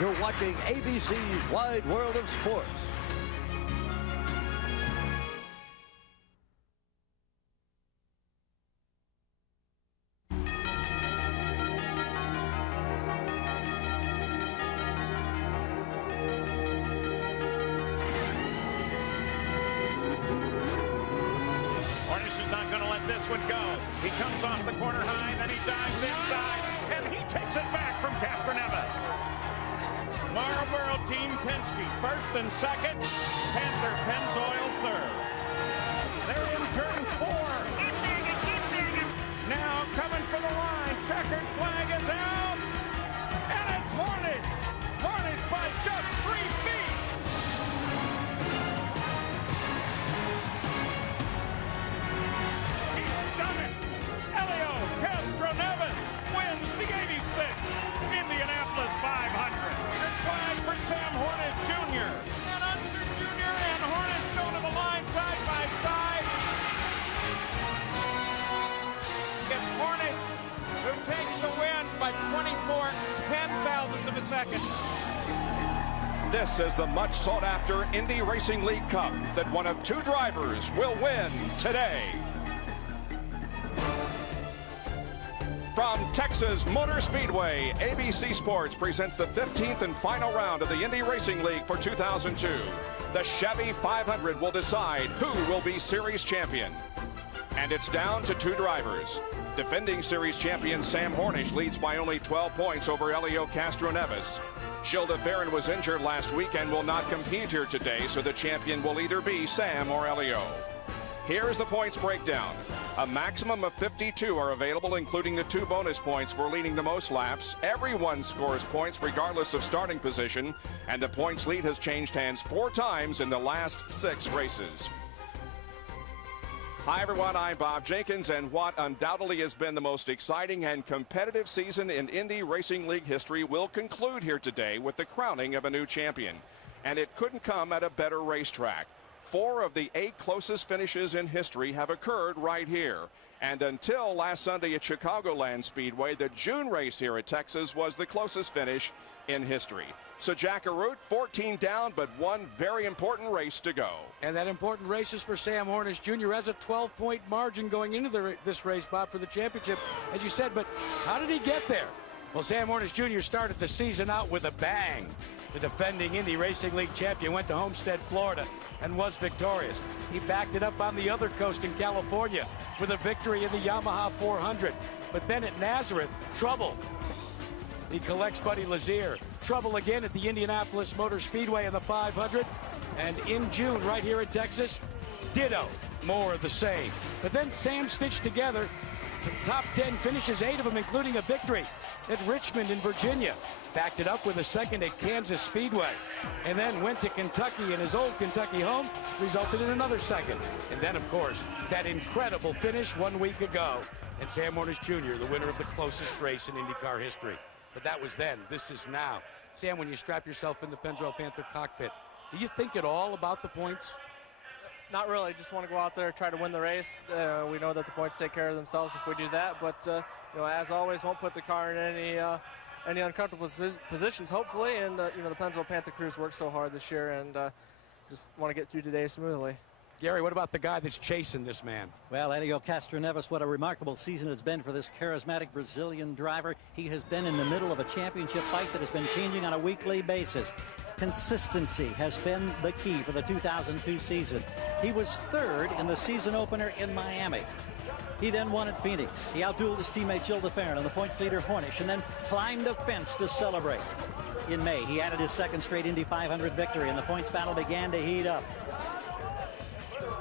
You're watching ABC's Wide World of Sports. Would go. He comes off the corner high, then he dives inside, and he takes it back from Castroneves. Marlboro Team Penske first and second, Panther Pennzoil third. They're in turn 4. Now coming for the line, checkered flag is out, and it's Hornish. Hornish by just 3 feet. Castroneves wins the 86th Indianapolis 500. The flag for Sam Hornish Jr. And Unser Jr. and Hornish go to the line side by side. It's Hornish who takes the win by 24 10,000ths of a second. This is the much sought after Indy Racing League Cup that one of 2 drivers will win today. From Texas Motor Speedway, ABC Sports presents the 15th and final round of the Indy Racing League for 2002. The Chevy 500 will decide who will be series champion. And it's down to 2 drivers. Defending series champion Sam Hornish leads by only 12 points over Helio Castroneves. Gilles de Ferran was injured last week and will not compete here today, so the champion will either be Sam or Helio. Here's the points breakdown. A maximum of 52 are available, including the 2 bonus points for leading the most laps. Everyone scores points regardless of starting position, and the points lead has changed hands 4 times in the last 6 races. Hi everyone, I'm Bob Jenkins, and what undoubtedly has been the most exciting and competitive season in Indy Racing League history will conclude here today with the crowning of a new champion. And it couldn't come at a better racetrack. 4 of the 8 closest finishes in history have occurred right here. And until last Sunday at Chicagoland Speedway, the June race here at Texas was the closest finish in history. So Jack Arute, 14 down, but 1 very important race to go. And that important race is for Sam Hornish Jr. has a 12-point margin going into this race, Bob, for the championship, as you said. But how did he get there? Well, Sam Hornish Jr. started the season out with a bang. The defending Indy Racing League champion went to Homestead, Florida, and was victorious. He backed it up on the other coast in California with a victory in the Yamaha 400. But then at Nazareth, trouble. He collects Buddy Lazier. Trouble again at the Indianapolis Motor Speedway in the 500. And in June, right here in Texas, ditto, more of the same. But then Sam stitched together the top 10 finishes, 8 of them, including a victory at Richmond in Virginia. Backed it up with a second at Kansas Speedway. And then went to Kentucky in his old Kentucky home, resulted in another second. And then, of course, that incredible finish 1 week ago. And Sam Hornish Jr., the winner of the closest race in IndyCar history. But that was then. This is now. Sam, when you strap yourself in the Pennzoil Panther cockpit, do you think at all about the points? Not really. Just want to go out there, try to win the race. We know that the points take care of themselves if we do that. But you know, as always, won't put the car in any uncomfortable positions, hopefully. And you know, the Pennzoil Panther crews worked so hard this year, and just want to get through today smoothly. Gary, what about the guy that's chasing this man? Well, Helio Castroneves, what a remarkable season it's been for this charismatic Brazilian driver. He has been in the middle of a championship fight that has been changing on a weekly basis. Consistency has been the key for the 2002 season. He was 3rd in the season opener in Miami. He then won at Phoenix. He outdueled his teammate Gilles de Ferran and the points leader Hornish, and then climbed a fence to celebrate. In May, he added his 2nd straight Indy 500 victory, and the points battle began to heat up.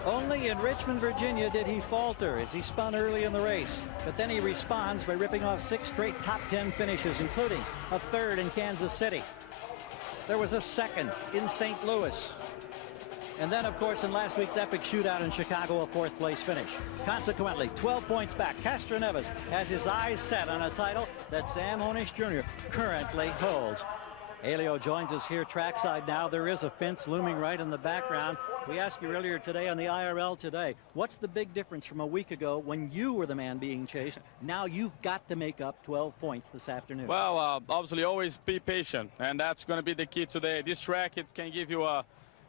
Only in Richmond, Virginia did he falter as he spun early in the race. But then he responds by ripping off 6 straight top 10 finishes, including a 3rd in Kansas City. There was a 2nd in St. Louis. And then, of course, in last week's epic shootout in Chicago, a 4th place finish. Consequently, 12 points back. Castroneves has his eyes set on a title that Sam Hornish Jr. currently holds. Elio joins us here trackside now. There is a fence looming right in the background. We asked you earlier today on the IRL today, what's the big difference from a week ago when you were the man being chased? Now you've got to make up 12 points this afternoon. Well, obviously always be patient, and that's going to be the key today. This track, it can give you a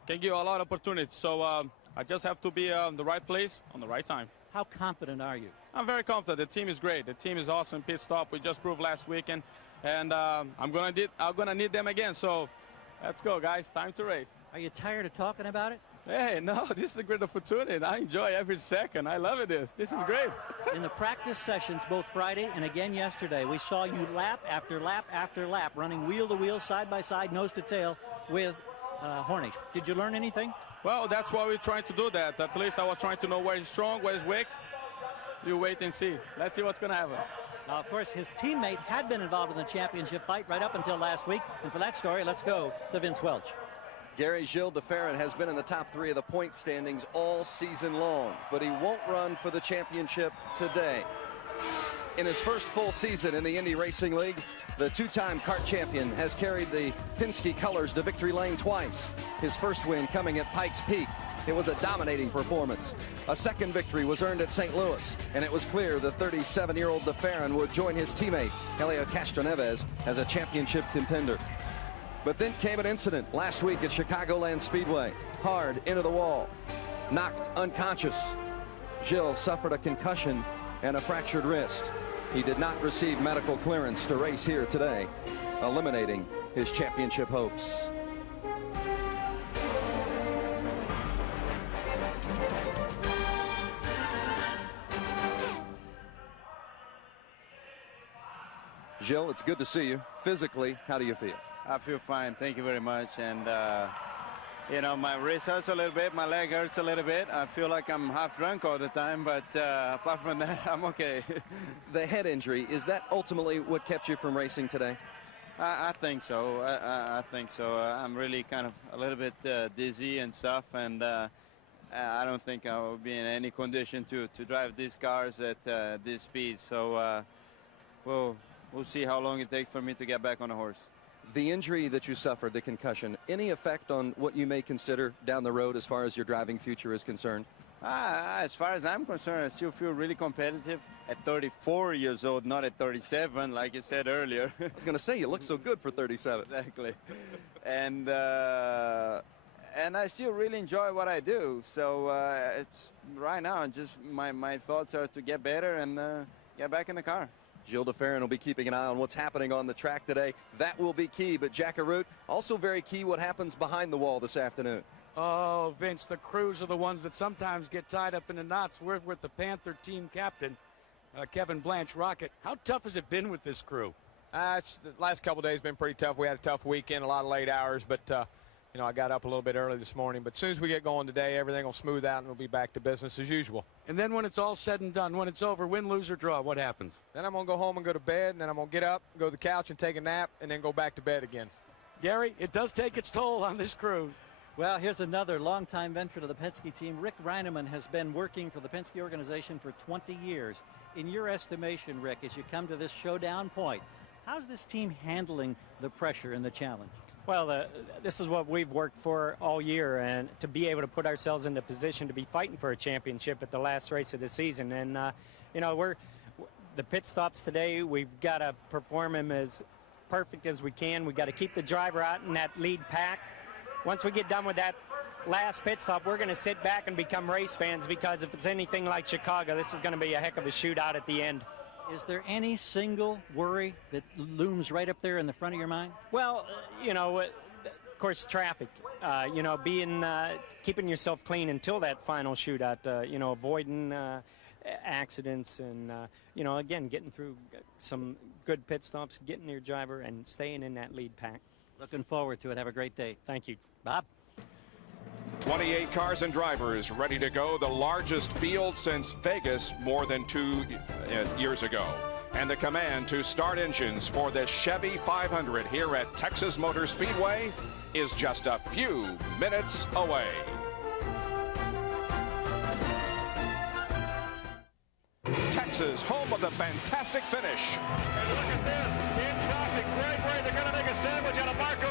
lot of opportunities. So I just have to be in the right place on the right time. How confident are you? I'm very confident. The team is great. The team is awesome. Pit stop, we just proved last weekend. And I'm gonna need them again. So let's go, guys. Time to race. Are you tired of talking about it? Hey, no, this is a great opportunity. I enjoy every second. I love it. This is great. In the practice sessions, both Friday and again yesterday, we saw you lap after lap after lap, running wheel to wheel, side by side, nose to tail with Hornish. Did you learn anything? Well, that's why we're trying to do that. At least I was trying to know where he's strong, where he's weak. You wait and see. Let's see what's going to happen. Now, of course, his teammate had been involved in the championship fight right up until last week. And for that story, let's go to Vince Welch. Gary Gilles de Ferran has been in the top 3 of the point standings all season long, but he won't run for the championship today. In his first full season in the Indy Racing League, the two-time kart champion has carried the Penske colors to victory lane twice. His first win coming at Pikes Peak. It was a dominating performance. A second victory was earned at St. Louis, and it was clear the 37-year-old de Ferran would join his teammate, Helio Castroneves, as a championship contender. But then came an incident last week at Chicagoland Speedway. Hard into the wall, knocked unconscious. Gilles suffered a concussion and a fractured wrist. He did not receive medical clearance to race here today, eliminating his championship hopes. Gilles, it's good to see you. Physically, how do you feel? I feel fine. Thank you very much. And, you know, my wrist hurts a little bit. My leg hurts a little bit. I feel like I'm half drunk all the time. But apart from that, I'm okay. The head injury, is that ultimately what kept you from racing today? I think so. I think so. I'm really kind of a little bit dizzy and stuff. And I don't think I will be in any condition to drive these cars at this speed. So we'll see how long it takes for me to get back on a horse. The injury that you suffered, the concussion, any effect on what you may consider down the road as far as your driving future is concerned? As far as I'm concerned, I still feel really competitive at 34 years old, not at 37, like you said earlier. I was going to say, you look so good for 37. Exactly. And I still really enjoy what I do. So it's right now, just my thoughts are to get better and get back in the car. Gilles de Ferran will be keeping an eye on what's happening on the track today. That will be key, but Jack Arute, also very key what happens behind the wall this afternoon. Oh, Vince, the crews are the ones that sometimes get tied up in the knots. We're with the Panther team captain, Kevin Blanche Rocket. How tough has it been with this crew? The last couple of days been pretty tough. We had a tough weekend, a lot of late hours, but you know, I got up a little bit early this morning. But as soon as we get going today, everything will smooth out and we'll be back to business as usual. And then when it's all said and done, when it's over, win, lose, or draw, what happens? Then I'm going to go home and go to bed, and then I'm going to get up, go to the couch and take a nap, and then go back to bed again. Gary, it does take its toll on this crew. Well, here's another longtime veteran of the Penske team. Rick Reineman has been working for the Penske organization for 20 years. In your estimation, Rick, as you come to this showdown point, how's this team handling the pressure and the challenge? Well, this is what we've worked for all year, and to be able to put ourselves in the position to be fighting for a championship at the last race of the season. And, you know, the pit stops today, we've got to perform them as perfect as we can. We've got to keep the driver out in that lead pack. Once we get done with that last pit stop, we're going to sit back and become race fans, because if it's anything like Chicago, this is going to be a heck of a shootout at the end. Is there any single worry that looms right up there in the front of your mind? Well, you know, of course, traffic. You know, keeping yourself clean until that final shootout. You know, avoiding accidents and, you know, again, getting through some good pit stops, getting your driver and staying in that lead pack. Looking forward to it. Have a great day. Thank you. Bob? 28 cars and drivers ready to go. The largest field since Vegas more than 2 years ago. And the command to start engines for the Chevy 500 here at Texas Motor Speedway is just a few minutes away. Texas, home of the fantastic finish. And look at this. In traffic, Gregory, they're going to make a sandwich out of Marco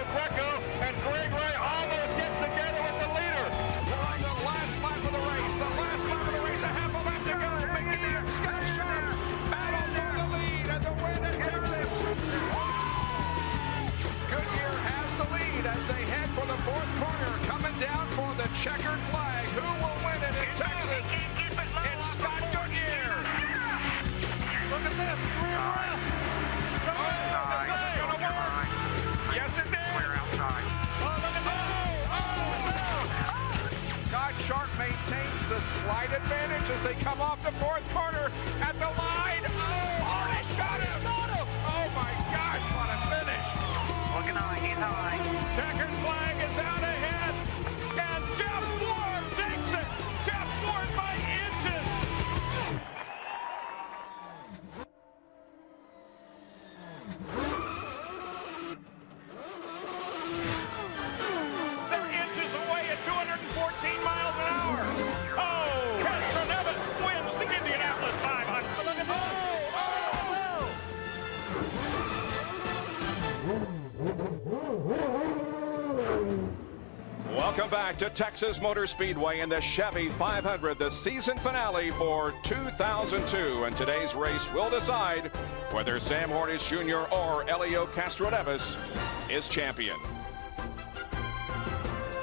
as they come off the fourth corner at the line. Oh, Harnish got him! Oh my gosh, what a finish! Looking high, he's high. Checkered flag is out ahead, and Jeff Ward takes it. Jeff Ward by inches. They're inches away at 214 miles an hour. Oh, Castro wins the Indianapolis 500. Look at Welcome back to Texas Motor Speedway in the Chevy 500, the season finale for 2002. And today's race will decide whether Sam Hornish Jr. or Helio Castroneves is champion.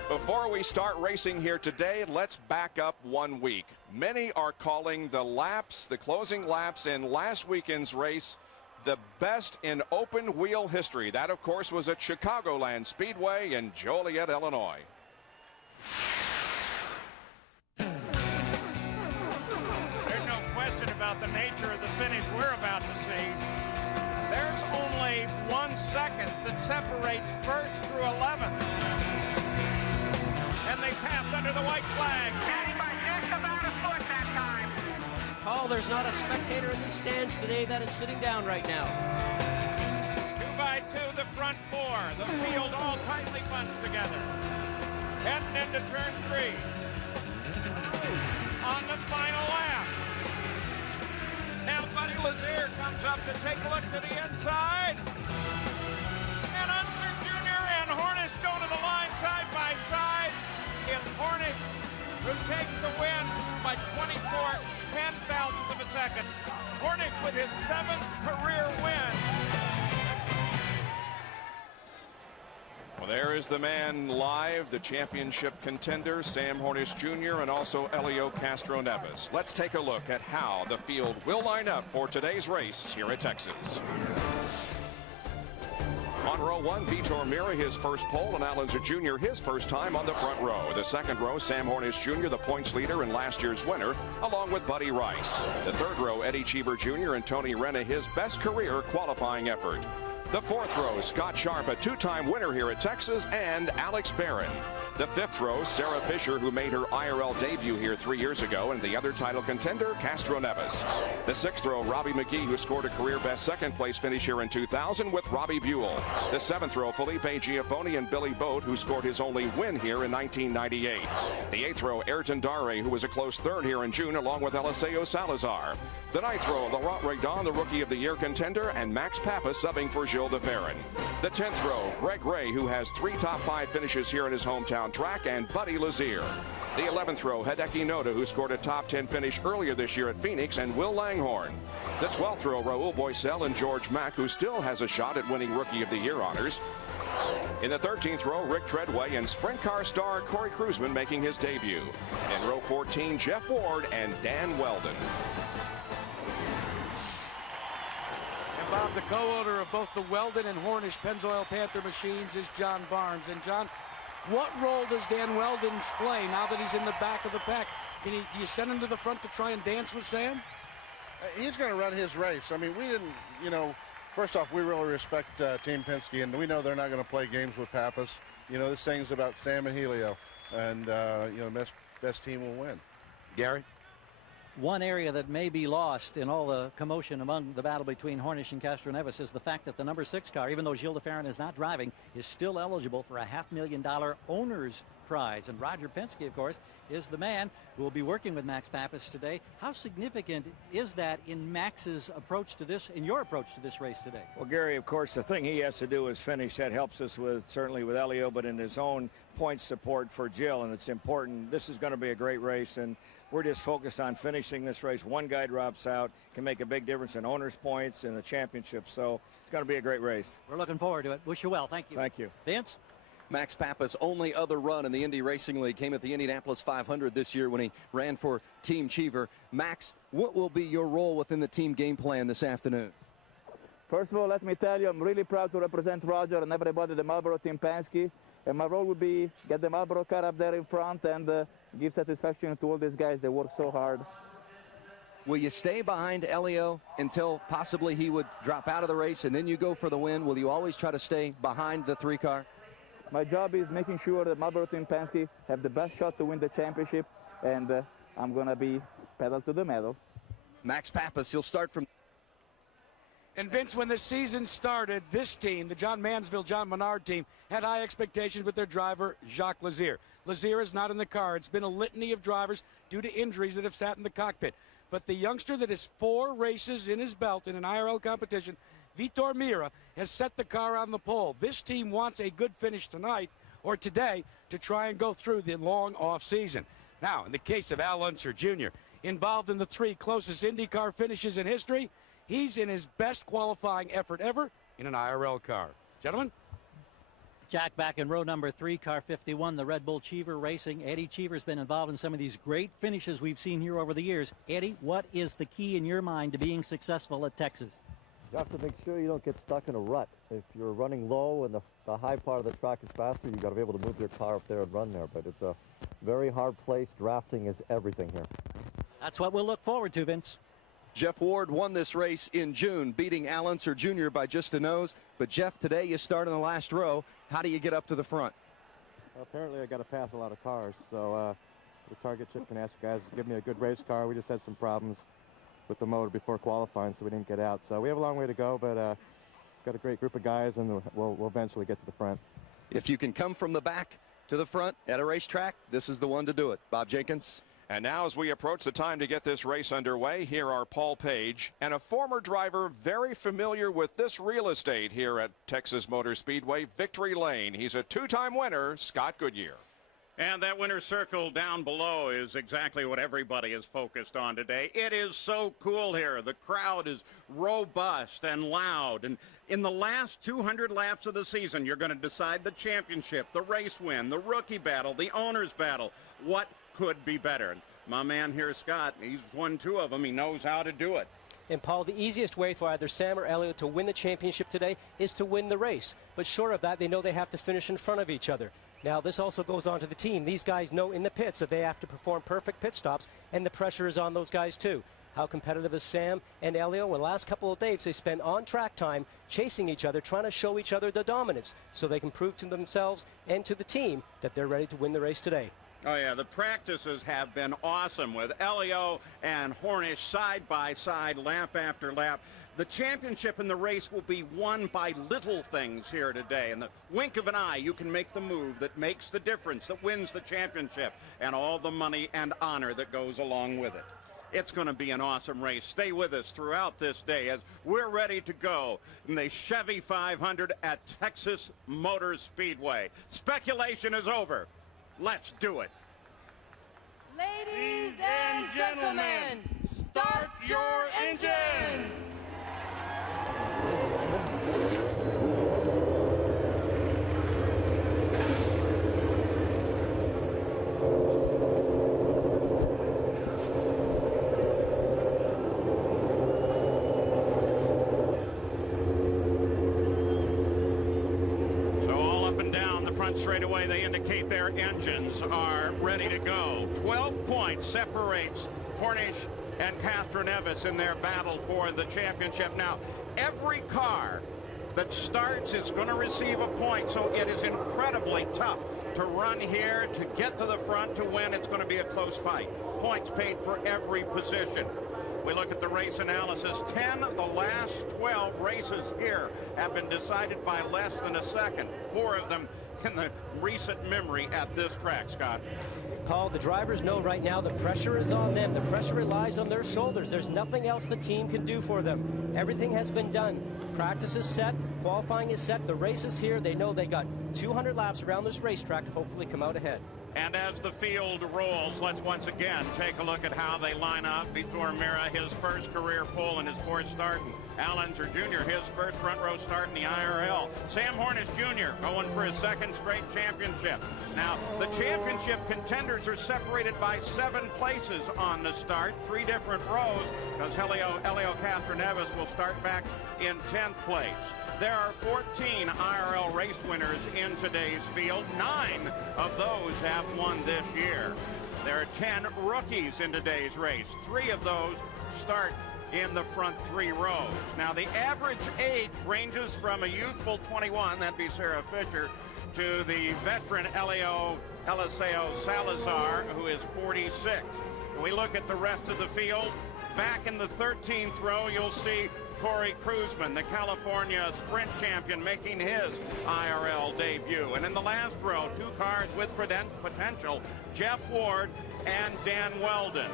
Before we start racing here today, let's back up 1 week. Many are calling the laps, the closing laps in last weekend's race, the best in open wheel history. That, of course, was at Chicagoland Speedway in Joliet, Illinois. There's no question about the nature of the finish we're about to see. There's only 1 second that separates first through 11th. And they pass under the white flag. By just about a foot that time. Paul, there's not a spectator in these stands today that is sitting down right now. 2 by 2, the front 4. The field all tightly bunched together. Heading into turn 3. On the final lap. Now Buddy Lazier comes up to take a look to the inside. And Unser Jr. and Hornish go to the line side by side. It's Hornish who takes the win by 24 10,000ths of a second. Hornish with his 7th career win. Well, there is the man live, the championship contender, Sam Hornish Jr. and also Helio Castroneves. Let's take a look at how the field will line up for today's race here at Texas. On row 1, Vitor Meira, his first pole, and Alonso Jr. his first time on the front row. The second row, Sam Hornish Jr., the points leader and last year's winner, along with Buddy Rice. The third row, Eddie Cheever Jr. and Tony Renna, his best career qualifying effort. The fourth row, Scott Sharp, a two-time winner here at Texas, and Alex Barron. The fifth row, Sarah Fisher, who made her IRL debut here 3 years ago, and the other title contender, Castroneves. The sixth row, Robbie McGee, who scored a career-best second-place finish here in 2000 with Robbie Buell. The seventh row, Felipe Giafoni and Billy Boat, who scored his only win here in 1998. The eighth row, Ayrton Darre, who was a close third here in June, along with Eliseo Salazar. The ninth row, Laurent Redon, the Rookie of the Year contender, and Max Pappas subbing for Gilles de Ferran. The 10th row, Greg Ray, who has 3 top 5 finishes here in his hometown track, and Buddy Lazier. The 11th row, Hideki Noda, who scored a top 10 finish earlier this year at Phoenix, and Will Langhorne. The 12th row, Raul Boisel and George Mack, who still has a shot at winning Rookie of the Year honors. In the 13th row, Rick Treadway and sprint car star Corey Kruseman making his debut. In row 14, Jeff Ward and Dan Weldon. And Bob, the co-owner of both the Weldon and Hornish Pennzoil Panther machines is John Barnes. And John, what role does Dan Weldon play now that he's in the back of the pack? Do you send him to the front to try and dance with Sam? He's going to run his race. I mean, we didn't, first off, we really respect Team Penske, and we know they're not going to play games with Pappas. This thing's about Sam and Helio, and, best team will win. Gary? One area that may be lost in all the commotion among the battle between Hornish and Castroneves is the fact that the number 6 car, even though Gilles de Ferran is not driving, is still eligible for a $500,000 owner's prize. And Roger Penske, of course, is the man who will be working with Max Pappas today. How significant is that in Max's approach to this, in your approach to this race today? Well, Gary, of course, the thing he has to do is finish. That helps us certainly with Helio, but in his own point support for Gilles, and it's important. This is going to be a great race, and we're just focused on finishing this race. One guy drops out, can make a big difference in owner's points and the championship, so it's going to be a great race. We're looking forward to it. Wish you well. Thank you. Thank you. Vince? Max Pappas' only other run in the Indy Racing League came at the Indianapolis 500 this year when he ran for Team Cheever. Max, what will be your role within the team game plan this afternoon? First of all, let me tell you, I'm really proud to represent Roger and everybody, the Marlboro Team Penske. And my role will be get the Marlboro car up there in front and give satisfaction to all these guys. They work so hard. Will you stay behind Elio until possibly he would drop out of the race and then you go for the win? Will you always try to stay behind the 3 car? My job is making sure that Marlboro Team Penske have the best shot to win the championship, and I'm going to be pedal to the metal. Max Pappas, he'll start from... And Vince, when the season started, this team, the John Mansfield, John Menard team, had high expectations with their driver, Jacques Lazier. Lazier is not in the car. It's been a litany of drivers due to injuries that have sat in the cockpit. But the youngster that has 4 races in his belt in an IRL competition, Vitor Meira, has set the car on the pole. This team wants a good finish tonight or today to try and go through the long off season. Now, in the case of Al Unser Jr., involved in the 3 closest IndyCar finishes in history, he's in his best qualifying effort ever in an IRL car. Gentlemen? Jack, back in row number 3, car 51, the Red Bull Cheever Racing. Eddie Cheever's been involved in some of these great finishes we've seen here over the years. Eddie, what is the key in your mind to being successful at Texas? You have to make sure you don't get stuck in a rut. If you're running low and the high part of the track is faster, you got to be able to move your car up there and run there. But it's a very hard place. Drafting is everything here. That's what we'll look forward to, Vince. Jeff Ward won this race in June, beating Al Unser Jr. by just a nose. But, Jeff, today you start in the last row. How do you get up to the front? Well, apparently I got to pass a lot of cars. So the target chip can ask you guys to give me a good race car. We just had some problems with the motor before qualifying, so we didn't get out. So we have a long way to go, but got a great group of guys, and we'll eventually get to the front. If you can come from the back to the front at a racetrack, this is the one to do it. Bob Jenkins. And now as we approach the time to get this race underway, here are Paul Page and a former driver very familiar with this real estate here at Texas Motor Speedway, Victory Lane. He's a 2-time winner, Scott Goodyear. And that winner's circle down below is exactly what everybody is focused on today. It is so cool here. The crowd is robust and loud. And in the last 200 laps of the season, you're going to decide the championship, the race win, the rookie battle, the owner's battle. What could be better? And my man here, Scott, he's won 2 of them. He knows how to do it. And, Paul, the easiest way for either Sam or Elliott to win the championship today is to win the race. But short of that, they know they have to finish in front of each other. Now, this also goes on to the team. These guys know in the pits that they have to perform perfect pit stops, and the pressure is on those guys, too. How competitive is Sam and Elio? Well, the last couple of days, they spend on-track time chasing each other, trying to show each other the dominance so they can prove to themselves and to the team that they're ready to win the race today. Oh, yeah, the practices have been awesome with Elio and Hornish side by side, lap after lap. The championship in the race will be won by little things here today. In the wink of an eye, you can make the move that makes the difference, that wins the championship, and all the money and honor that goes along with it. It's going to be an awesome race. Stay with us throughout this day as we're ready to go in the Chevy 500 at Texas Motor Speedway. Speculation is over. Let's do it. Ladies and gentlemen, start your engines! Straightaway they indicate their engines are ready to go. 12 points separates Hornish and Castroneves in their battle for the championship. Now, every car that starts is going to receive a point, so it is incredibly tough to run here, to get to the front, to win. It's going to be a close fight. Points paid for every position. We look at the race analysis. 10 of the last 12 races here have been decided by less than a second. 4 of them in the recent memory at this track, Scott. Paul, the drivers know right now the pressure is on them. The pressure relies on their shoulders. There's nothing else the team can do for them. Everything has been done. Practice is set. Qualifying is set. The race is here. They know they got 200 laps around this racetrack to hopefully come out ahead. And as the field rolls, let's once again take a look at how they line up. Vitor Meira, his first career pole in his 4th start. And Al Unser Jr., his first front row start in the IRL. Sam Hornish Jr. going for his 2nd straight championship. Now, the championship contenders are separated by 7 places on the start, 3 different rows, because Elio Castroneves will start back in 10th place. There are 14 IRL race winners in today's field. 9 of those have won this year. There are 10 rookies in today's race. 3 of those start in the front 3 rows. Now, the average age ranges from a youthful 21, that'd be Sarah Fisher, to the veteran Eliseo Salazar, who is 46. When we look at the rest of the field, back in the 13th row, you'll see Corey Cruzman, the California sprint champion, making his IRL debut. And in the last row, 2 cars with potential, Jeff Ward and Dan Weldon.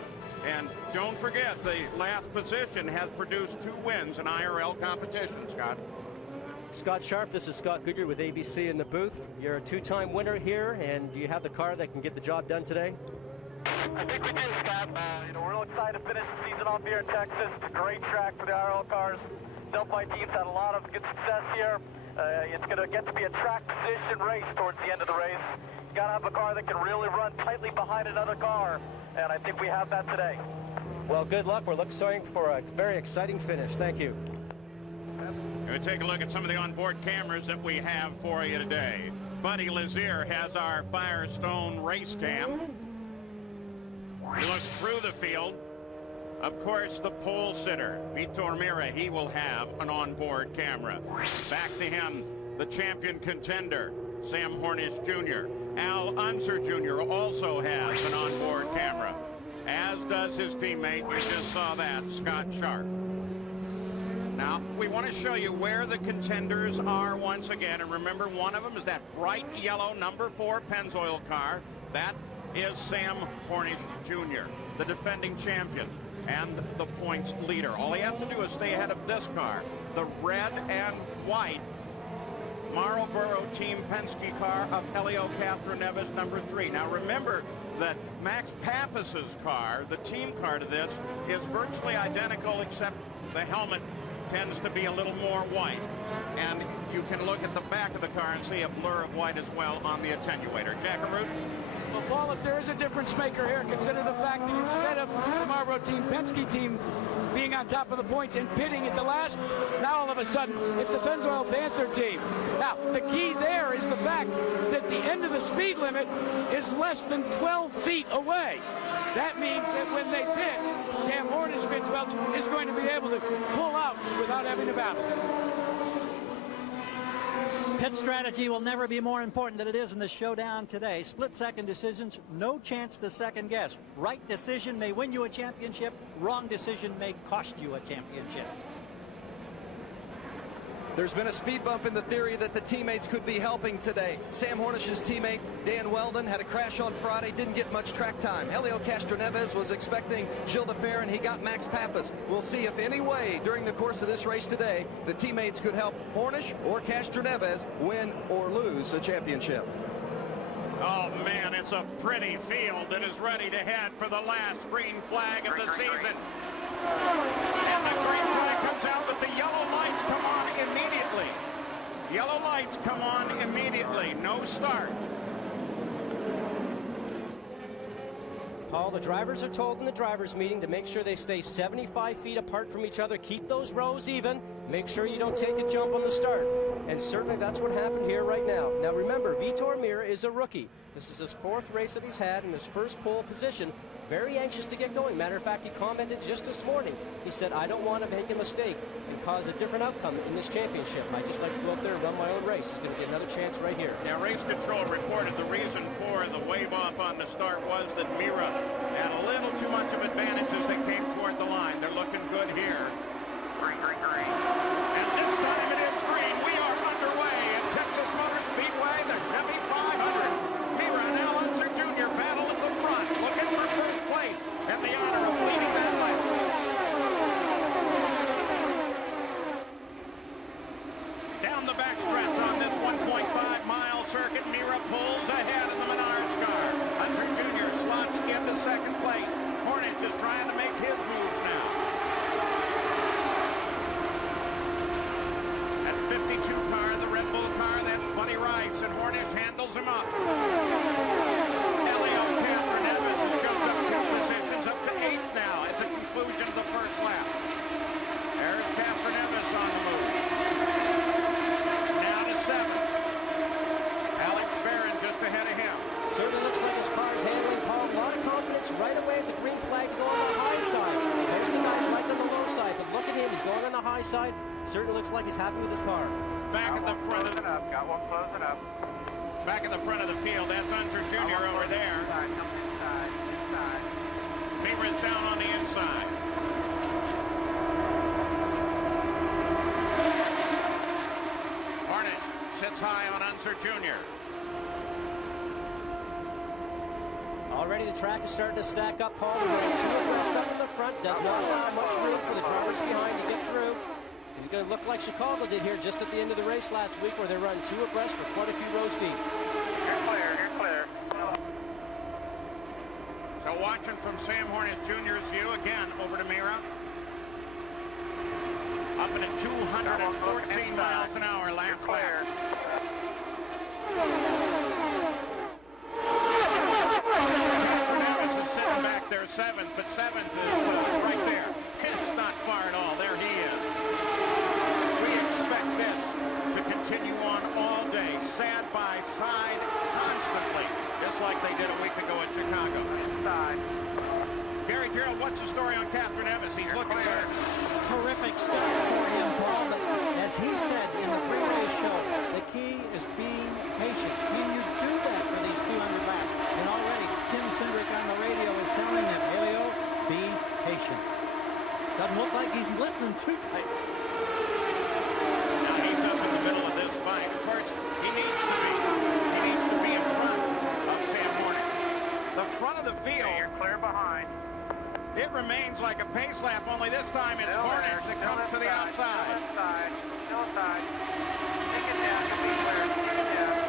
And don't forget, the last position has produced 2 wins in IRL competition, Scott. Scott Sharp, this is Scott Goodyear with ABC in the booth. You're a 2-time winner here, and do you have the car that can get the job done today? I think we do, Scott. We're real excited to finish the season off here in Texas. It's a great track for the IRL cars. Delphi team's had a lot of good success here. It's going to get to be a track position race towards the end of the race. You got to have a car that can really run tightly behind another car, and I think we have that today. Well, good luck. We're looking for a very exciting finish. Thank you. We'll take a look at some of the onboard cameras that we have for you today. Buddy Lazier has our Firestone race cam. He looks through the field. Of course, the pole sitter, Vitor Mira, he will have an onboard camera. Back to him, the champion contender, Sam Hornish Jr. Al Unser Jr. also has an onboard camera, as does his teammate, you just saw that, Scott Sharp. Now, we want to show you where the contenders are once again, and remember, one of them is that bright yellow number 4 Pennzoil car. That is Sam Hornish Jr., the defending champion and the points leader. All he has to do is stay ahead of this car, the red and white Marlboro Team Penske car of Helio Castroneves, number 3. Now remember that Max Pappas's car, the team car to this, is virtually identical, except the helmet tends to be a little more white. And you can look at the back of the car and see a blur of white as well on the attenuator. Jackaroo? Well, Paul, if there is a difference maker here, consider the fact that instead of the Marlboro Team Penske team being on top of the points and pitting at the last, now all of a sudden it's the Pennzoil Panther team. Now, the key there is the fact that the end of the speed limit is less than 12 feet away. That means that when they pit, Sam Hornish is going to be able to pull out without having to battle. Pit strategy will never be more important than it is in the showdown today. Split-second decisions, no chance to second guess. Right decision may win you a championship. Wrong decision may cost you a championship. There's been a speed bump in the theory that the teammates could be helping today. Sam Hornish's teammate, Dan Weldon, had a crash on Friday, didn't get much track time. Helio Castroneves was expecting Gilles de Fer, and he got Max Pappas. We'll see if any way during the course of this race today, the teammates could help Hornish or Castroneves win or lose a championship. Oh, man, it's a pretty field that is ready to head for the last green flag of the season. And the green flag comes out, but the yellow lights come on immediately. Yellow lights come on immediately. No start. Paul, the drivers are told in the drivers' meeting to make sure they stay 75 feet apart from each other, keep those rows even, make sure you don't take a jump on the start. And certainly that's what happened here right now. Now remember, Vitor Mira is a rookie. This is his 4th race that he's had in his first pole position. Very anxious to get going. Matter of fact, he commented just this morning. He said, I don't want to make a mistake and cause a different outcome in this championship. I just like to go up there and run my own race. He's going to get another chance right here. Now, race control reported the reason for the wave off on the start was that Mira had a little too much of advantage as they came toward the line. They're looking good here. Green, green, green. And this time it is green. We are underway at Texas Motor Speedway, the Chevy 500. Mira and Al Unser Jr. battle at the front, looking for first place and the honor of leading that lap. Down the backstretch on this 1.5-mile circuit, Mira pulls ahead in the Menards car. Unser Jr. slots into second place. Hornish is trying to make his moves now. At 52 car, the Red Bull car, that's Buddy Rice, and Hornish handles him up. Helio Castroneves has jumped up 2 positions, up to 8th now at the conclusion of the first lap. There's Castroneves on the move. Now to 7th. Alex Farron just ahead of him. Certainly looks like his car's handling, Paul. A lot of confidence right away at the green flag to go on the high side. There's the guys right side. Certainly looks like he's happy with his car. Back at the front of Got one closing up. Back at the front of the field. That's Unser Jr. over there. Beaver's down on the inside. Harnish sits high on Unser Jr. Already the track is starting to stack up, Paul. We're running too abreast up in the front. Does not allow much room for the drivers behind to get through. It's going to look like Chicago did here just at the end of the race last week, where they run two abreast for quite a few rows deep. You're clear, you're clear. So watching from Sam Hornish Jr.'s view, again, over to Mira. Up at 214 miles an hour last lap. Nevis is sitting back there seventh, but seventh is right there. It's not far at all. There he is. We expect this to continue on all day, side by side, constantly, just like they did a week ago at Chicago. Gary Gerald, what's the story on Captain Nevis? He's looking good. Terrific start for him, Paul. But as he said in the pre-race show, the key is being patient. Can you do that for these 200 laps? And already Tim Cindric on the radio is telling him, Elio, be patient. Doesn't look like he's listening too tight. Now he's up in the middle of this fight. Of course, he needs to be in front of Sam Hornish. The front of the field. Okay, you're clear behind. It remains like a pace lap, only this time it's Hornish that comes to the outside. Still side. Take it down, you'll be clear.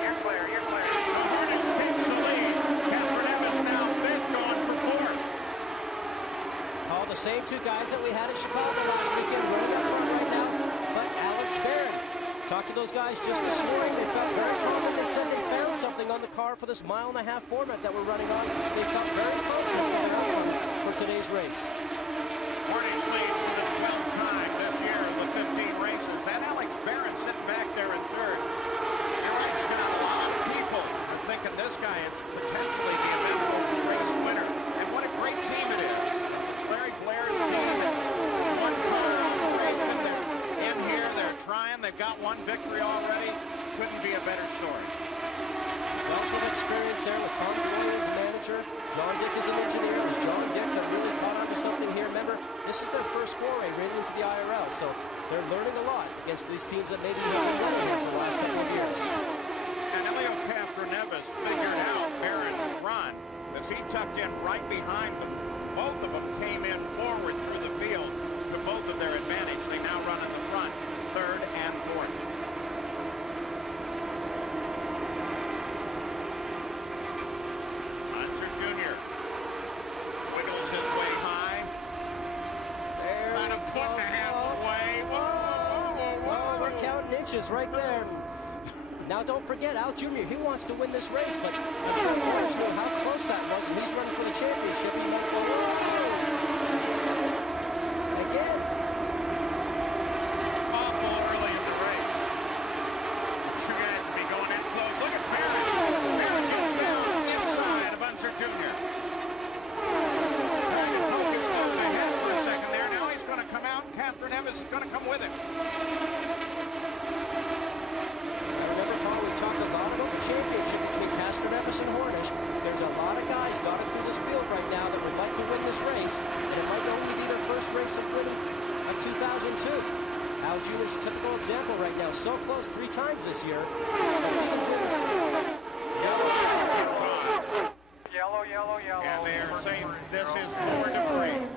You're clear, you're clear. Hornish takes the lead. Captain Nevis now fifth, going for fourth. All the same two guys that we had in Chicago last weekend running up front right now, but Alex Barron. Talked to those guys just this morning. They felt very confident. They said they found something on the car for this mile-and-a-half format that we're running on. They felt very confident for today's race. Hornish leads for the 12th time this year of the 15 races. And Alex Barron sitting back there in third. You're right, Scott. A lot of people are thinking this guy is potentially the eventual race winner. And what a great team it is. Larry Blair's team. One car operation. They're in here. They're trying. They've got one victory already. Couldn't be a better story. Wealth of experience there with Tom Boyle as manager. John Dick is an engineer. John Dick has really caught on to something here. Remember, this is their first foray really into the IRL, so they're learning a lot against these teams that maybe have been winning here for the last couple of years. And Elio Castroneves figured out Barron's run as he tucked in right behind them. Both of them came in forward through the field to both of their advantage. They now run in the front, third and fourth. Right there. Now don't forget, Al Jr., he wants to win this race, but I'm sure Hornish knew how close that was, and he's running for the championship. He might go, again. Awful early in the race. Two guys to be going in close. Look at Barron. Barron gets down inside of Unser Jr. Trying to poke his foot ahead for a second there. Now he's going to come out. Captain Nevis is going to come with him. Championship between Castroneves and Hornish. There's a lot of guys dotted through this field right now that would like to win this race, and it might only be their first race of winning of 2002. Al Jr.'s a typical example right now. So close 3 times this year. Yellow. And they are saying this is more debris.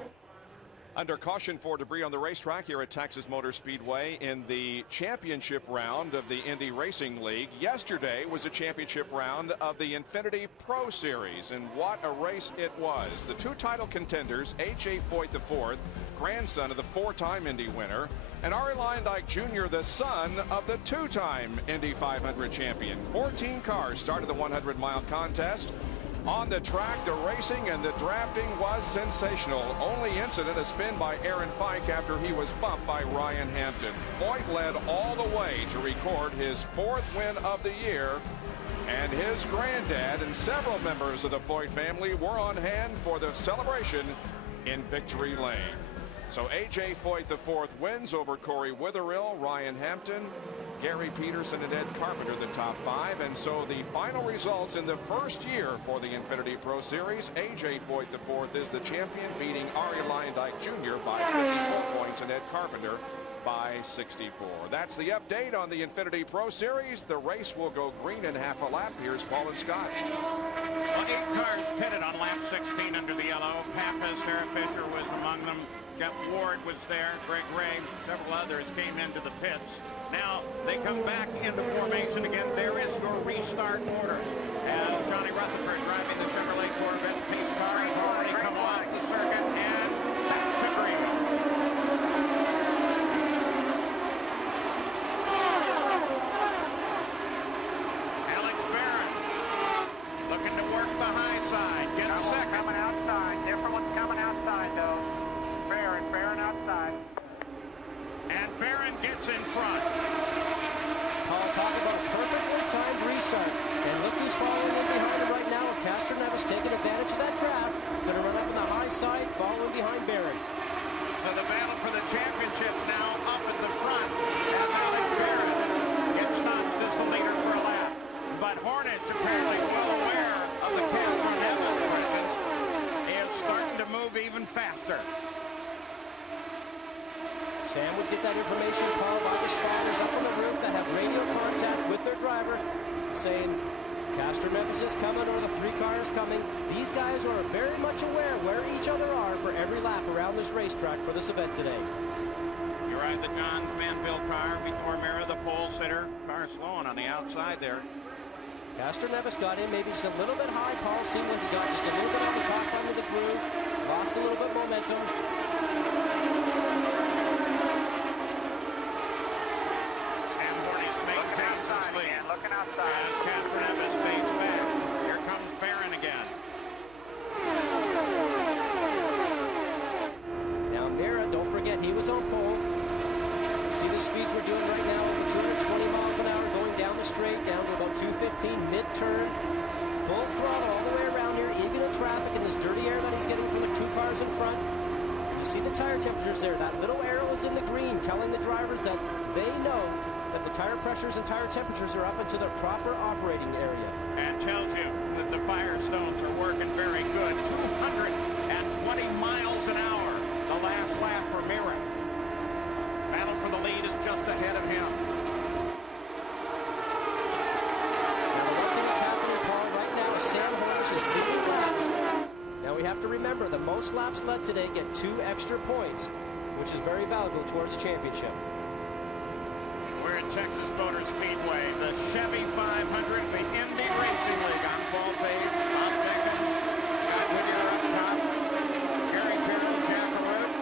Under caution for debris on the racetrack here at Texas Motor Speedway in the championship round of the Indy Racing League. Yesterday was a championship round of the Infinity Pro Series, and what a race it was. The 2 title contenders, H.A. Foyt IV, grandson of the 4-time Indy winner, and Arie Luyendyk Jr., the son of the 2-time Indy 500 champion. 14 cars started the 100-mile contest. On the track, the racing and the drafting was sensational. Only incident, a spin by Aaron Pike after he was bumped by Ryan Hampton. Foyt led all the way to record his 4th win of the year, and his granddad and several members of the Foyt family were on hand for the celebration in Victory Lane. So A.J. Foyt IV wins over Corey Witherill, Ryan Hampton, Gary Peterson, and Ed Carpenter, the top 5. And so the final results in the first year for the Infinity Pro Series, A.J. Foyt IV is the champion, beating Ari Leyendijk Jr. by 54 points and Ed Carpenter by 64. That's the update on the Infinity Pro Series. The race will go green in half a lap. Here's Paul and Scott. Well, 8 cars pitted on lap 16 under the yellow. Pappas, Sarah Fisher was among them. Jeff Ward was there. Greg Ray, several others came into the pits. Now they come back into formation again. There is your restart order. As Johnny Rutherford driving the Chevrolet Corvette pace car has already come off the circuit and back to green. Alex Barron looking to work the high side. Gets second. Coming outside. Different one's coming outside though. Barron outside. And Barron gets in front. Paul, talk about a perfectly timed restart. And look who's following in behind him right now. Castroneves taking advantage of that draft. Going to run up on the high side, following behind Barron. So the battle for the championship now up at the front as Alex Barron gets notched as the leader for a lap. But Hornish, apparently well aware of the Castroneves presence, is starting to move even faster. Sam would get that information, Paul, by the spotters up on the roof that have radio contact with their driver, saying Castroneves is coming or the 3 car is coming. These guys are very much aware where each other are for every lap around this racetrack for this event today. You ride the John Manville car, Vitor Mera, the pole sitter. Car slowing on the outside there. Castroneves got in maybe just a little bit high, Paul. Seemed like he got just a little bit on the top end of the groove. Lost a little bit momentum. Looking outside. As Castroneves fades back. Here comes Barron again. Now Mera, don't forget, he was on pole. See the speeds we're doing right now, over 220 miles an hour going down the straight, down to about 215 mid-turn. Full throttle all the way around here, even in traffic in this dirty air that he's getting from the 2 cars in front. You see the tire temperatures there. That little arrow is in the green, telling the drivers that they know that the tire pressures and tire temperatures are up into their proper operating area. And tells you that the Firestones are working very good. 220 miles an hour, the last lap for Mera. Battle for the lead is just ahead of him. Now the one thing that's happening, Paul, right now is Sam Hornish is leading laps. Now we have to remember the most laps led today get 2 extra points, which is very valuable towards the championship. We're at Texas Motor Speedway, the Chevy 500, the Indy Racing League. I'm Paul Page, Bob Jenkins, Scott Whittier up top, Gary Terrell, Jack Arute,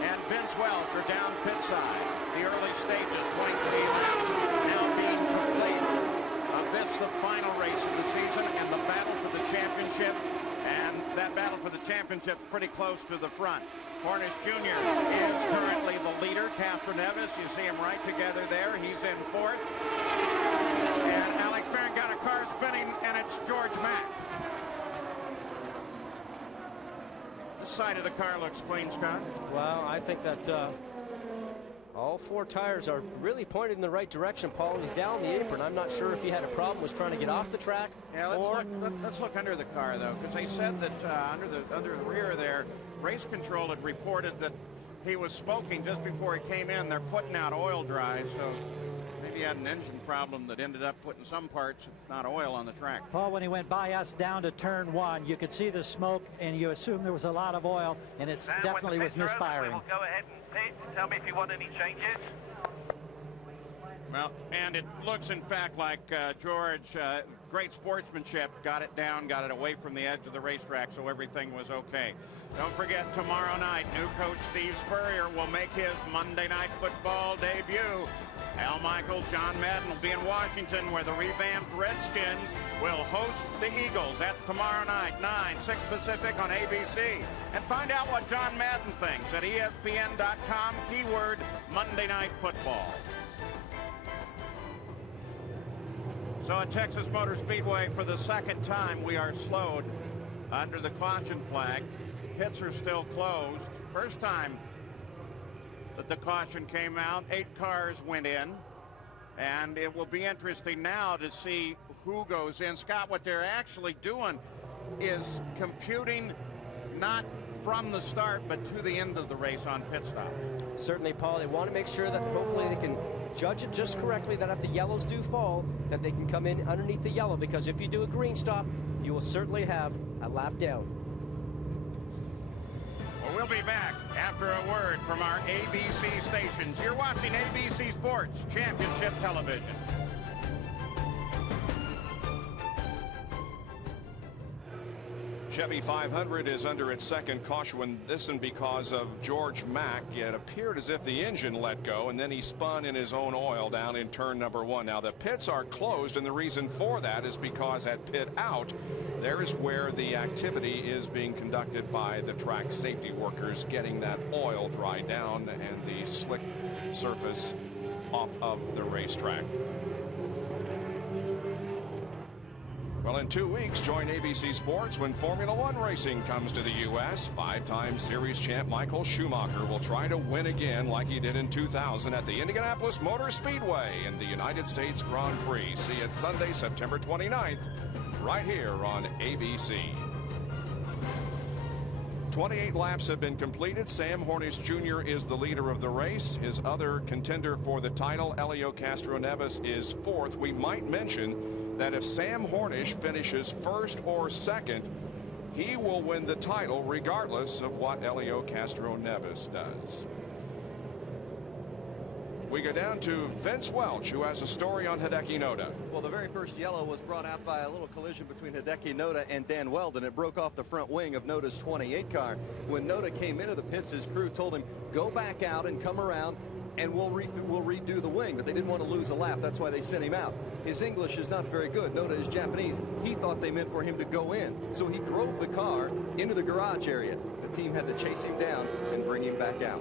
and Vince Welch are down pit side. The early stages, 23 laps, now being completed. This the final race of the season and the battle for the championship. And that battle for the championship is pretty close to the front. Hornish Jr. is currently the leader. Castroneves, you see him right together there. He's in 4th. And Alex Barron got a car spinning, and it's George Mack. This side of the car looks clean, Scott. Well, I think that all 4 tires are really pointed in the right direction. Paul, he's down the apron. I'm not sure if he had a problem, was trying to get off the track. Yeah, let's look under the car, though, because they said that under the rear there, race control had reported that he was smoking just before he came in. They're putting out oil dry, so maybe he had an engine problem that ended up putting some parts, if not oil, on the track. Paul, when he went by us down to turn 1, you could see the smoke, and you assume there was a lot of oil, and it definitely was misfiring. We'll go ahead and tell me if you want any changes. Well, and it looks, in fact, like George, great sportsmanship, got it down, got it away from the edge of the racetrack, so everything was okay. Don't forget, tomorrow night, new coach Steve Spurrier will make his Monday Night Football debut. Al Michaels, John Madden will be in Washington, where the revamped Redskins will host the Eagles. That's tomorrow night, 9, 6 Pacific on ABC. And find out what John Madden thinks at ESPN.com, keyword Monday Night Football. So at Texas Motor Speedway, for the second time, we are slowed under the caution flag. Pits are still closed. First time that the caution came out. 8 cars went in. And it will be interesting now to see who goes in. Scott, what they're actually doing is computing not from the start, but to the end of the race on pit stop. Certainly, Paul, they want to make sure that hopefully they can judge it just correctly, that if the yellows do fall, that they can come in underneath the yellow, because if you do a green stop, you will certainly have a lap down. Well, we'll be back after a word from our ABC stations. You're watching ABC Sports Championship Television. Chevy 500 is under its second caution, this one because of George Mack. It appeared as if the engine let go, and then he spun in his own oil down in turn number 1. Now the pits are closed, and the reason for that is because at pit out, there is where the activity is being conducted by the track safety workers, getting that oil dry down and the slick surface off of the racetrack. Well, in 2 weeks, join ABC Sports when Formula One racing comes to the U.S. 5-time series champ Michael Schumacher will try to win again like he did in 2000 at the Indianapolis Motor Speedway in the United States Grand Prix. See it Sunday, September 29th, right here on ABC. 28 laps have been completed. Sam Hornish Jr. is the leader of the race. His other contender for the title, Helio Castroneves, is 4th. We might mention that if Sam Hornish finishes 1st or 2nd, he will win the title regardless of what Helio Castroneves does. We go down to Vince Welch, who has a story on Hideki Noda. Well, the very first yellow was brought out by a little collision between Hideki Noda and Dan Weldon. It broke off the front wing of Noda's 28 car. When Noda came into the pits, his crew told him, go back out and come around and we'll redo the wing, but they didn't want to lose a lap. That's why they sent him out. His English is not very good. Noda is Japanese. He thought they meant for him to go in, so he drove the car into the garage area. The team had to chase him down and bring him back out.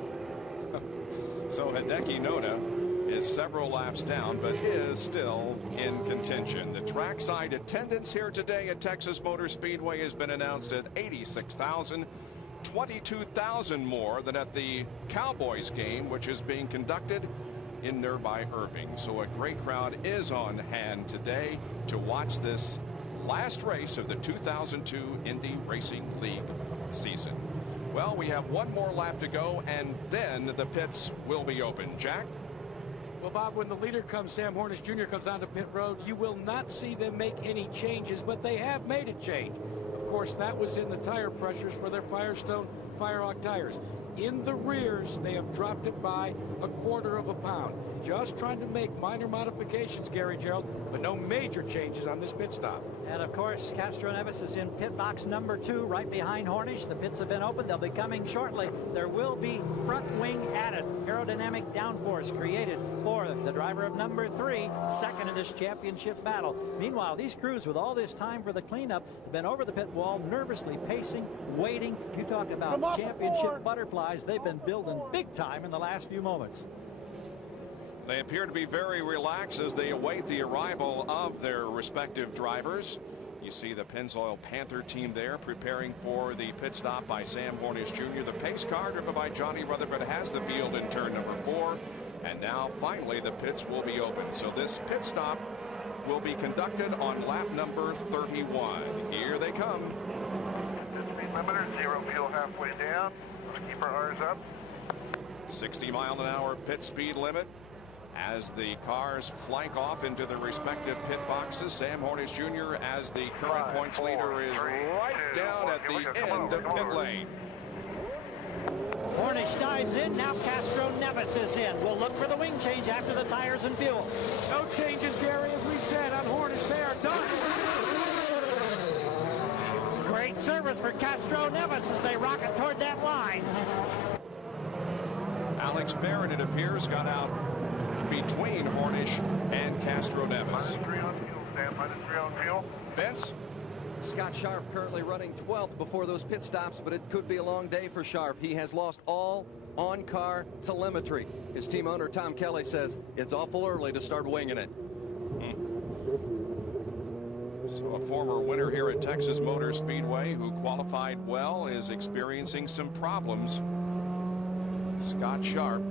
So Hideki Noda is several laps down, but is still in contention. The trackside attendance here today at Texas Motor Speedway has been announced at 86,000. 22,000 more than at the Cowboys game, which is being conducted in nearby Irving. So a great crowd is on hand today to watch this last race of the 2002 Indy Racing League season. Well, we have one more lap to go, and then the pits will be open. Jack? Well, Bob, when the leader comes, Sam Hornish Jr. comes onto pit road, you will not see them make any changes, but they have made a change. Of course, that was in the tire pressures for their Firestone Firehawk tires. In the rears, they have dropped it by 1/4 pound. Just trying to make minor modifications, Gary Gerald, but no major changes on this pit stop. And of course, Castroneves is in pit box number 2, right behind Hornish. The pits have been opened. They'll be coming shortly. There will be front wing added. Aerodynamic downforce created for the driver of number 3, second in this championship battle. Meanwhile, these crews, with all this time for the cleanup, have been over the pit wall, nervously pacing, waiting. You talk about championship butterflies. They've been building big time in the last few moments. They appear to be very relaxed as they await the arrival of their respective drivers. You see the Pennzoil Panther team there preparing for the pit stop by Sam Hornish Jr. The pace car driven by Johnny Rutherford has the field in turn number 4. And now finally the pits will be open. So this pit stop will be conducted on lap number 31. Here they come. Speed limiter, 0 fuel halfway down. Let's keep our R's up. 60-mile-an-hour pit speed limit. As the cars flank off into their respective pit boxes, Sam Hornish Jr. as the current points leader is right down at the end of pit lane. Hornish dives in. Now Castroneves is in. We'll look for the wing change after the tires and fuel. No changes, Gary, as we said on Hornish. They are done. Great service for Castroneves as they rocket toward that line. Alex Barron, it appears, got out between Hornish and Castroneves. -3 on fuel, Sam. -3 on fuel. Vince? Scott Sharp currently running 12th before those pit stops, but it could be a long day for Sharp. He has lost all on-car telemetry. His team owner, Tom Kelly, says it's awful early to start winging it. So a former winner here at Texas Motor Speedway who qualified well is experiencing some problems. Scott Sharp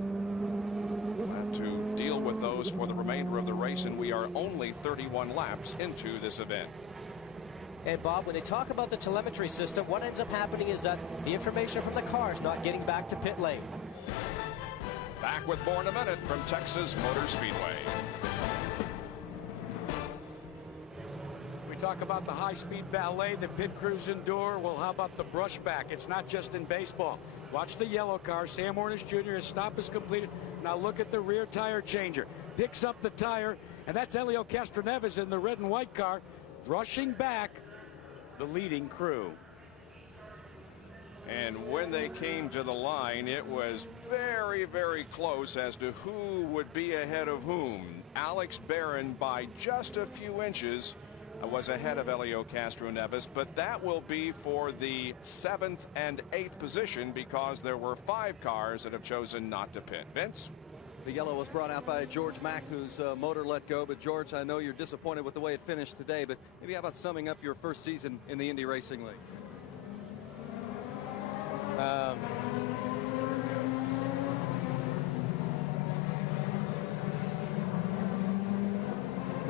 deal with those for the remainder of the race, and we are only 31 laps into this event. And Bob, when they talk about the telemetry system, what ends up happening is that the information from the car is not getting back to pit lane. Back with more in a minute from Texas Motor Speedway. We talk about the high-speed ballet the pit crews endure. Well, how about the brushback? It's not just in baseball. Watch the yellow car. Sam Hornish Jr. His stop is completed. Now look at the rear tire changer. Picks up the tire, and that's Helio Castroneves in the red and white car, brushing back the leading crew. And when they came to the line, it was very, very close as to who would be ahead of whom. Alex Barron, by just a few inches, was ahead of Helio Castroneves, but that will be for the 7th and 8th position because there were 5 cars that have chosen not to pit. Vince? The yellow was brought out by George Mack, whose motor let go. But George, I know you're disappointed with the way it finished today, but maybe how about summing up your first season in the Indy Racing League?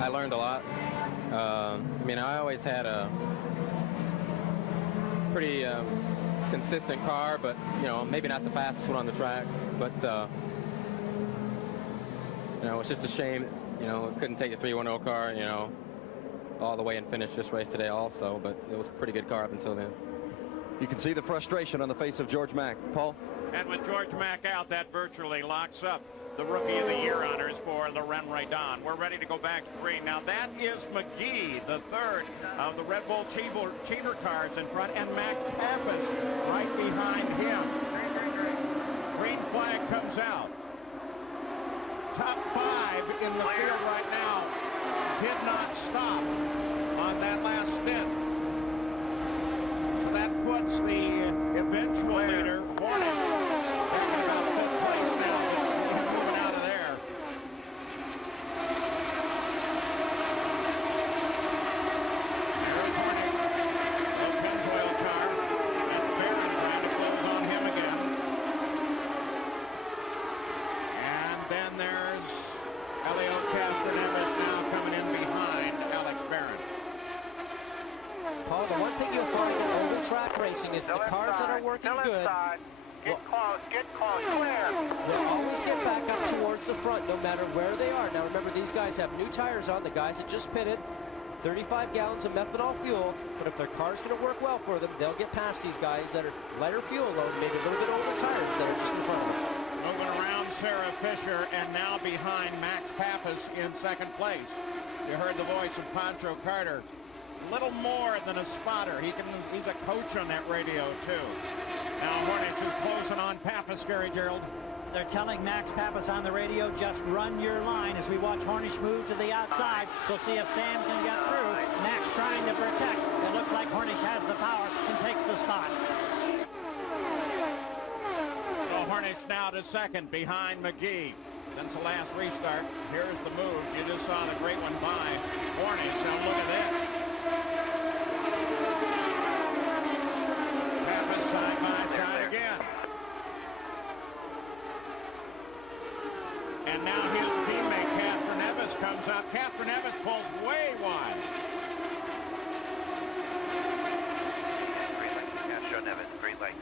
I learned a lot. I mean, I always had a pretty consistent car, but, you know, maybe not the fastest one on the track. But, you know, it's just a shame, you know, couldn't take a 310 car, you know, all the way and finish this race today also. But it was a pretty good car up until then. You can see the frustration on the face of George Mack. Paul? And with George Mack out, that virtually locks up the Rookie of the Year honors for Loren Raidon. We're ready to go back to green. Now that is McGee, the third of the Red Bull Cheever cars in front, and Max Pappas right behind him. Green flag comes out. Top 5 in the field right now did not stop on that last stint. So that puts the eventual leader, Hornish, talking about 5th place now. Moving out of there. Here's Hornish. The Pennzoil car. That's Barron trying to close on him again. And then there's Helio Castroneves now coming in behind Alex Barron. Paul, the one thing you'll find in oval track racing is the cars that are working good Get close, clear. they'll always get back up towards the front no matter where they are. Now remember, these guys have new tires on. The guys that just pitted, 35 gallons of methanol fuel, but if their car's going to work well for them, they'll get past these guys that are lighter fuel load, maybe a little bit older tires that are just in front of them. Moving around Sarah Fisher, and now behind Max Pappas in 2nd place. You heard the voice of Pancho Carter. A little more than a spotter. He's a coach on that radio too. Now Hornish is closing on Pappas, Gary Gerald. They're telling Max Pappas on the radio, just run your line. As we watch Hornish move to the outside, we'll see if Sam can get through. Max trying to protect. It looks like Hornish has the power and takes the spot. So Hornish now to 2nd behind McGee. Since the last restart, here's the move. You just saw the great one by Hornish. Now look at this. Pappas side by side again. And now his teammate Castroneves comes up. Castroneves pulls way wide. Castroneves, green light.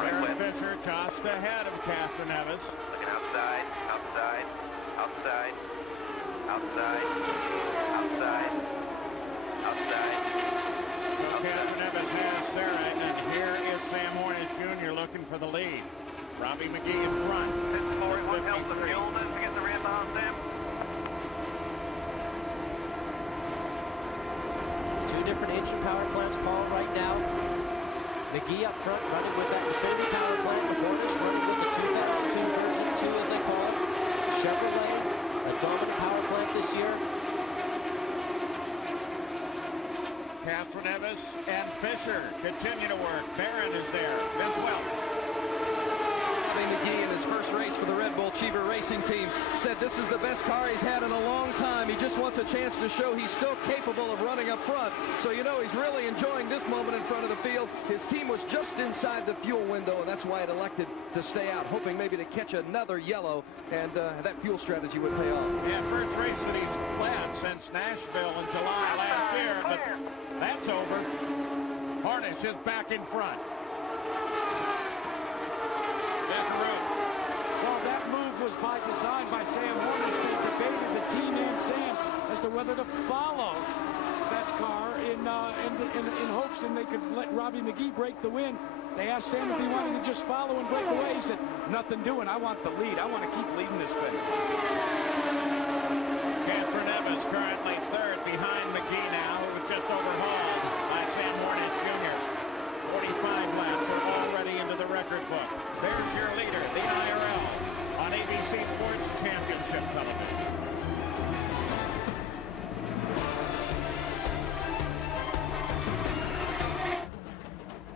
Sarah Fisher just ahead of Castroneves. Looking outside, outside, outside, outside, outside, outside. So Castroneves has Sarah, and here is Sam Hornish Jr. looking for the lead. Robbie McGee in front. 41 helps the field to get the rebound, Sam. 2 different engine power plants, Paul, right now. McGee up front running with that Infinity power plant. Hornish running with the 2002 version 2, as they call it. Chevrolet, a dominant power plant this year. Castroneves and Fisher continue to work. Barron is there. Vince Welch. McGee in his first race for the Red Bull Achiever Racing Team, said this is the best car he's had in a long time. He just wants a chance to show he's still capable of running up front. So you know he's really enjoying this moment in front of the field. His team was just inside the fuel window, and that's why it elected to stay out, hoping maybe to catch another yellow, and that fuel strategy would pay off. Yeah, first race that he's led since Nashville in July last year, but that's over. Harnish is back in front. Well, that move was by design by Sam Hornish. They debated, the team and Sam, as to whether to follow that car in hopes and they could let Robbie McGee break the win. They asked Sam if he wanted to just follow and break away. He said, nothing doing. I want the lead. I want to keep leading this thing. Catherine Evans currently third behind McGee now, who was just overhauled by Sam Hornish Jr. 45 laps are already into the record book. There's your leader, the IRL, on ABC Sports Championship Television.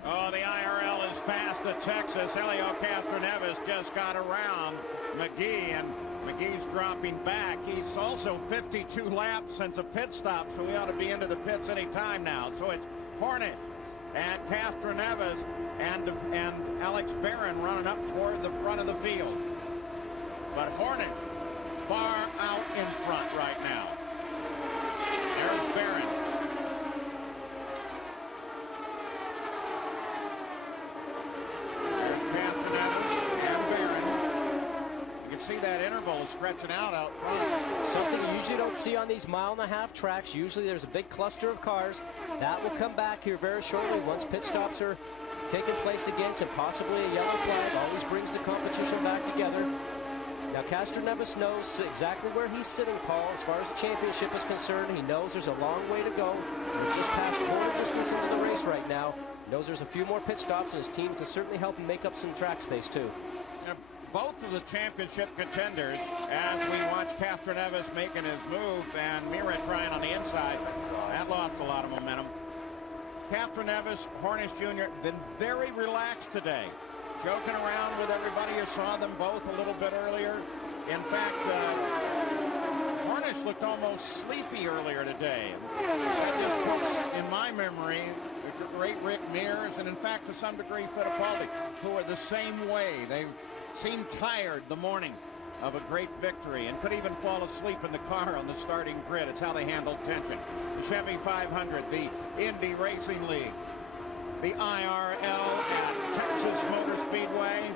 Oh, the IRL is fast at Texas. Helio Castroneves just got around McGee, and McGee's dropping back. He's also 52 laps since a pit stop, so we ought to be into the pits any time now. So it's Hornish and Castroneves and Alex Barron running up toward the front of the field. But Hornish far out in front right now. There's Barron. See that interval is stretching out front. Something you usually don't see on these mile-and-a-half tracks. Usually there's a big cluster of cars. That will come back here very shortly once pit stops are taking place against, and possibly a yellow flag always brings the competition back together. Now Castroneves knows exactly where he's sitting, Paul, as far as the championship is concerned. He knows there's a long way to go. We're just past quarter distance into the race right now. He knows there's a few more pit stops, and his team can certainly help him make up some track space too. Both of the championship contenders, as we watch Castroneves making his move and Mira trying on the inside, that lost a lot of momentum. Castroneves, Hornish Jr. been very relaxed today, joking around with everybody. You saw them both a little bit earlier. In fact, Hornish looked almost sleepy earlier today. That just puts in my memory the great Rick Mears, and in fact to some degree Fittipaldi, who are the same way. They seemed tired the morning of a great victory and could even fall asleep in the car on the starting grid. It's how they handled tension. The Chevy 500, the Indy Racing League, the IRL at Texas Motor Speedway.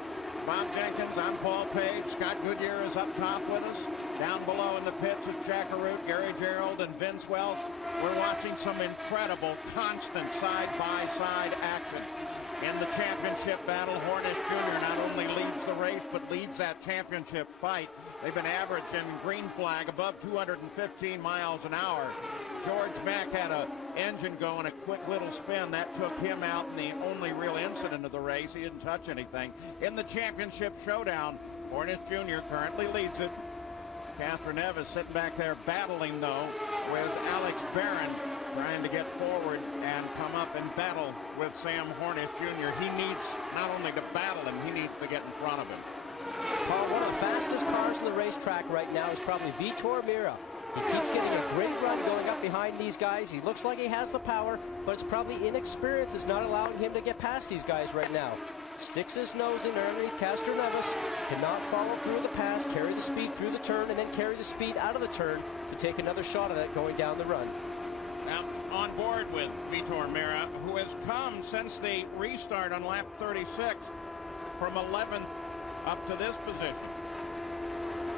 Bob Jenkins, I'm Paul Page. Scott Goodyear is up top with us. Down below in the pits is Jack Arute, Gary Gerald, and Vince Welch. We're watching some incredible, constant side-by-side action. In the championship battle, Hornish Jr. not only leads the race, but leads that championship fight. They've been averaging green flag above 215 miles an hour. George Mack had an engine going, a quick little spin. That took him out in the only real incident of the race. He didn't touch anything. In the championship showdown, Hornish Jr. currently leads it. Castroneves sitting back there battling, though, with Alex Barron, trying to get forward and come up and battle with Sam Hornish Jr. He needs not only to battle him, he needs to get in front of him. Paul, one of the fastest cars on the racetrack right now is probably Vitor Meira. He keeps getting a great run going up behind these guys. He looks like he has the power, but it's probably inexperience that's not allowing him to get past these guys right now. Sticks his nose in underneath Castroneves, cannot follow through the pass, carry the speed through the turn, and then carry the speed out of the turn to take another shot at it going down the run. Now, on board with Vitor Meira, who has come since the restart on lap 36 from 11th up to this position.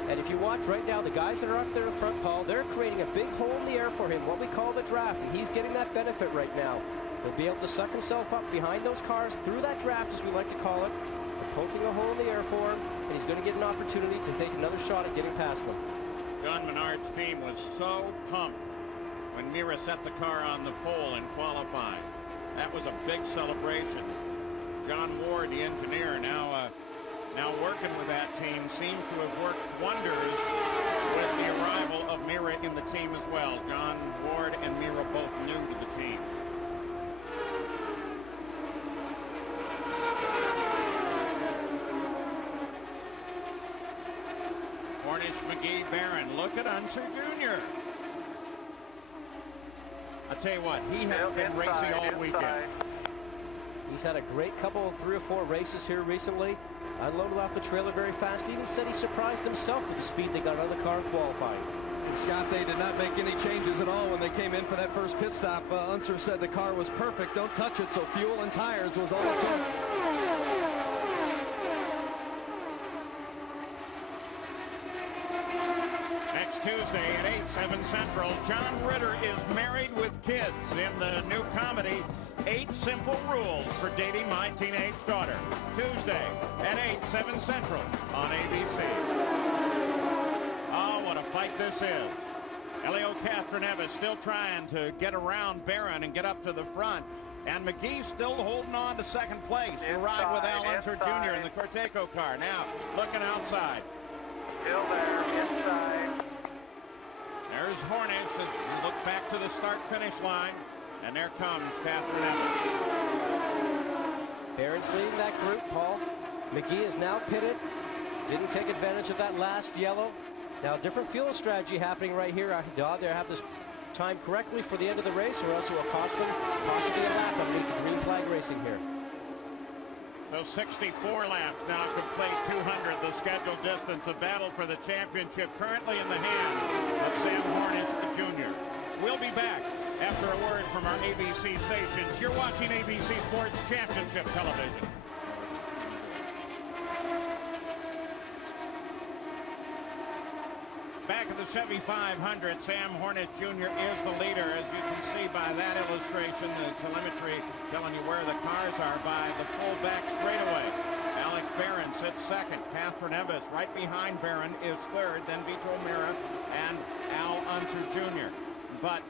And if you watch right now, the guys that are up there in front, Paul, they're creating a big hole in the air for him, what we call the draft, and he's getting that benefit right now. He'll be able to suck himself up behind those cars through that draft, as we like to call it. They're poking a hole in the air for him, and he's going to get an opportunity to take another shot at getting past them. John Menard's team was so pumped when Meira set the car on the pole in qualifying. That was a big celebration. John Ward, the engineer, now working with that team, seems to have worked wonders with the arrival of Meira in the team as well. John Ward and Meira both new to the team. Hornish, McGee, Barron. Look at Unser Jr. I'll tell you what, he has been racing all weekend. He's had a great couple of 3 or 4 races here recently. Unloaded off the trailer very fast. Even said he surprised himself with the speed they got out of the car in qualifying. And Scott, they did not make any changes at all when they came in for that first pit stop. Unser said the car was perfect, don't touch it, so fuel and tires was all it took. Next Tuesday at 8, 7 Central, John Ritter is married with kids in the new comedy, 8 Simple Rules for Dating My Teenage Daughter. Tuesday at 8, 7 Central on ABC. Oh, what a fight this is. Helio Castroneves still trying to get around Barron and get up to the front. And McGee still holding on to second place to ride with Al Unser Jr. in the Corteco car. Now, looking outside. Still there, inside. There's Hornish as we look back to the start-finish line. And there comes Castroneves. Barron's leading that group, Paul. McGee is now pitted. Didn't take advantage of that last yellow. Now, different fuel strategy happening right here. They either have this timed correctly for the end of the race, or else it will cost them possibly a lap underneath the green flag racing here. So 64 laps now complete, 200 the scheduled distance. A battle for the championship currently in the hands of Sam Hornish Jr. We'll be back after a word from our ABC stations. You're watching ABC Sports Championship Television. Back at the Chevy 500, Sam Hornish Jr. is the leader, as you can see by that illustration, the telemetry telling you where the cars are by the full back straightaway. Alex Barron sits second. Castroneves right behind Barron is third, then Vito Mira and Al Unser Jr. But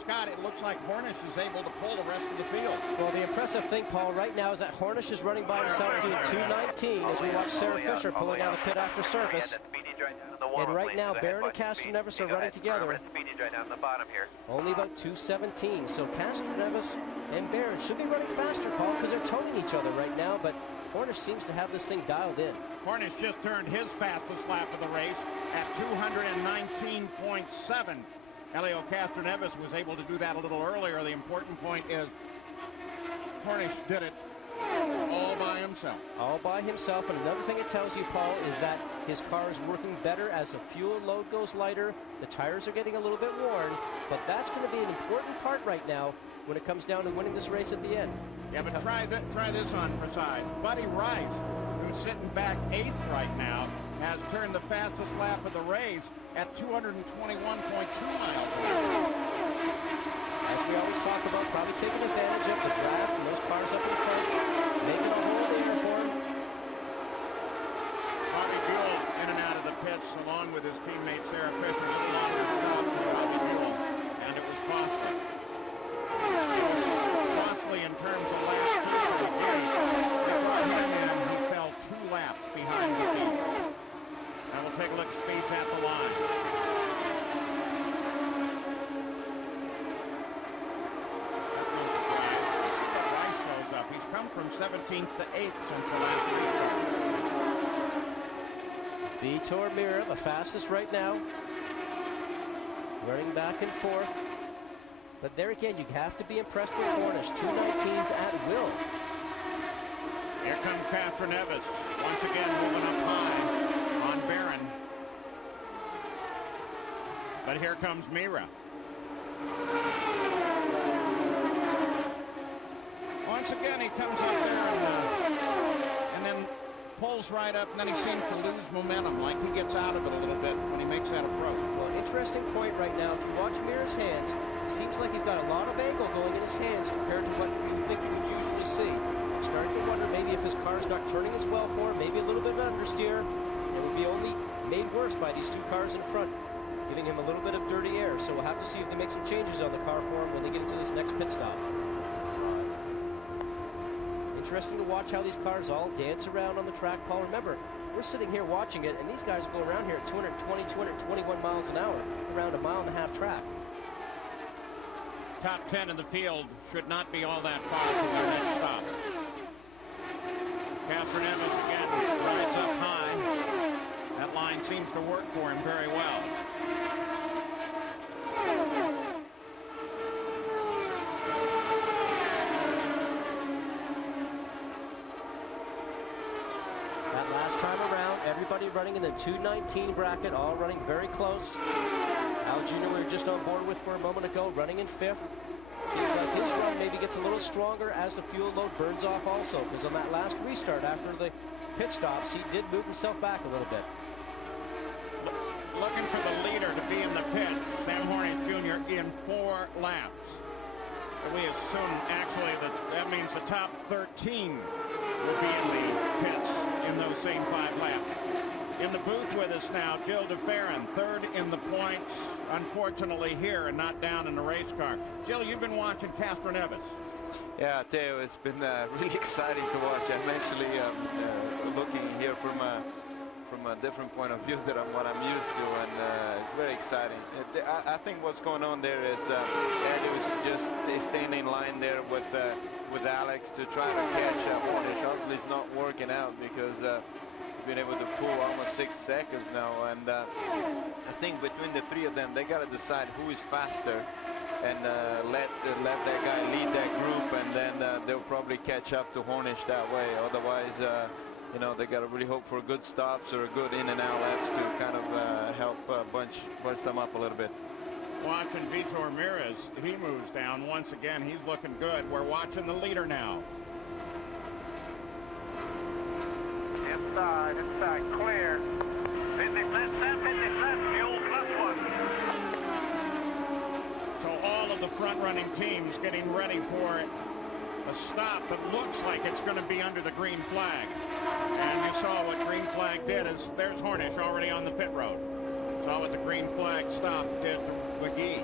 Scott, it looks like Hornish is able to pull the rest of the field. Well, the impressive thing, Paul, right now is that Hornish is running by himself doing 2:19 as we watch Sarah Fisher pulling out the pit after service. And right now, Barron and Castroneves are running together. Only about 2:17. So Castroneves and Barron should be running faster, Paul, because they're towing each other right now. But Hornish seems to have this thing dialed in. Hornish just turned his fastest lap of the race at 219.7. Helio Castroneves was able to do that a little earlier. The important point is Hornish did it all by himself. All by himself. And another thing it tells you, Paul, is that his car is working better as the fuel load goes lighter. The tires are getting a little bit worn. But that's going to be an important part right now when it comes down to winning this race at the end. Yeah, but try this on for size. Buddy Rice, who's sitting back 8th right now, has turned the fastest lap of the race at 221.2 miles. As we always talk about, probably taking advantage of the draft and those cars up in front, making a hole there for him. Bobby Buell in and out of the pits along with his teammate Sarah Fisher. A little longer stop for Bobby Buell, and it was costly. Costly in terms of last year. They brought him in, he fell 2 laps behind the field. Now we'll take a look at speeds at the line. Rice shows up. He's come from 17th to 8th since the last restart. Vitor Mira, the fastest right now. Running back and forth. But there again, you have to be impressed with Hornish. 2:19s at will. Here comes Castroneves. Once again moving up high on Barron. But here comes Mira. Once again, he comes up there and then pulls right up, and then he seems to lose momentum, like he gets out of it a little bit when he makes that approach. Well, interesting point right now. If you watch Mira's hands, it seems like he's got a lot of angle going in his hands compared to what you think you would usually see. I'm starting to wonder maybe if his car's not turning as well for him, maybe a little bit of understeer. It would be only made worse by these 2 cars in front, giving him a little bit of dirty air. So we'll have to see if they make some changes on the car for him when they get into this next pit stop. Interesting to watch how these cars all dance around on the track, Paul. Remember, we're sitting here watching it, and these guys go around here at 220, 221 miles an hour, around a 1.5 mile track. Top 10 in the field should not be all that far from their next stop. Castroneves again rides up high. That line seems to work worked for him very well. That last time around, everybody running in the 219 bracket, all running very close. Al Jr. we were just on board with for a moment ago, running in 5th. Seems like his run maybe gets a little stronger as the fuel load burns off also, because on that last restart after the pit stops, he did move himself back a little bit. Looking for the leader to be in the pit, Sam Hornish Jr. in 4 laps. And we assume actually that means the top 13 will be in the pits in those same 5 laps. In the booth with us now, Jill DeFerrin, 3rd in the points, unfortunately here and not down in the race car. Jill, you've been watching Castroneves. Yeah, I tell you, it's been really exciting to watch. I'm actually looking here from a different point of view than what I'm used to, and it's very exciting. I think what's going on there is Eddie was just staying in line there with Alex to try to catch Hornish. Obviously, it's not working out because he's been able to pull almost 6 seconds now, and I think between the 3 of them, they got to decide who is faster and let that guy lead that group, and then they'll probably catch up to Hornish that way. Otherwise, you know, they got to really hope for good stops or a good in and out laps to kind of help bunch them up a little bit. Watching Vitor Ramirez, he moves down once again. He's looking good. We're watching the leader now. Inside, clear. 50 fuel +1. So all of the front-running teams getting ready for a stop that looks like it's going to be under the green flag. And you saw what green flag did. There's Hornish already on the pit road. Saw what the green flag stop did to McGee.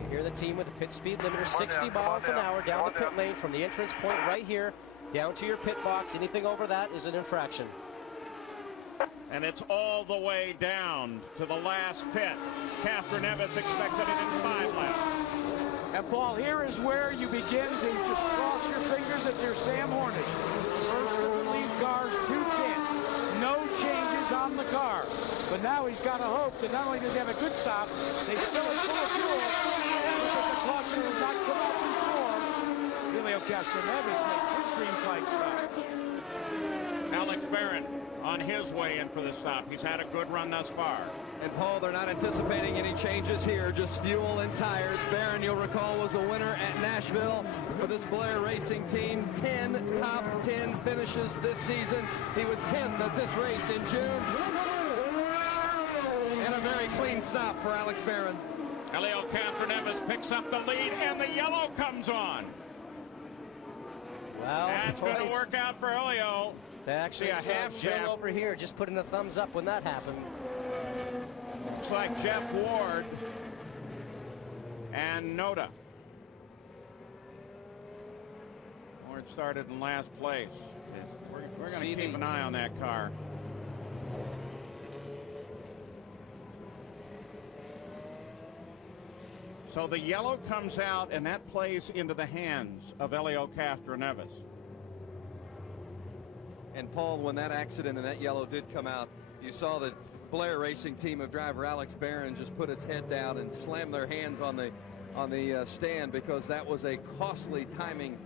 You hear the team with the pit speed limiter, 60 miles an hour down the pit lane from the entrance point right here down to your pit box. Anything over that is an infraction. And it's all the way down to the last pit. Castroneves expected it in 5 laps. And Paul, here is where you begin to just cross your fingers if you're Sam Hornish. First of the lead cars to pit. No changes on the car. But now he's got to hope that not only does he have a good stop, they still are full of fuel. Because the caution has not come up before. Julio Castroneves makes his green flag stop. Alex Barron on his way in for the stop. He's had a good run thus far. And Paul, they're not anticipating any changes here, just fuel and tires. Barron, you'll recall, was a winner at Nashville for this Blair Racing team. 10 top 10 finishes this season. He was 10th at this race in June. And a very clean stop for Alex Barron. Helio Castroneves picks up the lead, and the yellow comes on. Well, that's going to work out for Helio. Actually, Jill over here just putting the thumbs up when that happened. Looks like Jeff Ward and Noda. Ward started in last place. We're going to keep an eye on that car. So the yellow comes out, and that plays into the hands of Helio Castroneves. And Paul, when that accident and that yellow did come out, you saw the Blair Racing team of driver Alex Barron just put its head down and slam their hands on the stand, because that was a costly timing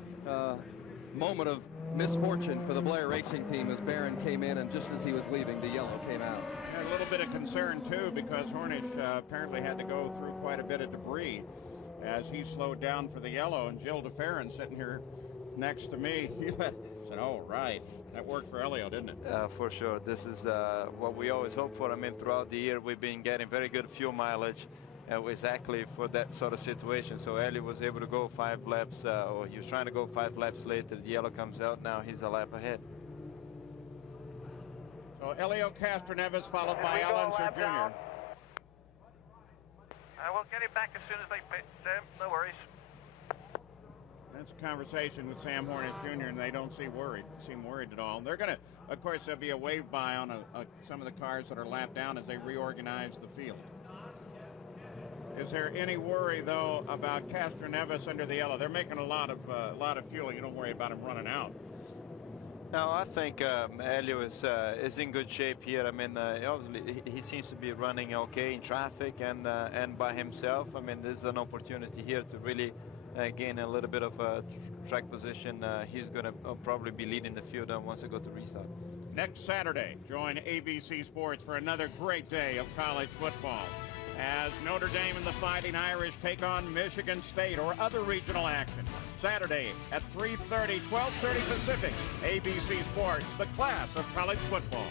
moment of misfortune for the Blair Racing team as Barron came in, and just as he was leaving, the yellow came out. And a little bit of concern too, because Hornish apparently had to go through quite a bit of debris as he slowed down for the yellow. And Jill DeFerrin sitting here next to me, he said, "Oh, right." That worked for Helio, didn't it? For sure. This is what we always hope for. I mean, throughout the year, we've been getting very good fuel mileage exactly for that sort of situation. So Helio was able to go 5 laps, or he was trying to go 5 laps later. The yellow comes out. Now he's a lap ahead. So Helio Castroneves followed by Alonso Jr. I will get him back as soon as they pit, Sam. No worries. That's a conversation with Sam Hornish Jr., and they don't seem worried at all. They're going to, of course, there'll be a wave by on some of the cars that are lapped down as they reorganize the field. Is there any worry, though, about Castroneves under the yellow? They're making a lot of fuel. You don't worry about him running out. No, I think Helio is in good shape here. I mean, obviously he seems to be running okay in traffic and by himself. I mean, there's an opportunity here to really gain a little bit of track position. He's going to probably be leading the field once they go to restart. Next Saturday, join ABC Sports for another great day of college football, as Notre Dame and the Fighting Irish take on Michigan State or other regional action. Saturday at 3:30, 12:30 Pacific. ABC Sports, the class of college football.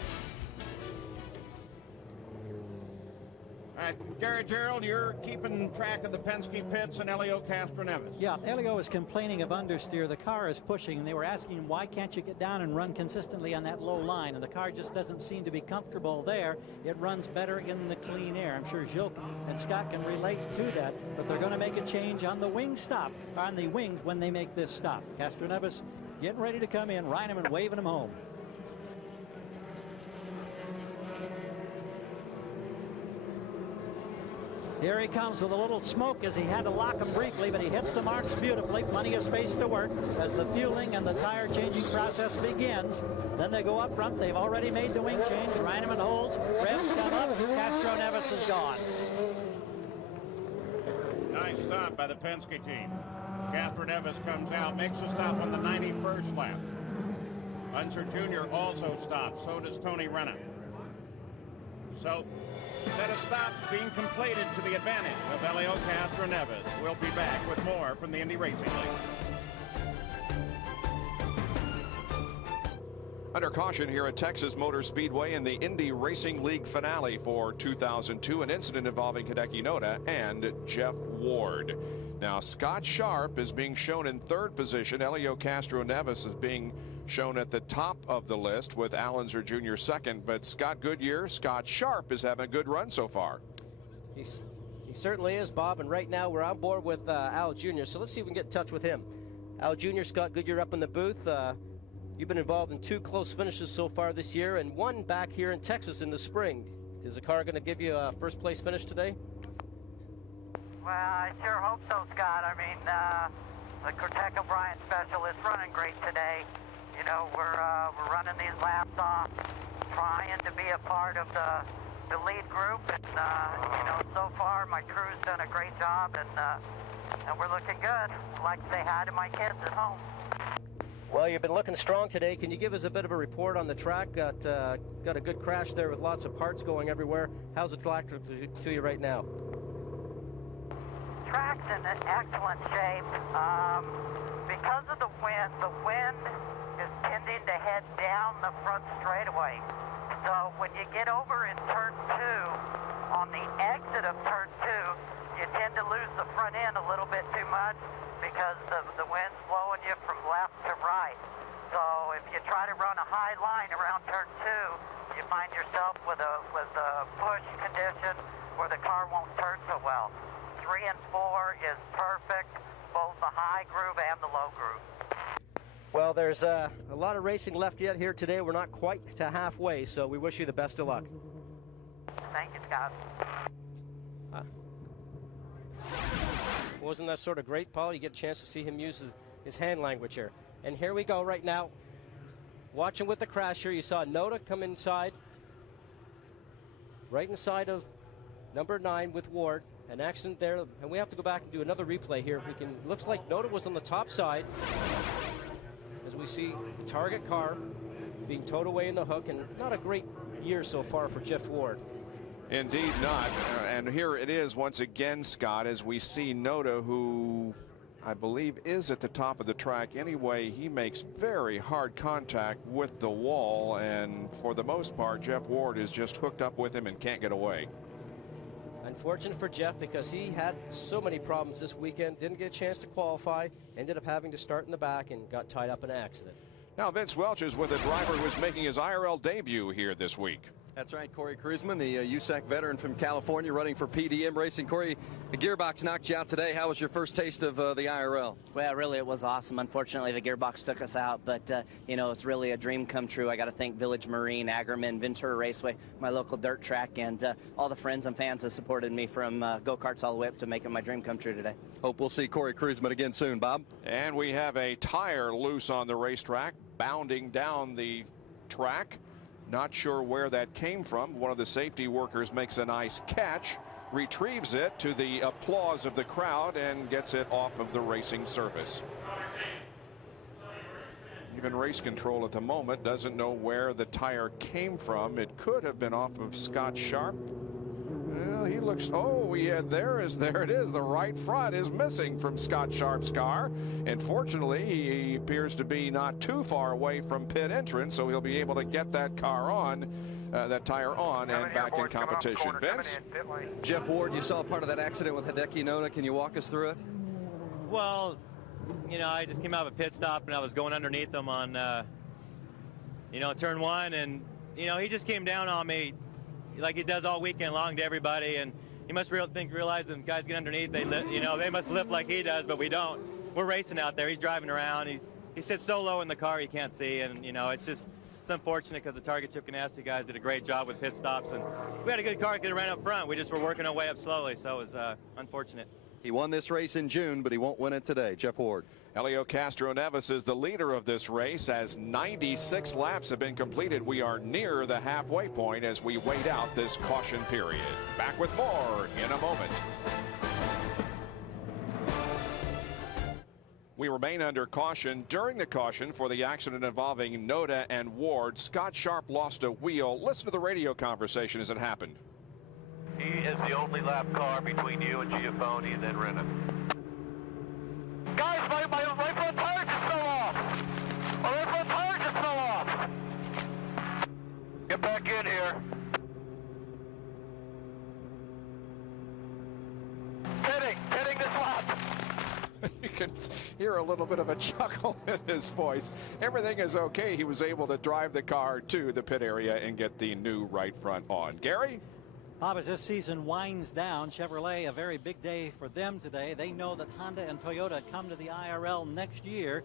All right, Gary Gerald, you're keeping track of the Penske pits and Helio Castroneves. Yeah, Helio is complaining of understeer. The car is pushing, and they were asking him, why can't you get down and run consistently on that low line? And the car just doesn't seem to be comfortable there. It runs better in the clean air. I'm sure Gilles and Scott can relate to that, but they're going to make a change on the wing stop, on the wings when they make this stop. Castroneves getting ready to come in, Reineman waving him home. Here he comes with a little smoke as he had to lock him briefly, but he hits the marks beautifully. Plenty of space to work as the fueling and the tire changing process begins. Then they go up front. They've already made the wing change. Reineman holds. Revs come up. Castroneves is gone. Nice stop by the Penske team. Castroneves comes out, makes a stop on the 91st lap. Unser Jr. also stops. So does Tony Renna. So, set of stops being completed to the advantage of Helio Castroneves. We'll be back with more from the Indy Racing League. Under caution here at Texas Motor Speedway in the Indy Racing League finale for 2002, an incident involving Hideki Noda and Jeff Ward. Now, Scott Sharp is being shown in third position. Helio Castroneves is being shown at the top of the list with Alonso Jr. second, but Scott Sharp is having a good run so far. He certainly is, Bob, and right now we're on board with Al Jr., so let's see if we can get in touch with him. Al Jr., Scott Goodyear up in the booth. You've been involved in 2 close finishes so far this year and 1 back here in Texas in the spring. Is the car going to give you a first place finish today? Well, I sure hope so, Scott. I mean, the Cortec O'Brien special is running great today. You know, we're running these laps off, trying to be a part of the lead group, and you know, so far my crew's done a great job, and we're looking good. I'd like to say hi to my kids at home. Well, you've been looking strong today. Can you give us a bit of a report on the track? Got a good crash there with lots of parts going everywhere. How's the track to you right now? Track's in excellent shape. Because of the wind is tending to head down the front straightaway. So when you get over in turn 2, on the exit of turn 2, you tend to lose the front end a little bit too much because the wind's blowing you from left to right. So if you try to run a high line around turn 2, you find yourself with a push condition where the car won't turn so well. 3 and 4 is perfect, both the high groove and the low groove. Well, there's a lot of racing left yet here today. We're not quite to halfway, so we wish you the best of luck. Thank you, Scott. Wasn't that sort of great, Paul? You get a chance to see him use his hand language here. And here we go right now. Watching with the crash here, you saw Noda come inside. Right inside of number 9 with Ward. An accident there, and we have to go back and do another replay here if we can. Looks like Noda was on the top side. As we see the target car being towed away in the hook, and not a great year so far for Jeff Ward. Indeed not. And here it is once again, Scott, as we see Noda, who I believe is at the top of the track anyway. He makes very hard contact with the wall, and for the most part, Jeff Ward is just hooked up with him and can't get away. Unfortunate for Jeff because he had so many problems this weekend. Didn't get a chance to qualify. Ended up having to start in the back and got tied up in an accident. Now Vince Welch is with a driver who is making his IRL debut here this week. That's right, Corey Kruisman, the USAC veteran from California, running for PDM Racing. Corey, the gearbox knocked you out today. How was your first taste of the IRL? Well, really, it was awesome. Unfortunately, the gearbox took us out, but, you know, it's really a dream come true. I got to thank Village Marine, Aggerman, Ventura Raceway, my local dirt track, and all the friends and fans that supported me from go-karts all the way up to making my dream come true today. Hope we'll see Corey Kruisman again soon, Bob. And we have a tire loose on the racetrack, bounding down the track. Not sure where that came from. One of the safety workers makes a nice catch, retrieves it to the applause of the crowd, and gets it off of the racing surface. Even race control at the moment doesn't know where the tire came from. It could have been off of Scott Sharp. Well, he looks, there it is. The right front is missing from Scott Sharp's car. And fortunately, he appears to be not too far away from pit entrance, so he'll be able to get that car on, that tire on, and back in competition. Vince? Jeff Ward, you saw part of that accident with Hideki Noda. Can you walk us through it? Well, you know, I just came out of a pit stop, and I was going underneath him on, you know, turn one, and, you know, he just came down on me like he does all weekend long to everybody, and he must realize when guys get underneath, they must lift like he does, but we don't. We're racing out there. He's driving around. He sits so low in the car he can't see, and, you know, it's unfortunate because the Target Chip Ganassi guys did a great job with pit stops, and we had a good car because it ran up front. We just were working our way up slowly, so it was unfortunate. He won this race in June, but he won't win it today. Jeff Ward. Elio Castro-Neves is the leader of this race as 96 laps have been completed. We are near the halfway point as we wait out this caution period. Back with more in a moment. We remain under caution. During the caution for the accident involving Noda and Ward, Scott Sharp lost a wheel. Listen to the radio conversation as it happened. He is the only lap car between you and Giafone and then Renna. Guys, my right front tire just fell off. My right front tire just fell off. Get back in here. Pitting this lap. You can hear a little bit of a chuckle in his voice. Everything is okay. He was able to drive the car to the pit area and get the new right front on. Gary? Bob, as this season winds down, Chevrolet, a very big day for them today. They know that Honda and Toyota come to the IRL next year.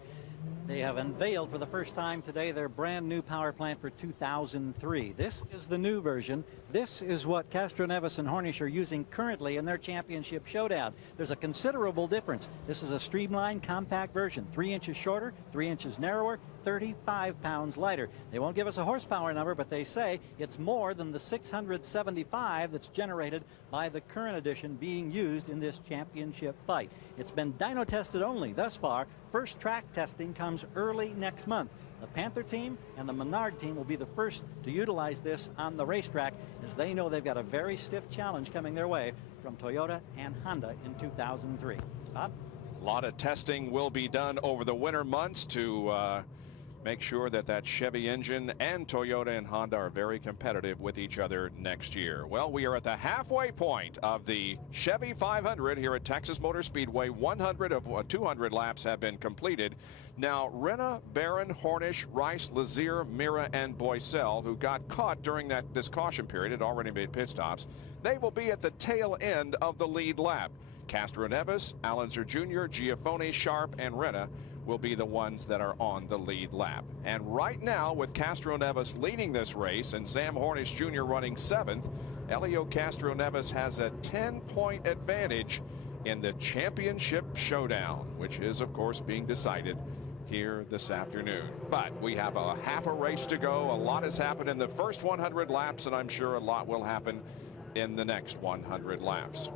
They have unveiled for the first time today their brand new power plant for 2003. This is the new version. This is what Castro-Neves and Hornish are using currently in their championship showdown. There's a considerable difference. This is a streamlined, compact version, 3 inches shorter, 3 inches narrower, 35 pounds lighter. They won't give us a horsepower number, but they say it's more than the 675 that's generated by the current edition being used in this championship fight. It's been dyno tested only thus far. First track testing comes early next month. The Panther team and the Menard team will be the first to utilize this on the racetrack, as they know they've got a very stiff challenge coming their way from Toyota and Honda in 2003. Bob? A lot of testing will be done over the winter months to make sure that that Chevy engine and Toyota and Honda are very competitive with each other next year. Well, we are at the halfway point of the Chevy 500 here at Texas Motor Speedway. 100 of 200 laps have been completed. Now, Renna, Barron, Hornish, Rice, Lazier, Mira, and Boycel, who got caught during this caution period, had already made pit stops. They will be at the tail end of the lead lap. Castro-Neves, Allenser Jr., Giafone, Sharp, and Renna will be the ones that are on the lead lap. And right now, with Castro-Neves leading this race and Sam Hornish Jr. running 7th, Elio Castro-Neves has a 10-point advantage in the championship showdown, which is, of course, being decided here this afternoon. But we have a half a race to go. A lot has happened in the first 100 laps, and I'm sure a lot will happen in the next 100 laps.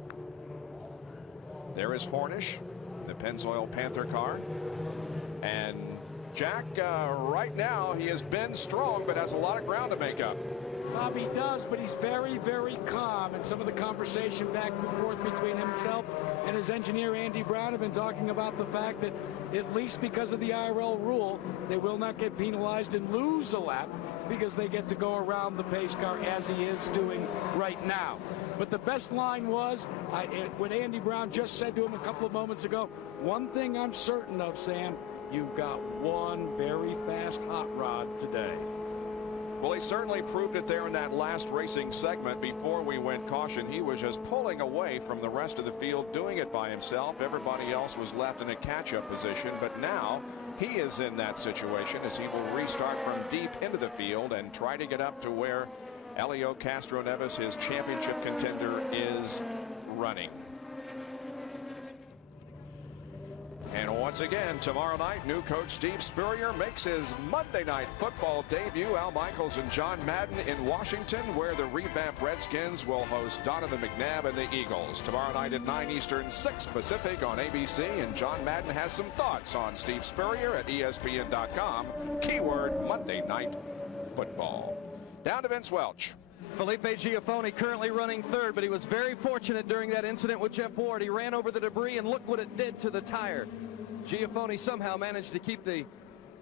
There is Hornish, the Pennzoil Panther car. And Jack, right now, he has been strong, but has a lot of ground to make up. Bob, he does, but he's very, very calm. And some of the conversation back and forth between himself and his engineer, Andy Brown, have been talking about the fact that, at least because of the IRL rule, they will not get penalized and lose a lap because they get to go around the pace car as he is doing right now. But the best line was what Andy Brown just said to him a couple of moments ago. One thing I'm certain of, Sam, you've got one very fast hot rod today. Well, he certainly proved it there in that last racing segment. Before we went caution, he was just pulling away from the rest of the field, doing it by himself. Everybody else was left in a catch-up position, but now he is in that situation as he will restart from deep into the field and try to get up to where Helio Castroneves, his championship contender, is running. And once again, tomorrow night, new coach Steve Spurrier makes his Monday Night Football debut. Al Michaels and John Madden in Washington, where the revamped Redskins will host Donovan McNabb and the Eagles. Tomorrow night at 9 Eastern, 6 Pacific on ABC. And John Madden has some thoughts on Steve Spurrier at ESPN.com. Keyword Monday Night Football. Down to Vince Welch. Felipe Giafone currently running third, but he was very fortunate during that incident with Jeff Ward. He ran over the debris, and look what it did to the tire. Giafone somehow managed to keep the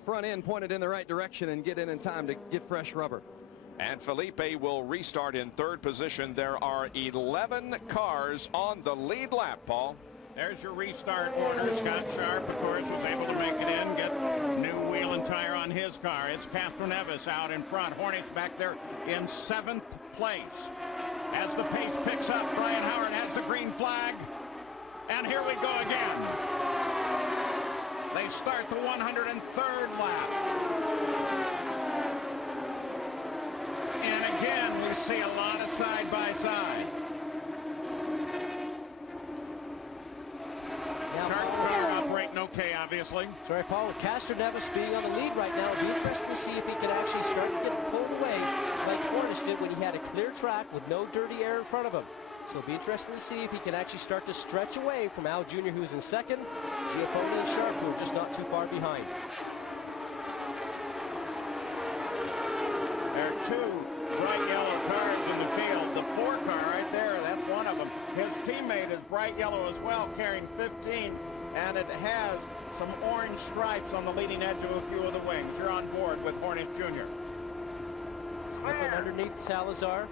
front end pointed in the right direction and get in time to get fresh rubber. And Felipe will restart in third position. There are 11 cars on the lead lap, Paul. There's your restart order. Scott Sharp, of course, was able to make it in, get new wheel and tire on his car. It's Castroneves out in front. Hornets back there in 7th place. As the pace picks up, Brian Howard has the green flag. And here we go again. They start the 103rd lap. And again, we see a lot of side-by-side. Car operating okay, obviously. Sorry, Paul, with Castroneves being on the lead right now, it'll be interesting to see if he can actually start to get pulled away like Hornish did when he had a clear track with no dirty air in front of him. So it'll be interesting to see if he can actually start to stretch away from Al Jr., who's in second, Giafone and Sharp, who are just not too far behind. There are 2 bright yellow cars in the field. The 4 car right there, that's one of them. His teammate is bright yellow as well, carrying 15, and it has some orange stripes on the leading edge of a few of the wings. You're on board with Hornish Jr. Slipping underneath Salazar,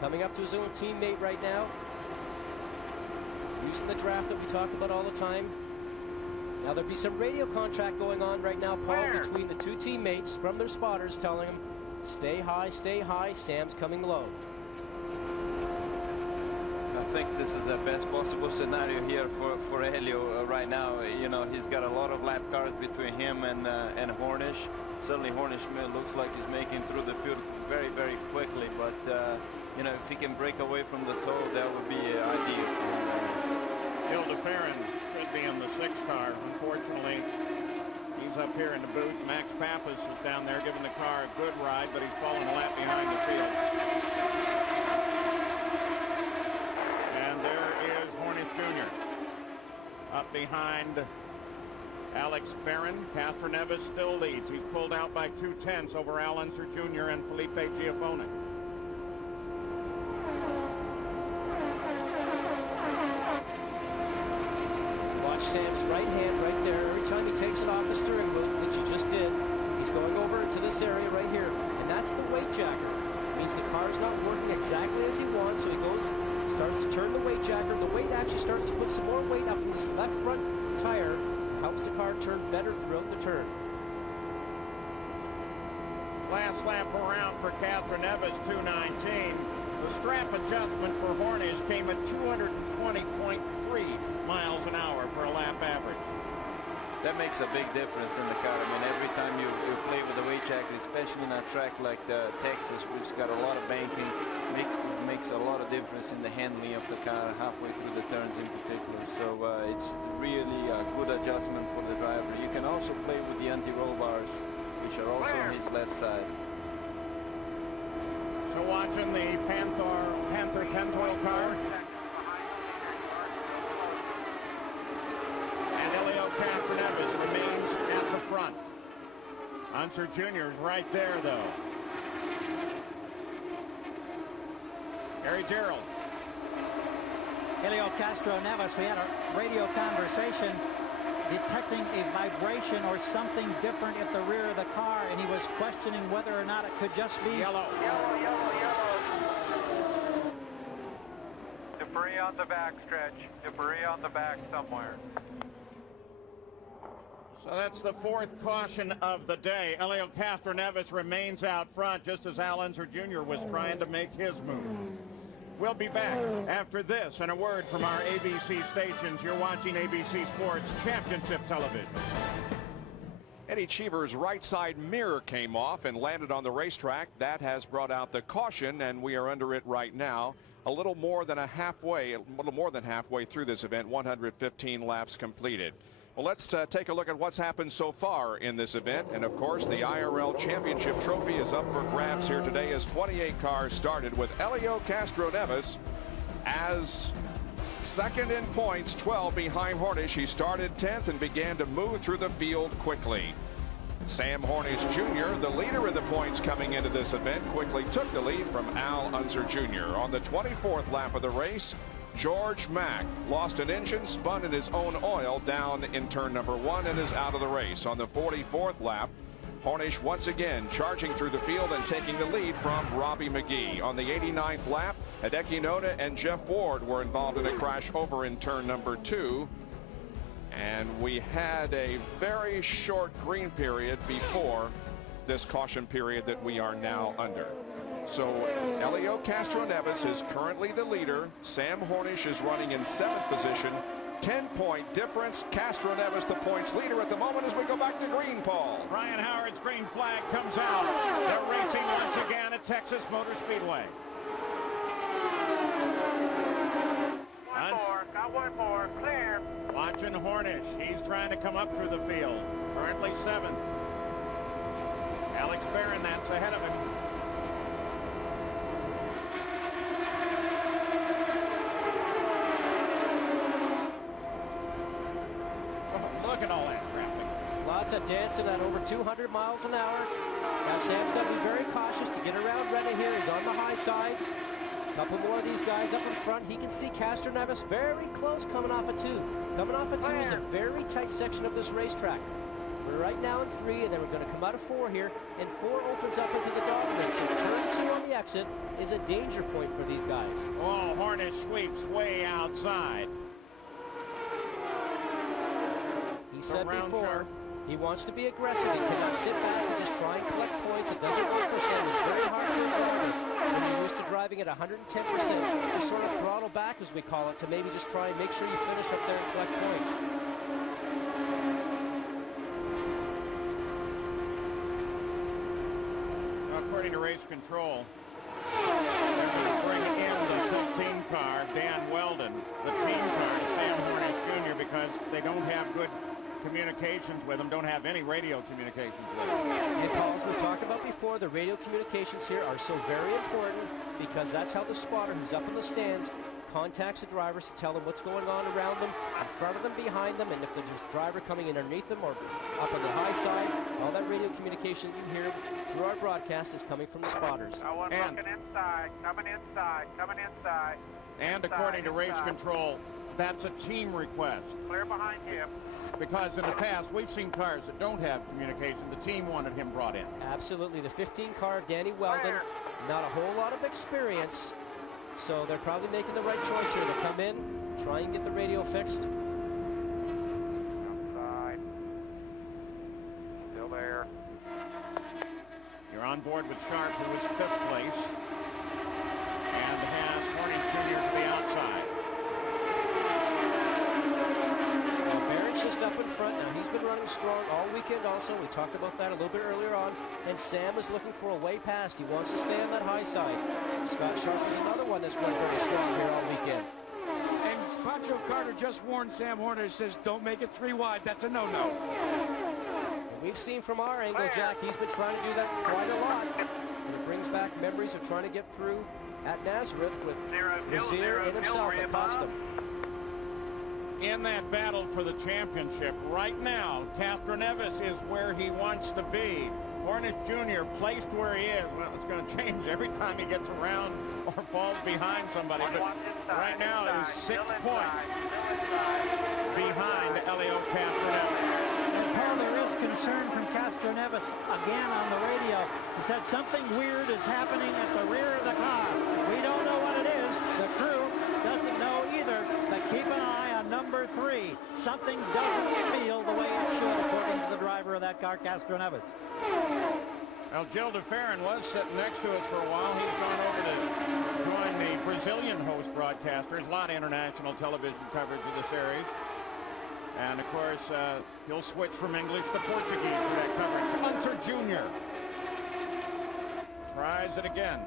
coming up to his own teammate right now. Using the draft that we talk about all the time. Now there'll be some radio contract going on right now, Paul, between the 2 teammates from their spotters telling them, stay high, Sam's coming low. I think this is the best possible scenario here for Helio right now. You know, he's got a lot of lap cars between him and Hornish. Certainly Hornish looks like he's making through the field very, very quickly, but you know, if he can break away from the toe, that would be ideal. Hilda Farron should be in the 6th car. Unfortunately, he's up here in the booth. Max Pappas is down there giving the car a good ride, but he's falling a lap behind the field. And there is Hornish Jr. up behind Alex Barron. Castroneves still leads. He's pulled out by 2/10 over Al Unser Jr. and Felipe Giafone. Watch Sam's right hand right there. Every time he takes it off the steering wheel, which he just did, he's going over into this area right here. And that's the weight jacker. It means the car's not working exactly as he wants, so he starts to turn the weight jacker, and the weight actually starts to put some more weight up in this left front tire. Helps the car turn better throughout the turn. Last lap around for Castroneves, 2:19. The strap adjustment for Hornish came at 220.3 miles an hour for a lap average. That makes a big difference in the car. I mean, every time you play with the weight jacket, especially in a track like Texas, which got a lot of banking, makes a lot of difference in the handling of the car halfway through the turns in particular. So it's really a good adjustment for the driver. You can also play with the anti-roll bars, which are also on his left side. So watching the Panther Pentoil car. And Helio Castroneves remains at the front. Unser Jr. is right there, though. Harry Gerald. Helio Castroneves, we had a radio conversation detecting a vibration or something different at the rear of the car, and he was questioning whether or not it could just be yellow. Debris on the back stretch. Debris on the back somewhere. So that's the fourth caution of the day. Elio Castroneves remains out front, just as Al Unser Jr. was trying to make his move. We'll be back after this and a word from our ABC stations. You're watching ABC Sports Championship Television. Eddie Cheever's right side mirror came off and landed on the racetrack. That has brought out the caution, and we are under it right now. A little more than halfway through this event, 115 laps completed. Well, let's take a look at what's happened so far in this event. And of course, the IRL Championship Trophy is up for grabs here today as 28 cars started with Elio Castroneves as second in points, 12 behind Hornish. He started 10th and began to move through the field quickly. Sam Hornish Jr., the leader of the points coming into this event, quickly took the lead from Al Unser Jr. On the 24th lap of the race, George Mack lost an engine, spun in his own oil down in turn number 1 and is out of the race. On the 44th lap, Hornish once again charging through the field and taking the lead from Robbie McGee. On the 89th lap, Hideki Noda and Jeff Ward were involved in a crash over in turn number 2. And we had a very short green period before this caution period that we are now under. So Elio Castroneves is currently the leader. Sam Hornish is running in 7th position. 10-point difference. Castroneves the points leader at the moment as we go back to green, Paul. Brian Howard's green flag comes out. They're racing once again at Texas Motor Speedway. Got one more, clear. Watching Hornish. He's trying to come up through the field. Currently 7th. Alex Barron, that's ahead of him. Look at all that traffic. Lots of dancing at over 200 miles an hour. Now Sam's got to be very cautious to get around Renna here. He's on the high side. A couple more of these guys up in front. He can see Castroneves very close coming off of 2. Coming off of 2 is a very tight section of this racetrack. We're right now in 3, and then we're going to come out of 4 here, and 4 opens up into the dog leg. So turn 2 on the exit is a danger point for these guys. Oh, Hornish sweeps way outside. He said before, he wants to be aggressive. He cannot sit back and just try and collect points. It doesn't work for Sam. It's very hard for a driver when you're used to driving at 110%. You sort of throttle back, as we call it, to maybe just try and make sure you finish up there and collect points. According to race control, they're going to bring in the 15 car, Dan Weldon, the team car, to Sam Hornish Jr. because they don't have good communications with them, don't have any radio communications with them. And Paul, as we talked about before, the radio communications here are so very important because that's how the spotter who's up in the stands contacts the drivers to tell them what's going on around them, in front of them, behind them, and if there's a driver coming in underneath them or up on the high side, all that radio communication you hear through our broadcast is coming from the spotters. Looking inside, coming inside, coming inside. And according to race control, that's a team request. Clear behind him. Because in the past, we've seen cars that don't have communication. The team wanted him brought in. Absolutely. The 15 car of Danny Weldon, not a whole lot of experience. So they're probably making the right choice here to come in, try and get the radio fixed. Outside. Still there. You're on board with Sharp, who was 5th place, and has Hornish Jr. to the outside. Barrett's just up in front now. He's been running strong all weekend also. We talked about that a little bit earlier on. And Sam is looking for a way past. He wants to stay on that high side. Scott Sharp is another one that's running very strong here all weekend. And Pancho Carter just warned Sam Hornish, says don't make it 3 wide. That's a no-no. We've seen from our angle, Jack, he's been trying to do that quite a lot. And it brings back memories of trying to get through at Nazareth with Lazier and himself at Custom. In that battle for the championship, right now, Castroneves is where he wants to be. Hornish Jr. placed where he is. Well, it's going to change every time he gets around or falls behind somebody. But right now, he's 6 points behind Elio Castroneves. And Paul, there is concern from Castroneves again on the radio. He said something weird is happening at the rear of the car. We don't know what it is. The crew doesn't know either, but keep an eye on number number 3. Something doesn't feel the way it should, according to the driver of that car, Castroneves. Well, Gil de Ferran was sitting next to us for a while. He's gone over to join the Brazilian host broadcasters. A lot of international television coverage of the series. And, of course, he'll switch from English to Portuguese for that coverage. Unser Jr. tries it again.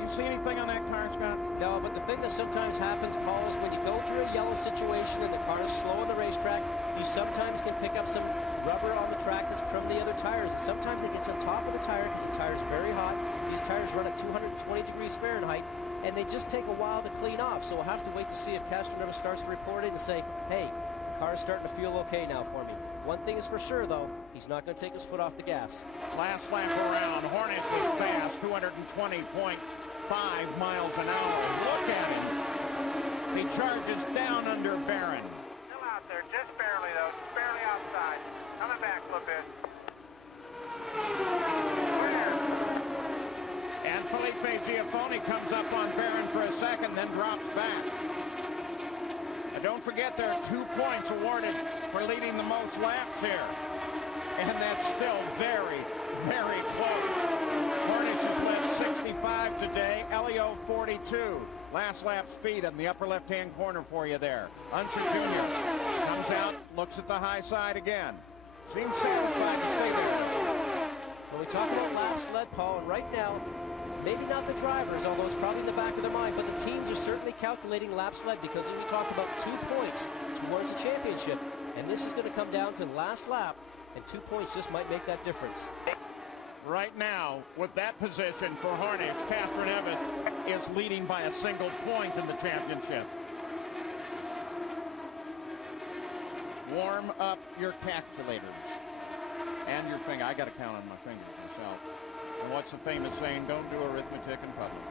You see anything on that car, Scott? No, but the thing that sometimes happens, Paul, is when you go through a yellow situation and the car is slow on the racetrack, you sometimes can pick up some rubber on the track that's from the other tires. And sometimes it gets on top of the tire because the tire's very hot. These tires run at 220 degrees Fahrenheit, and they just take a while to clean off. So we'll have to wait to see if Castroneves starts to report it and say, hey, the car's starting to feel okay now for me. One thing is for sure, though, he's not going to take his foot off the gas. Last lap around, Hornish was fast, 220.5 miles an hour. Look at him. He charges down under Barron. Still out there, just barely, though. Just barely outside. Coming back a little bit. And Felipe Giafone comes up on Barron for a second, then drops back. And don't forget, there are 2 points awarded for leading the most laps here. And that's still very, very close. Hornish has led 65 today. Elio 42. Last lap speed in the upper left-hand corner for you there. Unser Jr. comes out, looks at the high side again. Seems satisfied to stay there. When we talk about laps led, Paul, and right now, maybe not the drivers, although it's probably in the back of their mind, but the teams are certainly calculating laps led because we talk about 2 points towards a championship. And this is going to come down to the last lap, and 2 points just might make that difference. Right now, with that position for Hornish, Castroneves is leading by a single point in the championship. Warm up your calculators and your finger. I got to count on my fingers myself. And what's the famous saying? Don't do arithmetic in public.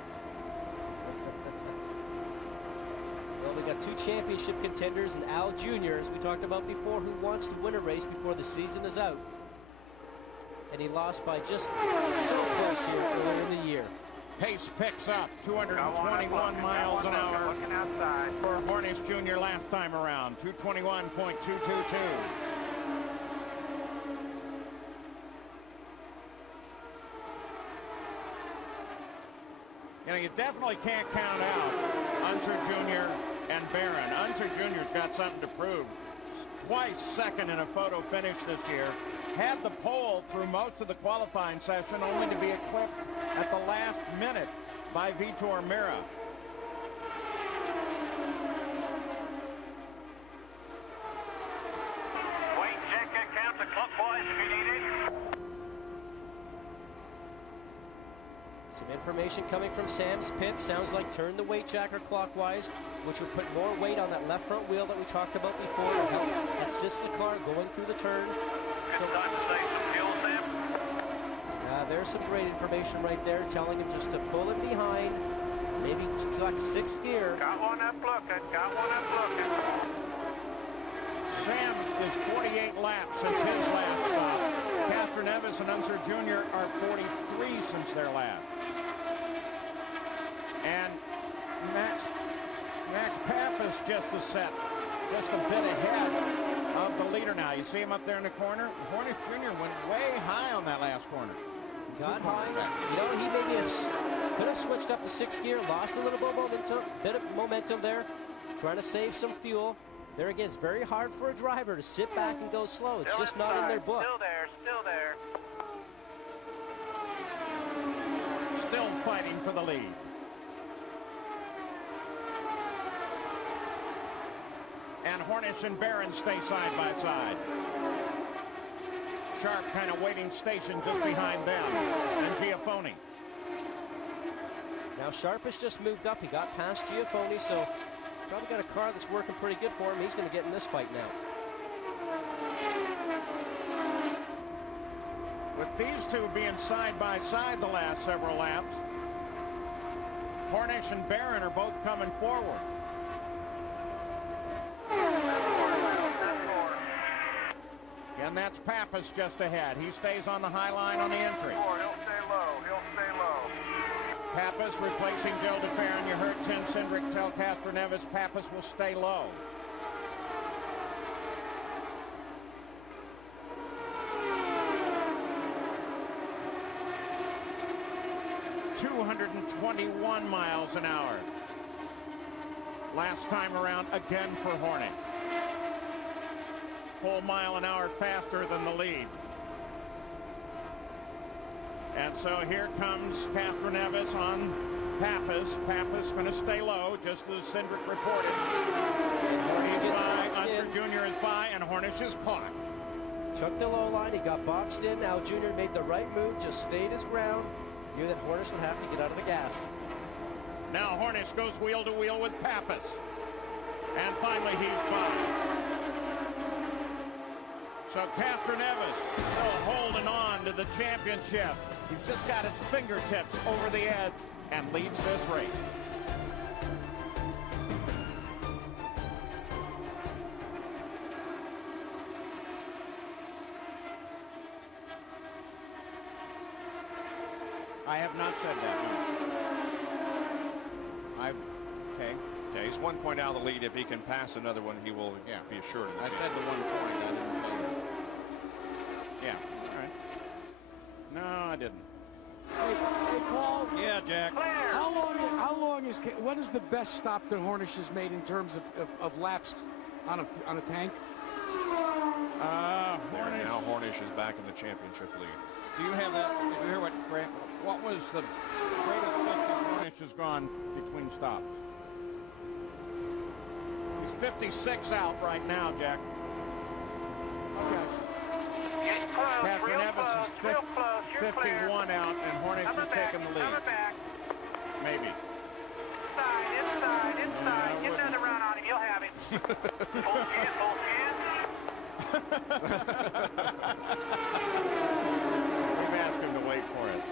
Well, we got 2 championship contenders, and Al Jr., as we talked about before, who wants to win a race before the season is out. And he lost by just so close here earlier in the year. Pace picks up, 221 miles an hour for Hornish Jr. last time around, 221.222. You know, you definitely can't count out Unser Jr. and Barron. Unser Jr.'s got something to prove. Twice second in a photo finish this year. Had the pole through most of the qualifying session, only to be eclipsed at the last minute by Vitor Meira. Wait, check it, count the clockwise if you need it. Some information coming from Sam's pit. Sounds like turn the weight jacker clockwise, which would put more weight on that left front wheel that we talked about before to help assist the car going through the turn. So, there's some great information right there telling him just to pull it behind, maybe select 6th gear. Got one up looking, got one up looking. Sam is 48 laps since his last stop. Castroneves and Unser Jr. are 43 since their last. And Max Pappas just a bit ahead of the leader now. You see him up there in the corner? Hornish Jr. went way high on that last corner. Got high. You know, he maybe could have switched up to 6th gear, lost a little bit of momentum there, trying to save some fuel. There again, it's very hard for a driver to sit back and go slow. It's just not in their book. Still there, still there. Still fighting for the lead. And Hornish and Barron stay side by side. Sharp kind of waiting station just behind them. And Giafone. Now Sharp has just moved up. He got past Giafone, so he's probably got a car that's working pretty good for him. He's going to get in this fight now. With these two being side by side the last several laps, Hornish and Barron are both coming forward. And that's Pappas just ahead. He stays on the high line on the entry. He'll stay low. He'll stay low. Pappas replacing Gil DeFerrin. You heard Tim Cindric tell Castroneves Pappas will stay low. ...221 miles an hour. Last time around again for Hornick. Full mile an hour faster than the lead. And so here comes Castroneves on Pappas. Pappas going to stay low, just as Cindric reported. He's by, Unser Jr. is by, and Hornish is caught. Took the low line, he got boxed in. Al Jr. made the right move, just stayed his ground. Knew that Hornish would have to get out of the gas. Now Hornish goes wheel to wheel with Pappas. And finally he's by. So Castroneves still holding on to the championship. He's just got his fingertips over the edge and leads this race. I have not said that. Okay. Yeah, he's 1 point out of the lead. If he can pass another one, he will be assured of the I championship. said the 1 point. I didn't say that. Yeah. All right. No, I didn't. Hey, Paul. Yeah, Jack. How long is, what is the best stop that Hornish has made in terms of laps on a tank? Now Hornish is back in the championship lead. Do you have that? Did you hear what was the greatest distance Hornish has gone between stops? He's 56 out right now, Jack. Okay. Castroneves is 51 out, and Hornish has taken the lead. Maybe. Inside. Get another run on him. You'll have him. Full chin. We've asked him to wait for us.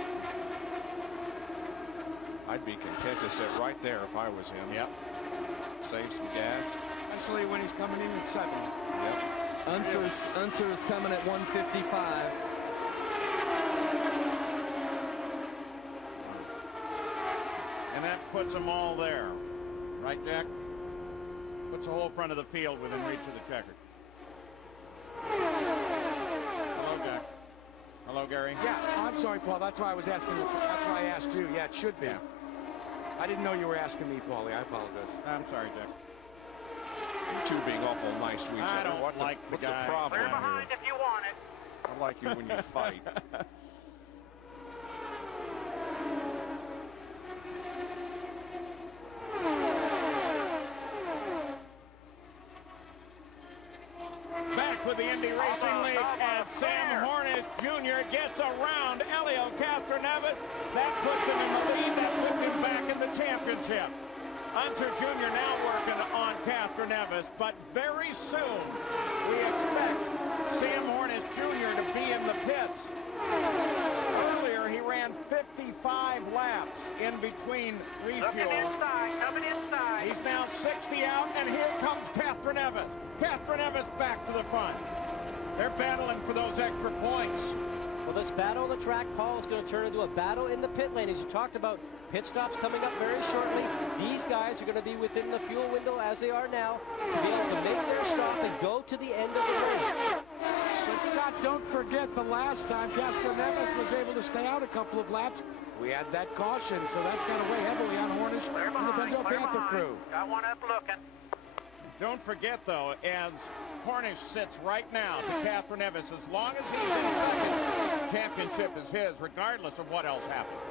I'd be content to sit right there if I was him. Yep. Save some gas. Especially when he's coming in at 7. Yep. Unser is coming at 155. And that puts them all there. Right, Jack? Puts the whole front of the field within reach of the checker. Hello, Jack. Hello, Gary. Yeah, I'm sorry, Paul. That's why I was asking you. That's why I asked you. Yeah, it should be. Yeah. I didn't know you were asking me, Paulie. I apologize. I'm sorry, Jack. You two being awful nice to each other. I don't what's the guy. the problem Clear behind here? if you want it. I like you when you fight. Back with the Indy Racing League as Sam Hornish Jr. gets around Elio Castroneves. That puts him in the lead. That puts him back in the championship. Unser Jr. now working on Castroneves, but very soon we expect Sam Hornish Jr. to be in the pits. Earlier he ran 55 laps in between refuel. Coming inside. He's now 60 out, and here comes Castroneves. Castroneves back to the front. They're battling for those extra points. Well, this battle on the track, Paul, is going to turn into a battle in the pit lane. As you talked about, pit stops coming up very shortly. These guys are going to be within the fuel window as they are now to be able to make their stop and go to the end of the race. But Scott, don't forget the last time Castroneves was able to stay out a couple of laps. We had that caution, so that's going to weigh heavily on Hornish and the Benzo Panther crew. Got one up looking. Don't forget, though, as Hornish sits right now to Castroneves, as long as he's in second, championship is his, regardless of what else happens.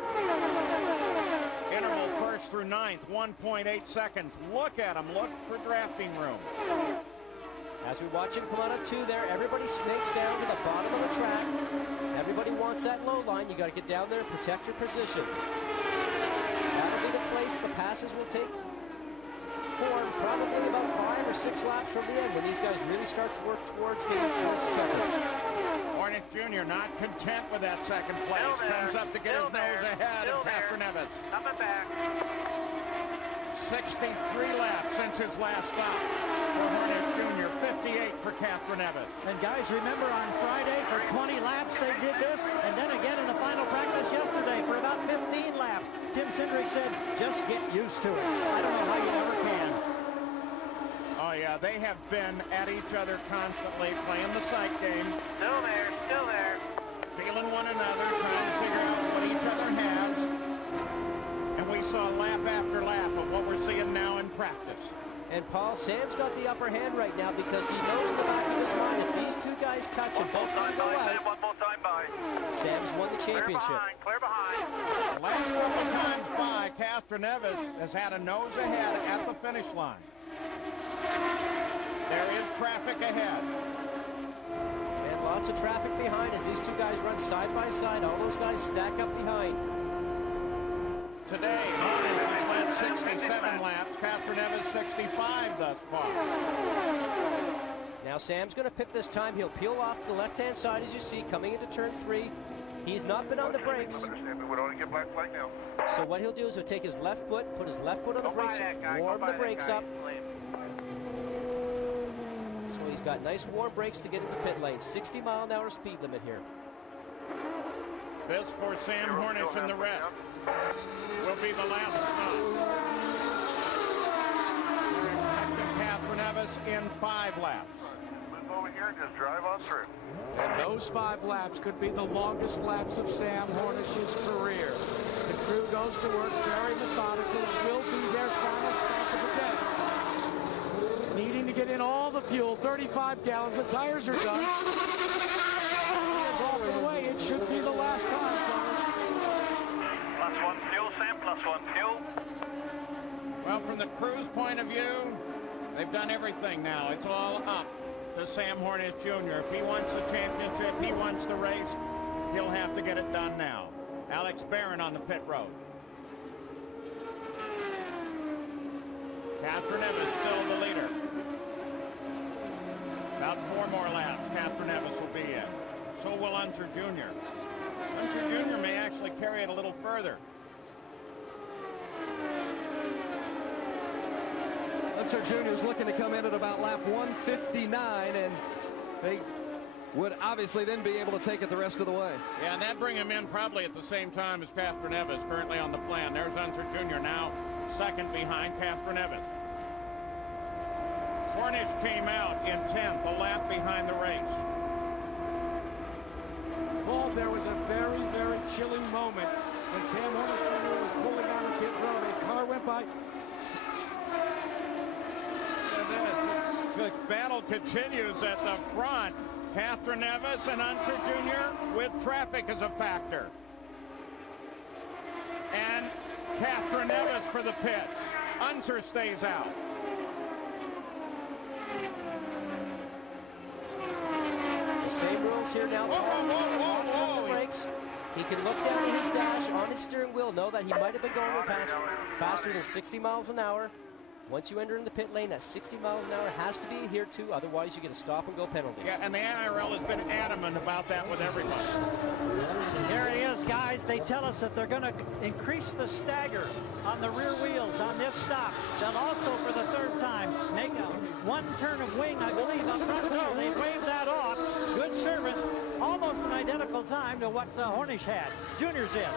Interval first through ninth, 1.8 seconds. Look at him. Look for drafting room. As we watch him come out of 2 there, everybody snakes down to the bottom of the track. Everybody wants that low line. You got to get down there and protect your position. That'll be the place the passes will take form probably about 5 or 6 laps from the end when these guys really start to work towards getting towards each other. Hornish Jr. not content with that second place. Comes up to get his nose ahead of Castroneves. Coming back. 63 laps since his last stop for Hornish Jr. 58 for Castroneves. And guys, remember on Friday for 20 laps they did this, and then again in the final practice yesterday for about about 15 laps. Tim Cindric said, just get used to it. I don't know how you ever can. Oh, yeah, they have been at each other constantly, playing the sight game. Still there, still there. Feeling one another, trying to figure out what each other has. And we saw lap after lap of what we're seeing now in practice. And Paul, Sam's got the upper hand right now because he knows in the back of his mind if these two guys touch and both of them go out, One more time by. Sam's won the championship. Clear behind. Last couple of times by, Castroneves has had a nose ahead at the finish line. There is traffic ahead. And lots of traffic behind as these two guys run side by side. All those guys stack up behind. Today, Hornish has led 67 laps, Castroneves 65 thus far. Now Sam's going to pit this time. He'll peel off to the left-hand side as you see coming into turn 3. He's not been on the brakes. So what he'll do is he'll take his left foot, put his left foot on the brakes, warm the brakes up. So he's got nice warm brakes to get into pit lane. 60-mile-an-hour speed limit here. This for Sam Hornish and the rest will be the last stop. Castroneves in 5 laps. Move over here and just drive on through. And those 5 laps could be the longest laps of Sam Hornish's career. The crew goes to work very methodical. It will be their final stop of the day. Needing to get in all the fuel, 35 gallons. The tires are done. Off the way. It should be the last time, fellas. +1 fuel, Sam, +1 fuel. Well, from the crew's point of view, they've done everything now. It's all up to Sam Hornish Jr. If he wants the championship, he wants the race, he'll have to get it done now. Alex Barron on the pit road. Castroneves still the leader. About 4 more laps, Castroneves will be in. So will Unser Jr. Unser Jr. may actually carry it a little further. Unser Jr. is looking to come in at about lap 159, and they would obviously then be able to take it the rest of the way. Yeah, and that'd bring him in probably at the same time as Castroneves, currently on the plan. There's Unser Jr. now, second behind Castroneves. Hornish came out in 10th, a lap behind the race. Paul, there was a very, very chilling moment when Sam Hornish Jr. was pulling out of pit road. A car went by. The battle continues at the front. Castroneves and Unser Jr. with traffic as a factor. And Castroneves for the pit. Unser stays out. The same rules here now. Whoa. The brakes. He can look down at his dash on his steering wheel, know that he might have been going past faster than 60 miles an hour. Once you enter in the pit lane, that 60 miles an hour has to be adhered to, otherwise you get a stop-and-go penalty. Yeah, and the NRL has been adamant about that with everybody. There it is, guys. They tell us that they're going to increase the stagger on the rear wheels on this stop. They'll also, for the 3rd time, make one turn of wing, I believe, up front. No, they waved that off. Good service. Almost an identical time to what Hornish had. Junior's in.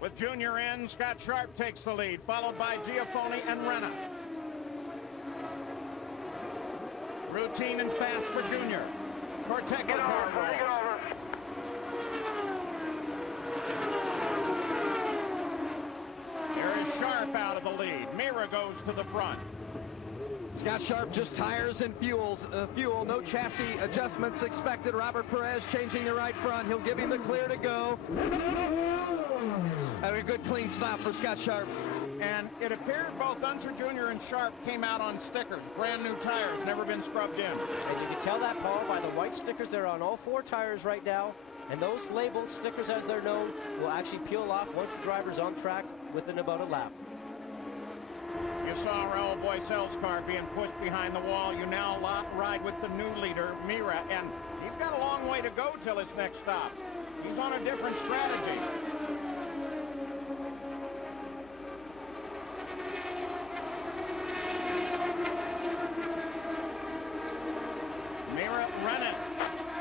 With Junior in, Scott Sharp takes the lead, followed by Giafoni and Renna. Routine and fast for Junior. Corteco car rolls. There is Sharp out of the lead. Mira goes to the front. Scott Sharp, just tires and fuel, no chassis adjustments expected. Robert Perez changing the right front. He'll give him the clear to go. And a good clean stop for Scott Sharp. And it appeared both Unser Jr. and Sharp came out on stickers. Brand new tires, never been scrubbed in. And you can tell that, Paul, by the white stickers. They're on all 4 tires right now. And those labels, stickers as they're known, will actually peel off once the driver's on track within about a lap. You saw Raul Boycel's car being pushed behind the wall. You now ride with the new leader, Mira, and he's got a long way to go till his next stop. He's on a different strategy. Mira Renna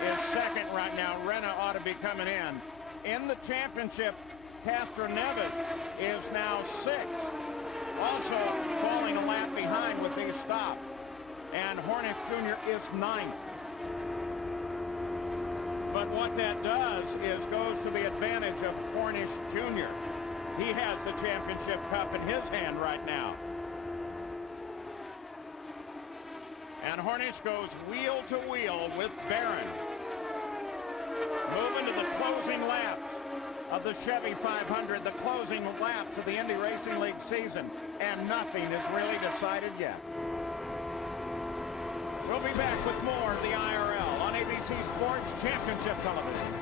is second right now. Renna ought to be coming in. In the championship, Castroneves is now 6th, also falling a lap behind with these stops. And Hornish Jr. is 9th. But what that does is goes to the advantage of Hornish Jr. He has the championship cup in his hand right now. And Hornish goes wheel to wheel with Barron. Moving to the closing laps of the Chevy 500, the closing laps of the Indy Racing League season, and nothing is really decided yet. We'll be back with more of the IRL on ABC Sports Championship Television.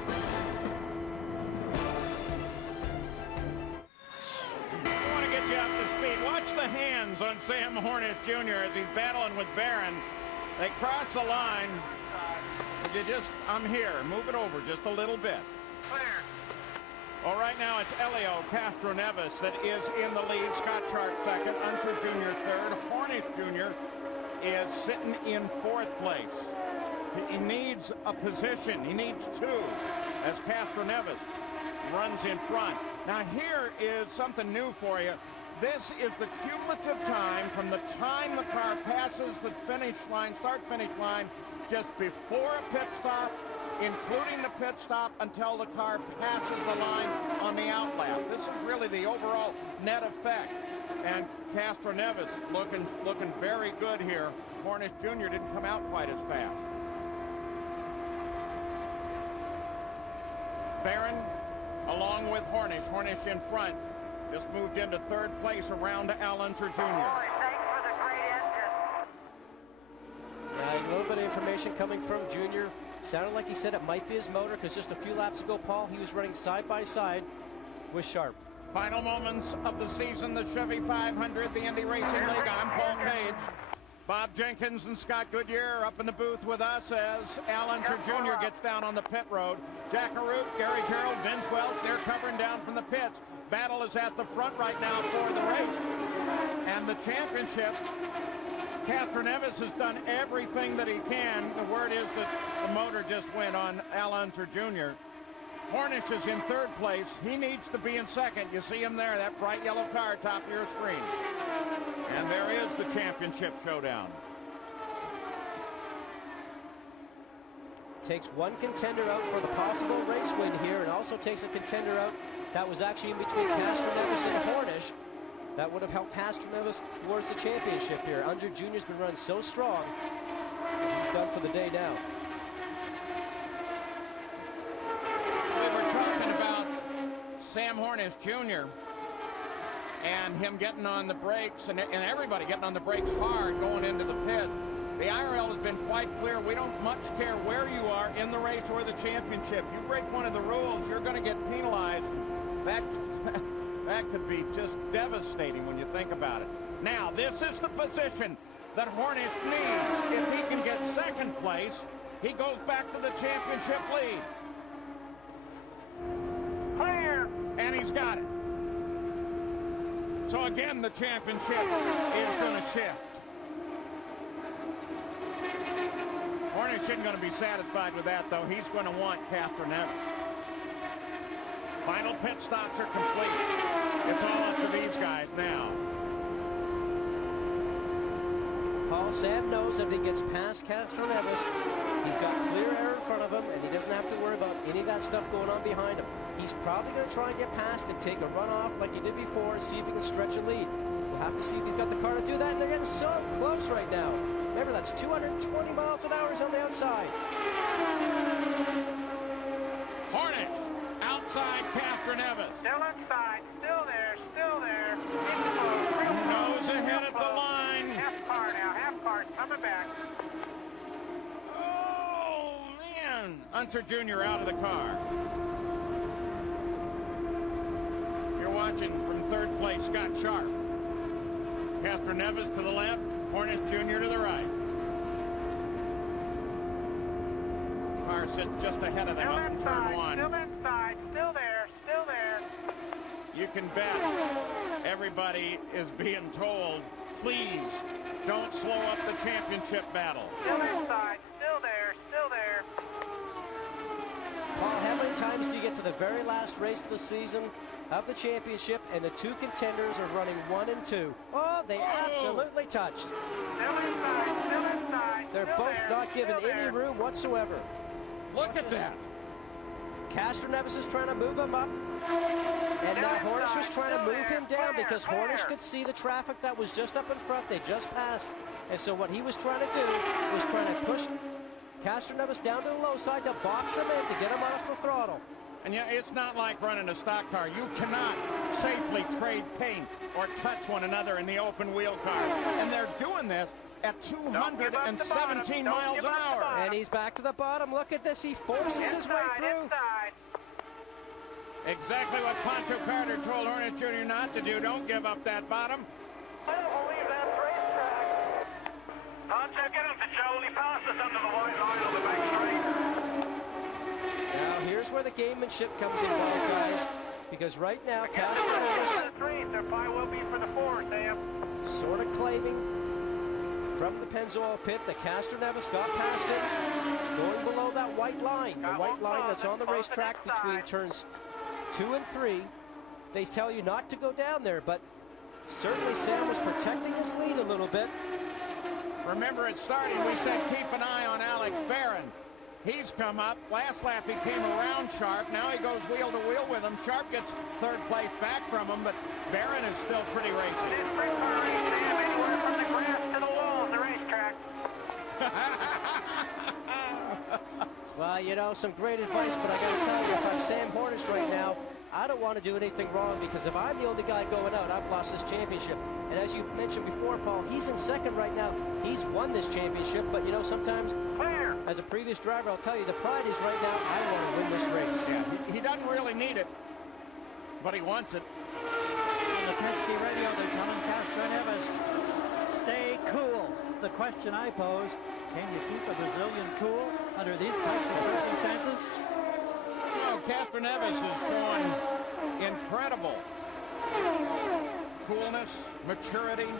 I want to get you up to speed. Watch the hands on Sam Hornish Jr. as he's battling with Barron. They cross the line. I'm here. Move it over just a little bit. Clear. Well, right now it's Elio Castroneves that is in the lead. Scott Sharp second. Unser Jr. third. Hornish Jr. is sitting in 4th place. He needs a position. He needs 2 as Castroneves runs in front. Now here is something new for you. This is the cumulative time from the time the car passes the finish line, start-finish line, just before a pit stop, including the pit stop, until the car passes the line on the outlap. This is really the overall net effect. And Castroneves looking very good here. Hornish Jr. didn't come out quite as fast. Barron along with Hornish. Hornish in front. Just moved into 3rd place around Al Unser Jr. A little bit of information coming from Junior. Sounded like he said it might be his motor, because just a few laps ago, Paul, he was running side by side with Sharp. Final moments of the season, the Chevy 500, the Indy Racing League. I'm Paul Page. Bob Jenkins and Scott Goodyear up in the booth with us as Al Unser Jr. gets down on the pit road. Jack Arute, Gary Gerald, Vince Welch, they're covering down from the pits. Battle is at the front right now for the race. And the championship, Castroneves has done everything that he can. The word is that the motor just went on Al Unser Jr. Hornish is in 3rd place. He needs to be in 2nd. You see him there, that bright yellow car top of your screen. And there is the championship showdown. Takes one contender out for the possible race win here, and also takes a contender out that was actually in between Castroneves and Hornish. That would have helped Castroneves towards the championship here. Unser Jr.'s been running so strong. He's done for the day now. We were talking about Sam Hornish Jr. and him getting on the brakes, and everybody getting on the brakes hard going into the pit. The IRL has been quite clear. We don't much care where you are in the race or the championship. You break one of the rules, you're going to get penalized. That could be just devastating when you think about it. Now, this is the position that Hornish needs. If he can get 2nd place, he goes back to the championship lead. Clear! And he's got it. So again, the championship is going to shift. Hornish isn't going to be satisfied with that, though. He's going to want Castroneves. Final pit stops are complete. It's all up to these guys now. Paul, Sam knows that if he gets past Castroneves, he's got clear air in front of him, and he doesn't have to worry about any of that stuff going on behind him. He's probably going to try and get past and take a runoff like he did before and see if he can stretch a lead. We'll have to see if he's got the car to do that, and they're getting so close right now. Remember, that's 220 miles an hour on the outside. Hornish outside Castroneves. Still inside, still there, still there. Nose ahead at the line. Half car now, half car, coming back. Oh, man. Unser Jr. out of the car. You're watching from 3rd place, Scott Sharp. Castroneves to the left, Hornish Jr. to the right. Car sits just ahead of them Still up in turn 1. Still inside, still there, still there. You can bet everybody is being told, please don't slow up the championship battle. Still inside, still there, still there. Paul, how many times times do you get to the very last race of the season of the championship and the two contenders are running 1 and 2? Oh, they absolutely touched. Still inside, They're both not given any room whatsoever. Look at that. Castroneves is trying to move him up. And now Hornish was trying to move him down because Hornish could see the traffic that was just up in front. They just passed. And so what he was trying to do was trying to push Castroneves down to the low side to box him in, to get him off the throttle. And yeah, it's not like running a stock car. You cannot safely trade paint or touch one another in the open wheel car. And they're doing this at 217 miles an hour. And he's back to the bottom. Look at this. He forces his way through. Exactly what Pancho Carter told Hornish Jr. not to do. Don't give up that bottom. I don't believe that's racetrack. Pancho, get him to Joel. He passed us under the white line on the back straight. Now here's where the gamemanship comes involved, guys. Because right now, Castroneves their pie will be for the 4, Sam. sort of claiming from the Pennzoil pit that Castroneves got past him, going below that white line. The white line that's on the racetrack between turns 2 and 3. They tell you not to go down there, but certainly Sam was protecting his lead a little bit. Remember at starting, we said keep an eye on Alex Barron. He's come up. Last lap he came around Sharp. Now he goes wheel to wheel with him. Sharp gets 3rd place back from him, but Barron is still pretty racing. This sprint car race, Sam, anywhere from the grass to the wall of the racetrack. Well, you know, some great advice, but I got to tell you, if I'm Sam Hornish right now, I don't want to do anything wrong, because if I'm the only guy going out, I've lost this championship. And as you mentioned before, Paul, he's in 2nd right now. He's won this championship, but you know, sometimes, as a previous driver, I'll tell you, the pride is right now, I want to win this race. Yeah, he doesn't really need it, but he wants it. On the Penske radio, they're telling Castroneves, stay cool. The question I pose, can you keep a Brazilian cool under these types of circumstances? No, Castroneves is showing incredible coolness, maturity.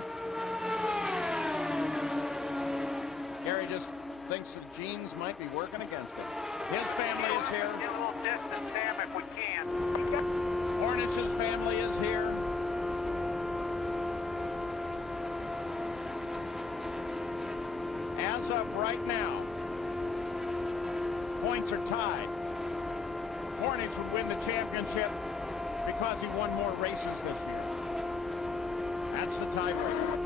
Gary just thinks the genes might be working against him. His family is here. Get a little distance, Sam, if we can. Hornish's family is here. As of right now, points are tied. Hornish would win the championship because he won more races this year. That's the tiebreaker.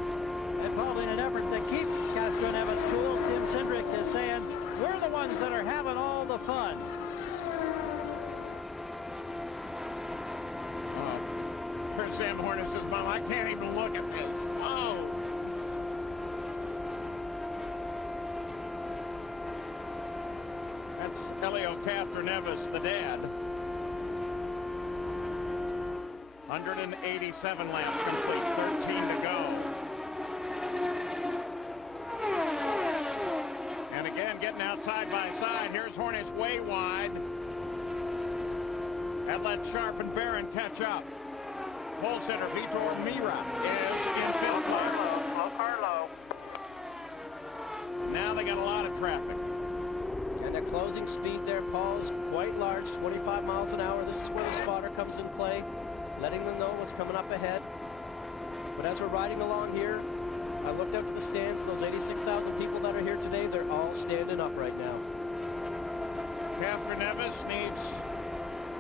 And probably in an effort to keep Castroneves cool, Tim Cindric is saying, we're the ones that are having all the fun. Oh, here's Sam Hornish says, Mom, I can't even look at this. Oh. That's Elio Castroneves, the dad. 187 laps complete, 13 to go. And again, getting out side by side. Here's Hornish way wide. That let Sharp and Barron catch up. Pole sitter Vitor Mira is in 5th place. Low car low. Now they got a lot of traffic. And the closing speed there, Paul, is quite large, 25 miles an hour. This is where the spotter comes in play, letting them know what's coming up ahead. But as we're riding along here, I looked out to the stands, and those 86,000 people that are here today, they're all standing up right now. Castroneves needs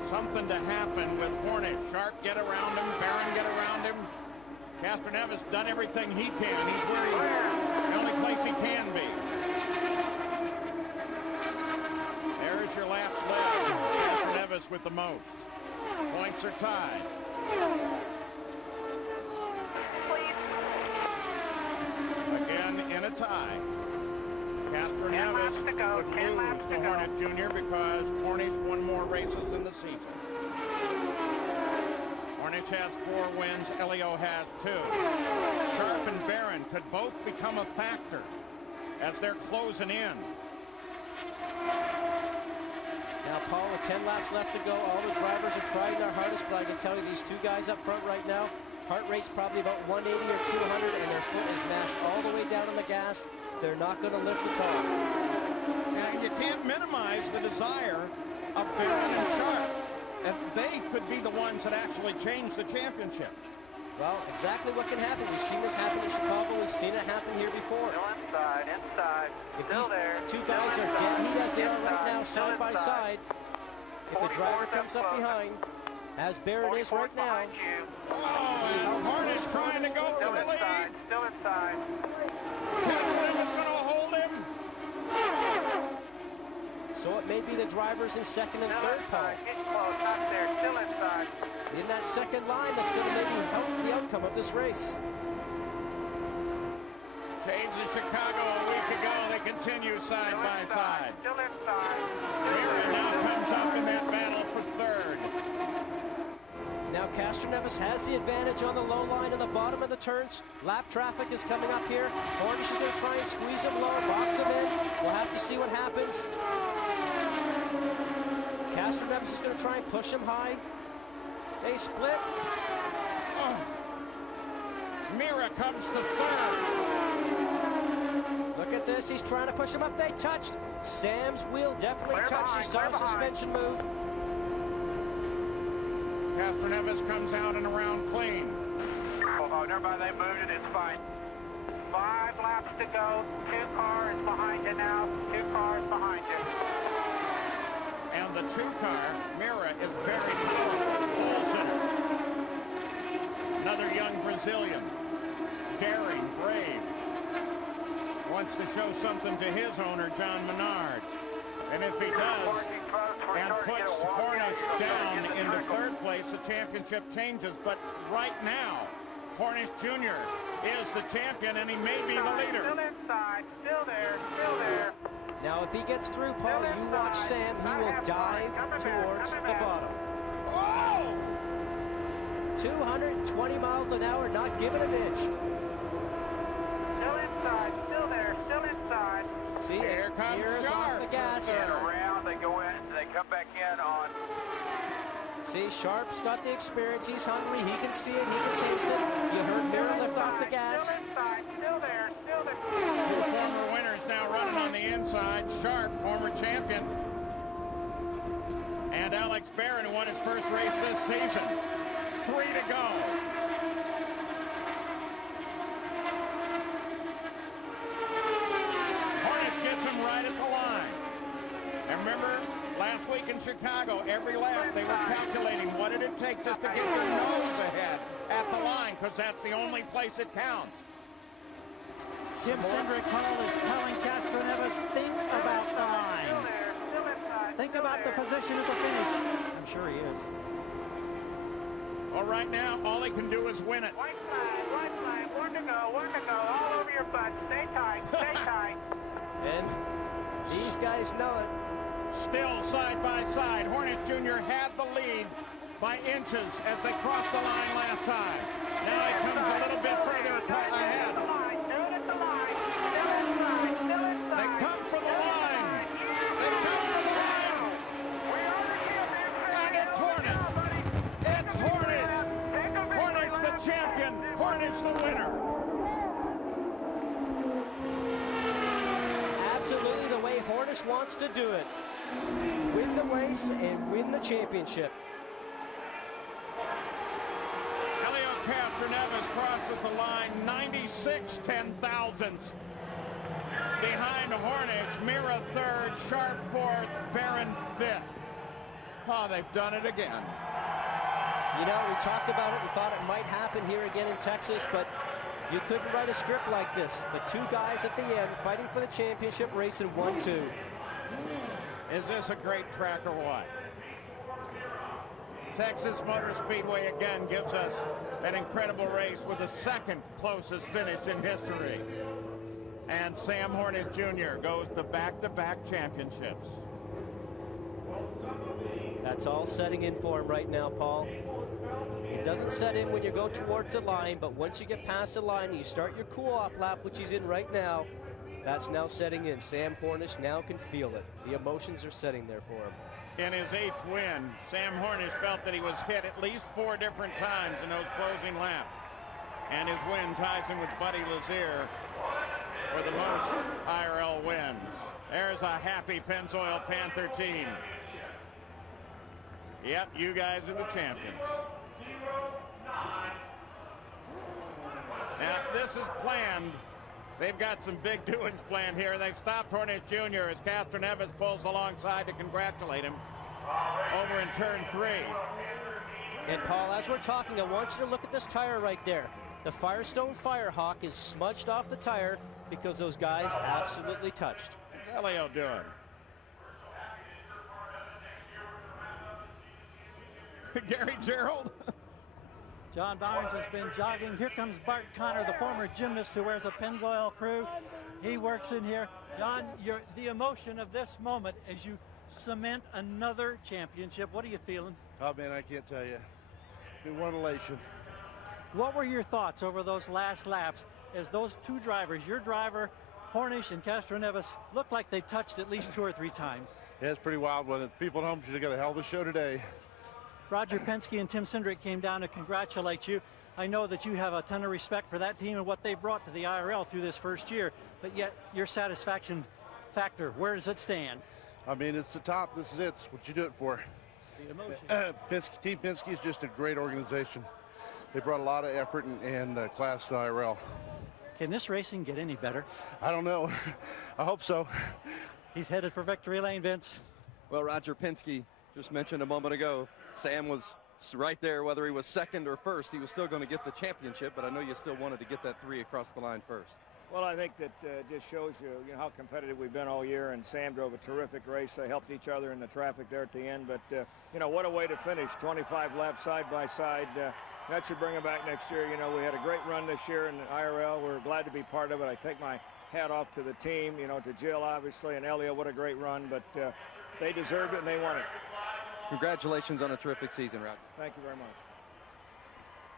something to happen with Hornish. Sharp get around him, Barron get around him. Castroneves done everything he can. He's where the only place he can be. There's your laps led. Castroneves with the most. Points are tied. Again in a tie. Castroneves would lose to Hornish Jr. because Hornish won more races in the season. Hornish has 4 wins. Elio has 2. Sharp and Barron could both become a factor as they're closing in. Now, Paul, with 10 laps left to go, all the drivers are trying their hardest, but I can tell you these two guys up front right now, heart rate's probably about 180 or 200, and their foot is mashed all the way down on the gas. They're not going to lift at all. Now, you can't minimize the desire of Barron and Sharp And they could be the ones that actually change the championship. Well, exactly what can happen. We've seen this happen in Chicago. We've seen it happen here before. Still inside. If Still these there. two guys are dead heat as they are right now, side by side, if the driver comes up behind, as Barrett is right now. Oh, and Hornish trying to go for the lead. Still inside. Cameron is going to hold him. So it may be the drivers in second and third, Paul. Getting close, not there. Still inside. In that second line, that's going to maybe help the outcome of this race. Shades in Chicago a week ago. They continue side by side. Still inside. Mira now comes up in that battle for third. Now Castroneves has the advantage on the low line in the bottom of the turns. Lap traffic is coming up here. Hornish is going to try and squeeze him low, box him in. We'll have to see what happens. Castroneves is going to try and push him high. They split. Oh. Mira comes to third. Look at this. He's trying to push him up. They touched. Sam's wheel definitely touched. He saw a suspension move. Castroneves comes out and around clean. Oh, never mind. They moved it. It's fine. 5 laps to go. 2 cars behind you now. 2 cars behind you. And the 2-car, Mira, is very slow. Olsen, another young Brazilian, daring, brave, wants to show something to his owner, John Menard. And if he does, and puts Hornish down into third place, the championship changes. But right now, Hornish Jr. is the champion, and he may be the leader. Still inside. Still there. Still there. Now, if he gets through, Paul, you watch Sam. He will dive towards the bottom. Oh! 220 miles an hour, not giving an inch. Still inside. Still there. Still inside. See, here comes Mira's off the gas. Around. They go in. They come back in on. See, Sharp's got the experience. He's hungry. He can see it. He can taste it. You heard Mira lift off the gas. Still inside. Still there. Still there. Two former winners now running on the inside. Sharp, former champion. And Alex Barron, who won his first race this season. 3 to go. Hornish gets him right at the line. And remember, last week in Chicago, every lap they were calculating what did it take just to get your nose ahead at the line, because that's the only place it counts. Jim Cindric Hall is telling Castroneves, think about the line. Think about the position at the finish. I'm sure he is. Well, right now, all he can do is win it. White flag. 1 to go. 1 to go. All over your butt. Stay tight. Stay tight. And these guys know it. Still side by side. Hornish Jr. had the lead by inches as they crossed the line last time. Now he comes a little bit further ahead. They come for the line. They come for the line. And it's Hornish. It's Hornish. Hornish the champion. Hornish the winner. Absolutely the way Hornish wants to do it. Win the race and win the championship. Helio Castroneves crosses the line 96 10,000ths. Behind Hornish, Mira third, Sharp fourth, Barron fifth. Oh, they've done it again. You know, we talked about it and thought it might happen here again in Texas, but you couldn't write a script like this. The 2 guys at the end fighting for the championship race in 1-2. Is this a great track or what? Texas Motor Speedway again gives us an incredible race with the second closest finish in history. And Sam Hornish Jr. goes to back-to-back championships. That's all setting in for him right now, Paul. It doesn't set in when you go towards the line, but once you get past the line and you start your cool-off lap, which he's in right now, that's now setting in. Sam Hornish now can feel it. The emotions are setting there for him. In his 8th win, Sam Hornish felt that he was hit at least 4 different times in those closing laps. And his win ties him with Buddy Lazier for the most IRL wins. There's a happy Pennzoil Panther team. Yep, you guys are the champions. Now, this is planned. They've got some big doings planned here. They've stopped Hornish Jr. as Castroneves pulls alongside to congratulate him over in turn 3. And Paul, as we're talking, I want you to look at this tire right there. The Firestone Firehawk is smudged off the tire because those guys absolutely touched. What's Elio doing? Gary Gerald? John Barnes has been jogging. Here comes Bart Connor, the former gymnast who wears a Pennzoil crew. He works in here. John, the emotion of this moment as you cement another championship. What are you feeling? Oh, man, I can't tell you. Been one elation. What were your thoughts over those last laps as those two drivers, your driver, Hornish and Castroneves, looked like they touched at least 2 or 3 times? Yeah, it's pretty wild. When people at home should have got a hell of a show today. Roger Penske and Tim Cindric came down to congratulate you. I know that you have a ton of respect for that team and what they brought to the IRL through this first year, but yet your satisfaction factor, where does it stand? I mean, it's the top. This is it. It's what you do it for. The emotion. Team Penske is just a great organization. They brought a lot of effort and class to IRL. Can this racing get any better? I don't know. I hope so. He's headed for victory lane, Vince. Well, Roger Penske just mentioned a moment ago, Sam was right there, whether he was second or first, he was still going to get the championship, but I know you still wanted to get that 3 across the line first. Well, I think that just shows you, how competitive we've been all year, and Sam drove a terrific race. They helped each other in the traffic there at the end, but, what a way to finish, 25 laps side by side. That should bring him back next year. We had a great run this year in the IRL. We're glad to be part of it. I take my hat off to the team, to Jill, obviously, and Elio. What a great run, but they deserved it and they won it. Congratulations on a terrific season, Roger. Thank you very much.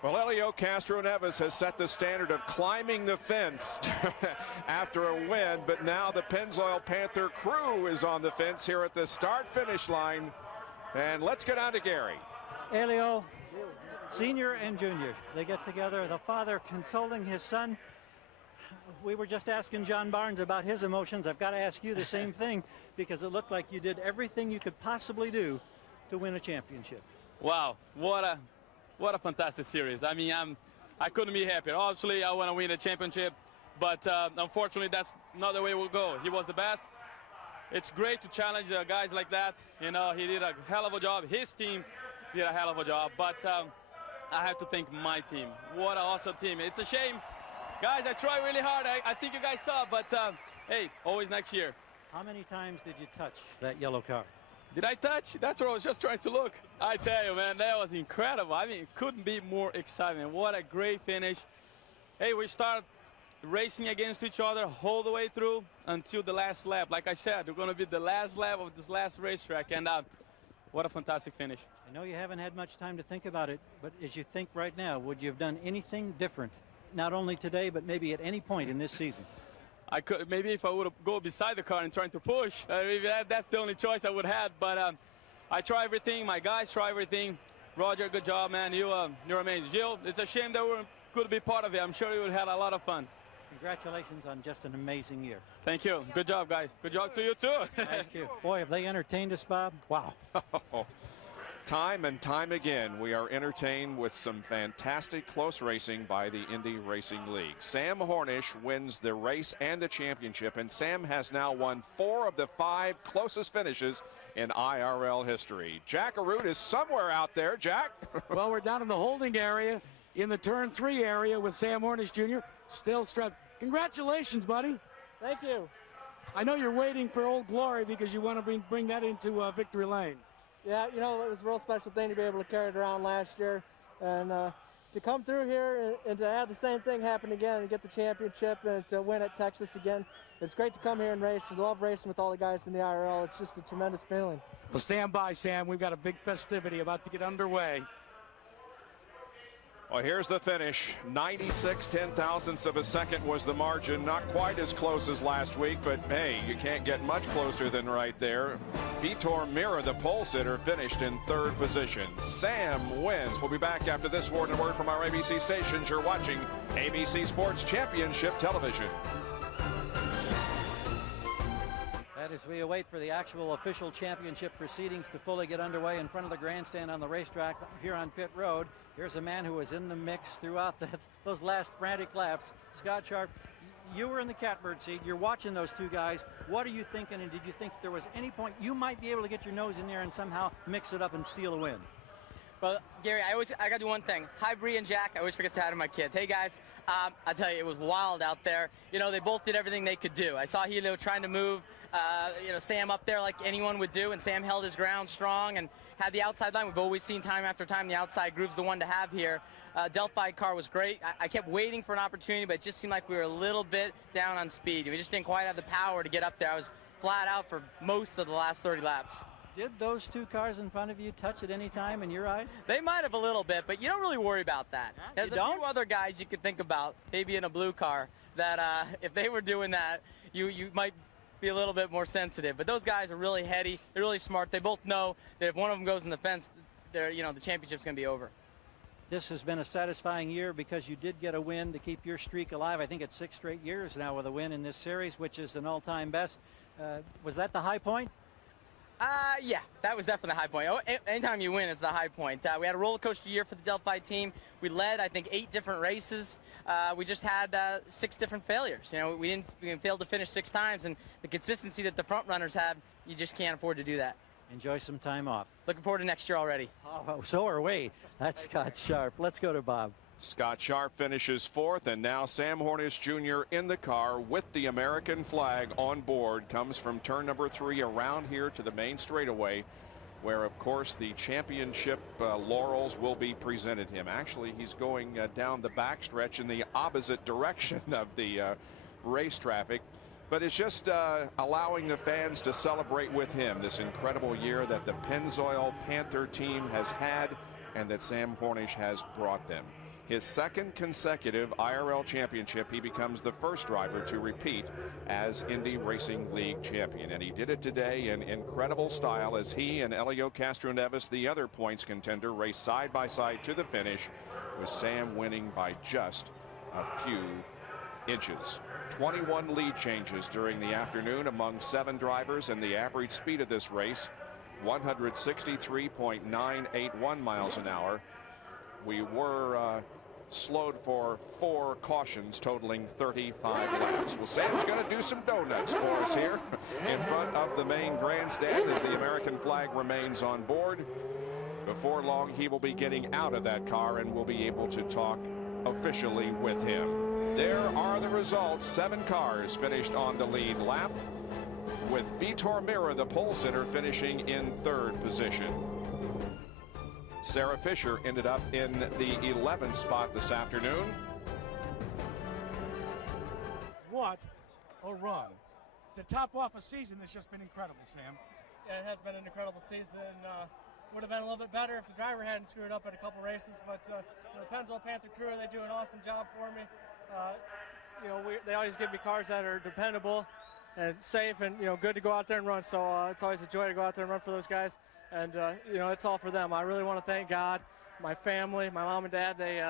Well, Elio Castroneves has set the standard of climbing the fence after a win, but now the Pennzoil Panther crew is on the fence here at the start-finish line. And let's go down to Gary. Elio, senior and junior, they get together, the father consoling his son. We were just asking John Barnes about his emotions. I've got to ask you the same thing, because it looked like you did everything you could possibly do to win a championship. Wow, what a fantastic series. I mean, I couldn't be happier. Obviously, I want to win the championship, but unfortunately, that's not the way we'll go. He was the best. It's great to challenge guys like that. He did a hell of a job. His team did a hell of a job, but I have to thank my team. What an awesome team. It's a shame. Guys, I tried really hard. I think you guys saw, but hey, always next year. How many times did you touch that yellow car? Did I touch? That's where I was just trying to look. I tell you, man, that was incredible. I mean, it couldn't be more exciting. What a great finish. Hey, we start racing against each other all the way through until the last lap. Like I said, we're going to be the last lap of this last racetrack, and what a fantastic finish. I know you haven't had much time to think about it, but as you think right now, would you have done anything different? Not only today, but maybe at any point in this season? I could, maybe if I would have go beside the car and trying to push, maybe that's the only choice I would have. But I try everything. My guys try everything. Roger, good job, man. You're amazing. Jill, it's a shame that we couldn't be part of it. I'm sure you would have had a lot of fun. Congratulations on just an amazing year. Thank you. Good job, guys. Good job to you, too. Thank you. Boy, have they entertained us, Bob. Wow. Time and time again, we are entertained with some fantastic close racing by the Indy Racing League. Sam Hornish wins the race and the championship, and Sam has now won 4 of the 5 closest finishes in IRL history. Jack Arute is somewhere out there. Jack? Well, we're down in the holding area in the turn 3 area with Sam Hornish Jr. still strapped. Congratulations, buddy. Thank you. I know you're waiting for Old Glory because you want to bring that into victory lane. Yeah, it was a real special thing to be able to carry it around last year, and to come through here and to have the same thing happen again and get the championship and to win at Texas again. It's great to come here and race. I love racing with all the guys in the IRL. It's just a tremendous feeling. Well, stand by, Sam. We've got a big festivity about to get underway. Well, here's the finish. 96 ten-thousandths of a second was the margin. Not quite as close as last week, but hey, you can't get much closer than right there. Vitor Mira, the pole sitter, finished in 3rd position. Sam wins. We'll be back after this word and word from our ABC stations. You're watching ABC Sports Championship Television. That as we await for the actual official championship proceedings to fully get underway in front of the grandstand on the racetrack here on pit road. Here's a man who was in the mix throughout those last frantic laps. Scott Sharp, you were in the catbird seat. You're watching those two guys. What are you thinking, and did you think there was any point you might be able to get your nose in there and somehow mix it up and steal a win? Well, Gary, I got to do one thing. Hi, Bree and Jack. I always forget to say hi to my kids. Hey, guys. I tell you, it was wild out there. You know, they both did everything they could do. I saw Helio trying to move, Sam up there like anyone would do, and Sam held his ground strong and had the outside line. We've always seen time after time the outside groove's the one to have here. Delphi car was great. I kept waiting for an opportunity, but it just seemed like we were a little bit down on speed. We just didn't quite have the power to get up there. I was flat out for most of the last 30 laps. Did those two cars in front of you touch at any time in your eyes? They might have a little bit, but you don't really worry about that. There's a few other guys you could think about, maybe in a blue car, that if they were doing that, you might be a little bit more sensitive. But those guys are really heady. They're really smart. They both know that if one of them goes in the fence, the championship's going to be over. This has been a satisfying year because you did get a win to keep your streak alive. I think it's 6 straight years now with a win in this series, which is an all-time best. Was that the high point? Yeah, that was definitely the high point. Anytime you win is the high point. We had a roller coaster year for the Delphi team. We led, I think, 8 different races. We just had 6 different failures. We failed to finish 6 times, and the consistency that the front runners have, you just can't afford to do that. Enjoy some time off. Looking forward to next year already. Oh, so are we. That's Scott Sharp. Let's go to Bob. Scott Sharp finishes 4th, and now Sam Hornish Jr. in the car with the American flag on board. Comes from turn number 3 around here to the main straightaway, where, of course, the championship laurels will be presented him. Actually, he's going down the backstretch in the opposite direction of the race traffic. But it's just allowing the fans to celebrate with him this incredible year that the Pennzoil Panther team has had and that Sam Hornish has brought them. His 2nd consecutive IRL championship, he becomes the first driver to repeat as Indy Racing League champion. And he did it today in incredible style as he and Elio Castroneves, the other points contender, raced side by side to the finish, with Sam winning by just a few inches. 21 lead changes during the afternoon among 7 drivers, and the average speed of this race, 163.981 miles an hour. We were slowed for 4 cautions totaling 35 laps. Well, Sam's going to do some donuts for us here in front of the main grandstand as the American flag remains on board. Before long, he will be getting out of that car and we'll be able to talk officially with him. There are the results. 7 cars finished on the lead lap, with Vitor Mira, the pole sitter, finishing in 3rd position. Sarah Fisher ended up in the 11th spot this afternoon. What a run. To top off a season that's just been incredible, Sam. Yeah, it has been an incredible season. Would have been a little bit better if the driver hadn't screwed up in a couple races, but the Pennzoil Panther crew, they do an awesome job for me. They always give me cars that are dependable and safe and, good to go out there and run. So it's always a joy to go out there and run for those guys. And, it's all for them. I really want to thank God, my family, my mom and dad. They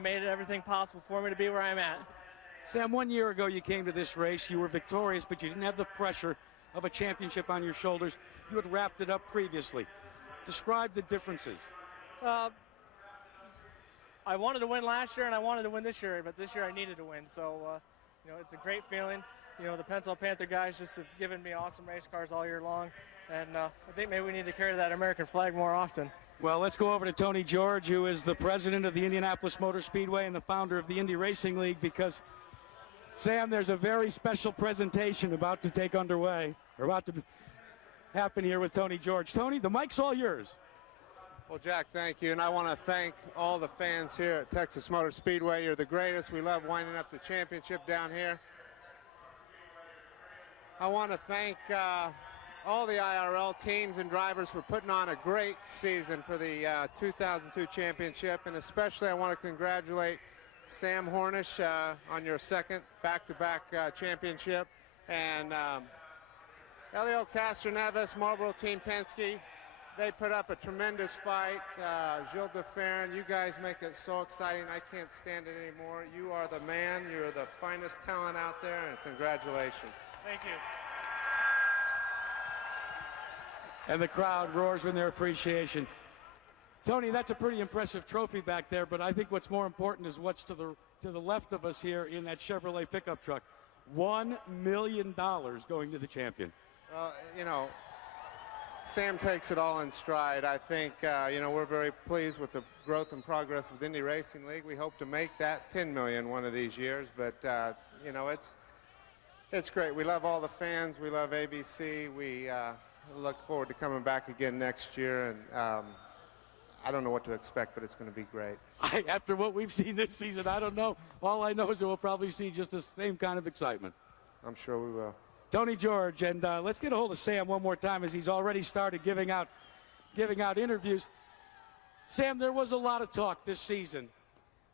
made everything possible for me to be where I'm at. Sam, 1 year ago you came to this race. You were victorious, but you didn't have the pressure of a championship on your shoulders. You had wrapped it up previously. Describe the differences. I wanted to win last year and I wanted to win this year, but this year I needed to win. So, it's a great feeling. The Pennzoil Panther guys just have given me awesome race cars all year long. And I think maybe we need to carry that American flag more often. Well, let's go over to Tony George, who is the president of the Indianapolis Motor Speedway and the founder of the Indy Racing League, because, Sam, there's a very special presentation about to take underway, or about to happen here with Tony George. Tony, the mic's all yours. Well, Jack, thank you. And I want to thank all the fans here at Texas Motor Speedway. You're the greatest. We love winding up the championship down here. I want to thank all the IRL teams and drivers for putting on a great season for the 2002 championship, and especially I want to congratulate Sam Hornish on your 2nd back-to-back championship, and Elio Castroneves, Marlboro Team Penske. They put up a tremendous fight. Gilles DeFerrin, you guys make it so exciting. I can't stand it anymore. You are the man. You're the finest talent out there, and congratulations. Thank you. And the crowd roars in their appreciation. Tony, that's a pretty impressive trophy back there, but I think what's more important is what's to the left of us here in that Chevrolet pickup truck. $1 million going to the champion. You know, Sam takes it all in stride. I think, you know, we're very pleased with the growth and progress of the Indy Racing League. We hope to make that $10 million one of these years, but, you know, it's great. We love all the fans. We love ABC. We look forward to coming back again next year, and I don't know what to expect, but it's going to be great. After what we've seen this season, I don't know. All I know is that we'll probably see just the same kind of excitement. I'm sure we will. Tony George, and let's get a hold of Sam one more time, as he's already started giving out interviews. Sam, there was a lot of talk this season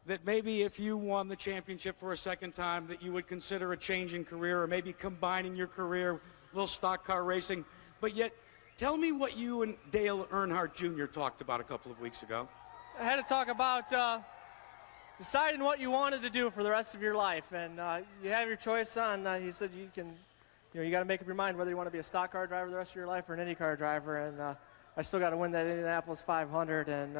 that maybe if you won the championship for a second time, that you would consider a change in career, or maybe combining your career, a little stock car racing. But yet, tell me what you and Dale Earnhardt Jr. talked about a couple of weeks ago. I had to talk about deciding what you wanted to do for the rest of your life, and you have your choice on. He said you can, you know, you got to make up your mind whether you want to be a stock car driver the rest of your life or an Indy car driver. And I still got to win that Indianapolis 500, and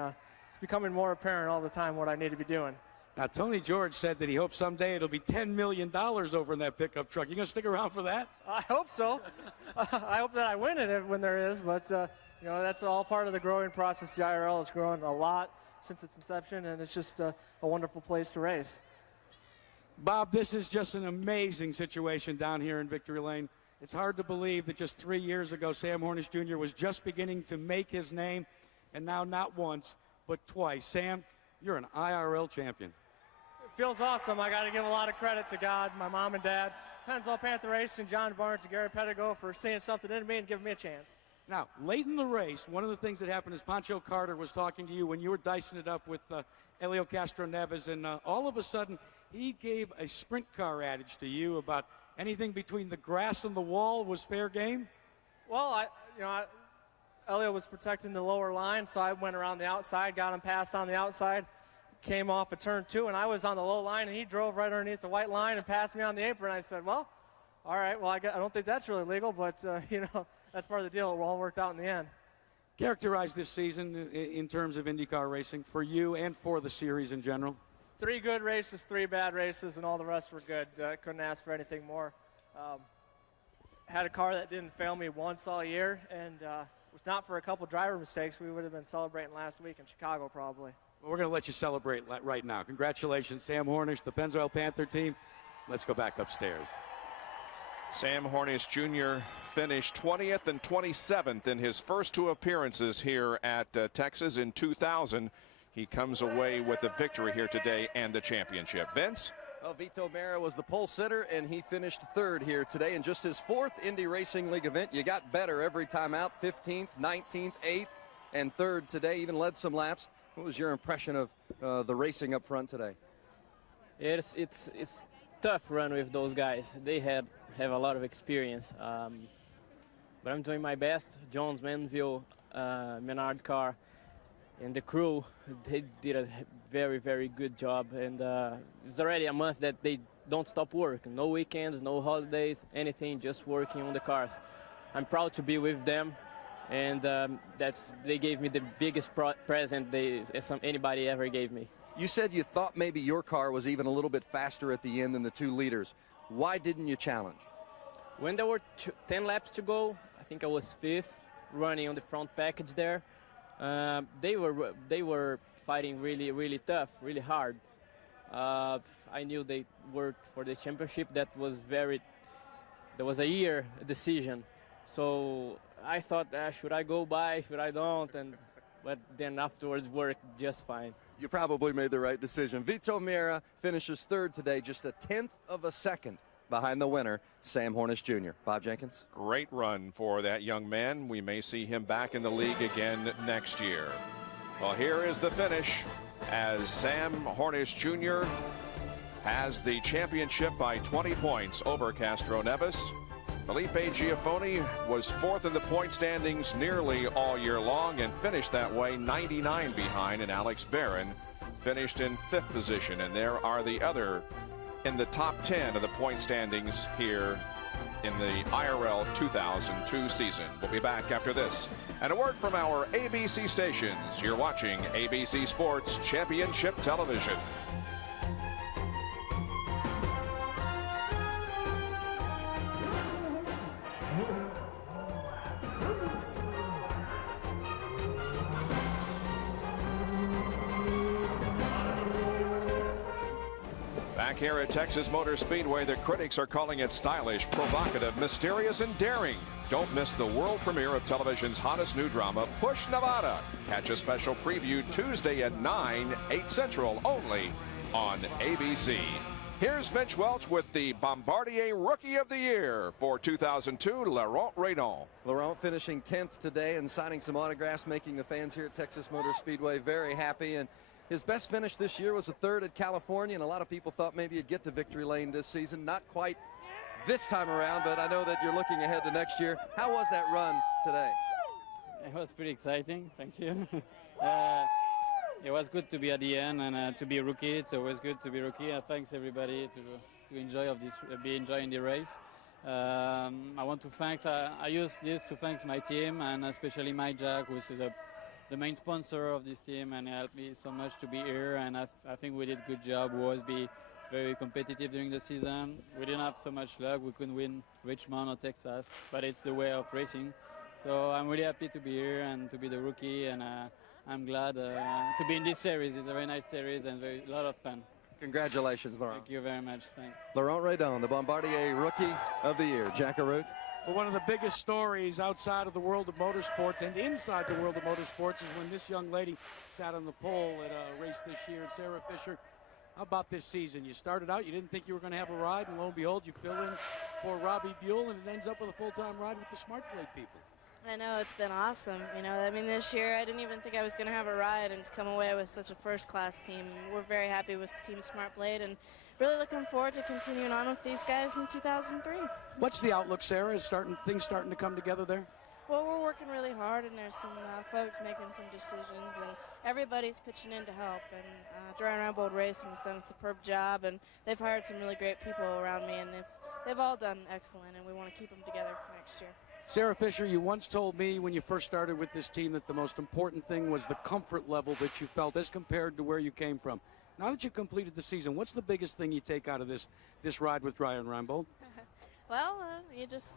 it's becoming more apparent all the time what I need to be doing. Now, Tony George said that he hopes someday it'll be $10 million over in that pickup truck. You gonna stick around for that? I hope so. I hope that I win it when there is, but you know, that's all part of the growing process. The IRL has grown a lot since its inception, and it's just a wonderful place to race. Bob, this is just an amazing situation down here in Victory Lane. It's hard to believe that just 3 years ago, Sam Hornish Jr. was just beginning to make his name, and now not once, but twice. Sam, you're an IRL champion. It feels awesome. I got to give a lot of credit to God, my mom and dad, Pennzoil Panther Racing, John Barnes, and Gary Pedigo for seeing something in me and giving me a chance. Now, late in the race, one of the things that happened is Pancho Carter was talking to you when you were dicing it up with Helio Castroneves, and all of a sudden, he gave a sprint car adage to you about anything between the grass and the wall was fair game? Well, Helio was protecting the lower line, so I went around the outside, got him passed on the outside, came off of turn 2, and I was on the low line, and he drove right underneath the white line and passed me on the apron. I said, well, all right, well, I don't think that's really legal, but, you know, that's part of the deal. It all worked out in the end. Characterize this season in terms of IndyCar racing for you and for the series in general. 3 good races, 3 bad races, and all the rest were good. Couldn't ask for anything more. Had a car that didn't fail me once all year, and if not for a couple driver mistakes, we would have been celebrating last week in Chicago probably. Well, we're going to let you celebrate right now. Congratulations, Sam Hornish, the Pennzoil Panther team. Let's go back upstairs. Sam Hornish Jr. finished 20th and 27th in his first 2 appearances here at Texas in 2000. He comes away with the victory here today and the championship. Vince? Well, Vito Mera was the pole sitter, and he finished 3rd here today in just his 4th Indy Racing League event. You got better every time out, 15th, 19th, 8th, and 3rd today, even led some laps. What was your impression of the racing up front today? It's tough run with those guys. They have a lot of experience, but I'm doing my best. Jones, Manville, Menard car, and the crew, they did a very, very good job. And it's already a month that they don't stop working. No weekends, no holidays, anything, just working on the cars. I'm proud to be with them, and they gave me the biggest present anybody ever gave me. You said you thought maybe your car was even a little bit faster at the end than the 2 leaders. Why didn't you challenge? When there were 10 laps to go, I think I was 5th, running on the front package there. They were fighting really, really tough, really hard. I knew they were for the championship. That was a year decision. So I thought, should I go by, should I don't? But then afterwards worked just fine. You probably made the right decision. Vito Mera finishes 3rd today, just a 10th of a second behind the winner, Sam Hornish Jr. Bob Jenkins. Great run for that young man. We may see him back in the league again next year. Well, here is the finish as Sam Hornish Jr. has the championship by 20 points over Castroneves. Felipe Giafoni was 4th in the point standings nearly all year long and finished that way 99 behind, and Alex Barron finished in 5th position. And there are the other in the top 10 of the point standings here in the IRL 2002 season. We'll be back after this. And a word from our ABC stations. You're watching ABC Sports Championship Television. Back here at Texas Motor Speedway, the critics are calling it stylish, provocative, mysterious, and daring. Don't miss the world premiere of television's hottest new drama, Push Nevada. Catch a special preview Tuesday at 9, 8 Central, only on ABC. Here's Vince Welch with the Bombardier Rookie of the Year for 2002, Laurent Redon. Laurent finishing 10th today and signing some autographs, making the fans here at Texas Motor Speedway very happy. And his best finish this year was a third at California, and a lot of people thought maybe he'd get to victory lane this season. Not quite this time around, but I know that you're looking ahead to next year. How was that run today? It was pretty exciting, thank you. It was good to be at the end and to be a rookie. It's always good to be a rookie. Thanks everybody to enjoy of this, be enjoying the race. I want to thank. I use this to thank my team and especially Mike Jack, who is the main sponsor of this team, and helped me so much to be here. And I think we did a good job. We always be very competitive during the season. We didn't have so much luck. We couldn't win Richmond or Texas, but it's the way of racing. So I'm really happy to be here and to be the rookie, and I'm glad to be in this series. It's a very nice series and a lot of fun. Congratulations, Laurent. Thank you very much. Thanks. Laurent Redon, the Bombardier Rookie of the Year. Jack Arute. But one of the biggest stories outside of the world of motorsports and inside the world of motorsports is when this young lady sat on the pole at a race this year. And Sarah Fisher, how about this season? You started out, you didn't think you were going to have a ride, and lo and behold, you fill in for Robbie Buell, and it ends up with a full-time ride with the Smart Plate people. I know, it's been awesome. You know, I mean, this year I didn't even think I was going to have a ride, and to come away with such a first-class team. We're very happy with Team Smart Blade, and really looking forward to continuing on with these guys in 2003. What's the outlook, Sarah? Is things starting to come together there? Well, we're working really hard, and there's some folks making some decisions, and everybody's pitching in to help. And Dry Rambold Racing has done a superb job, and they've hired some really great people around me, and they've all done excellent, and we want to keep them together for next year. Sarah Fisher, you once told me when you first started with this team that the most important thing was the comfort level that you felt as compared to where you came from. Now that you've completed the season, what's the biggest thing you take out of this ride with Dry Rambold? Well, you just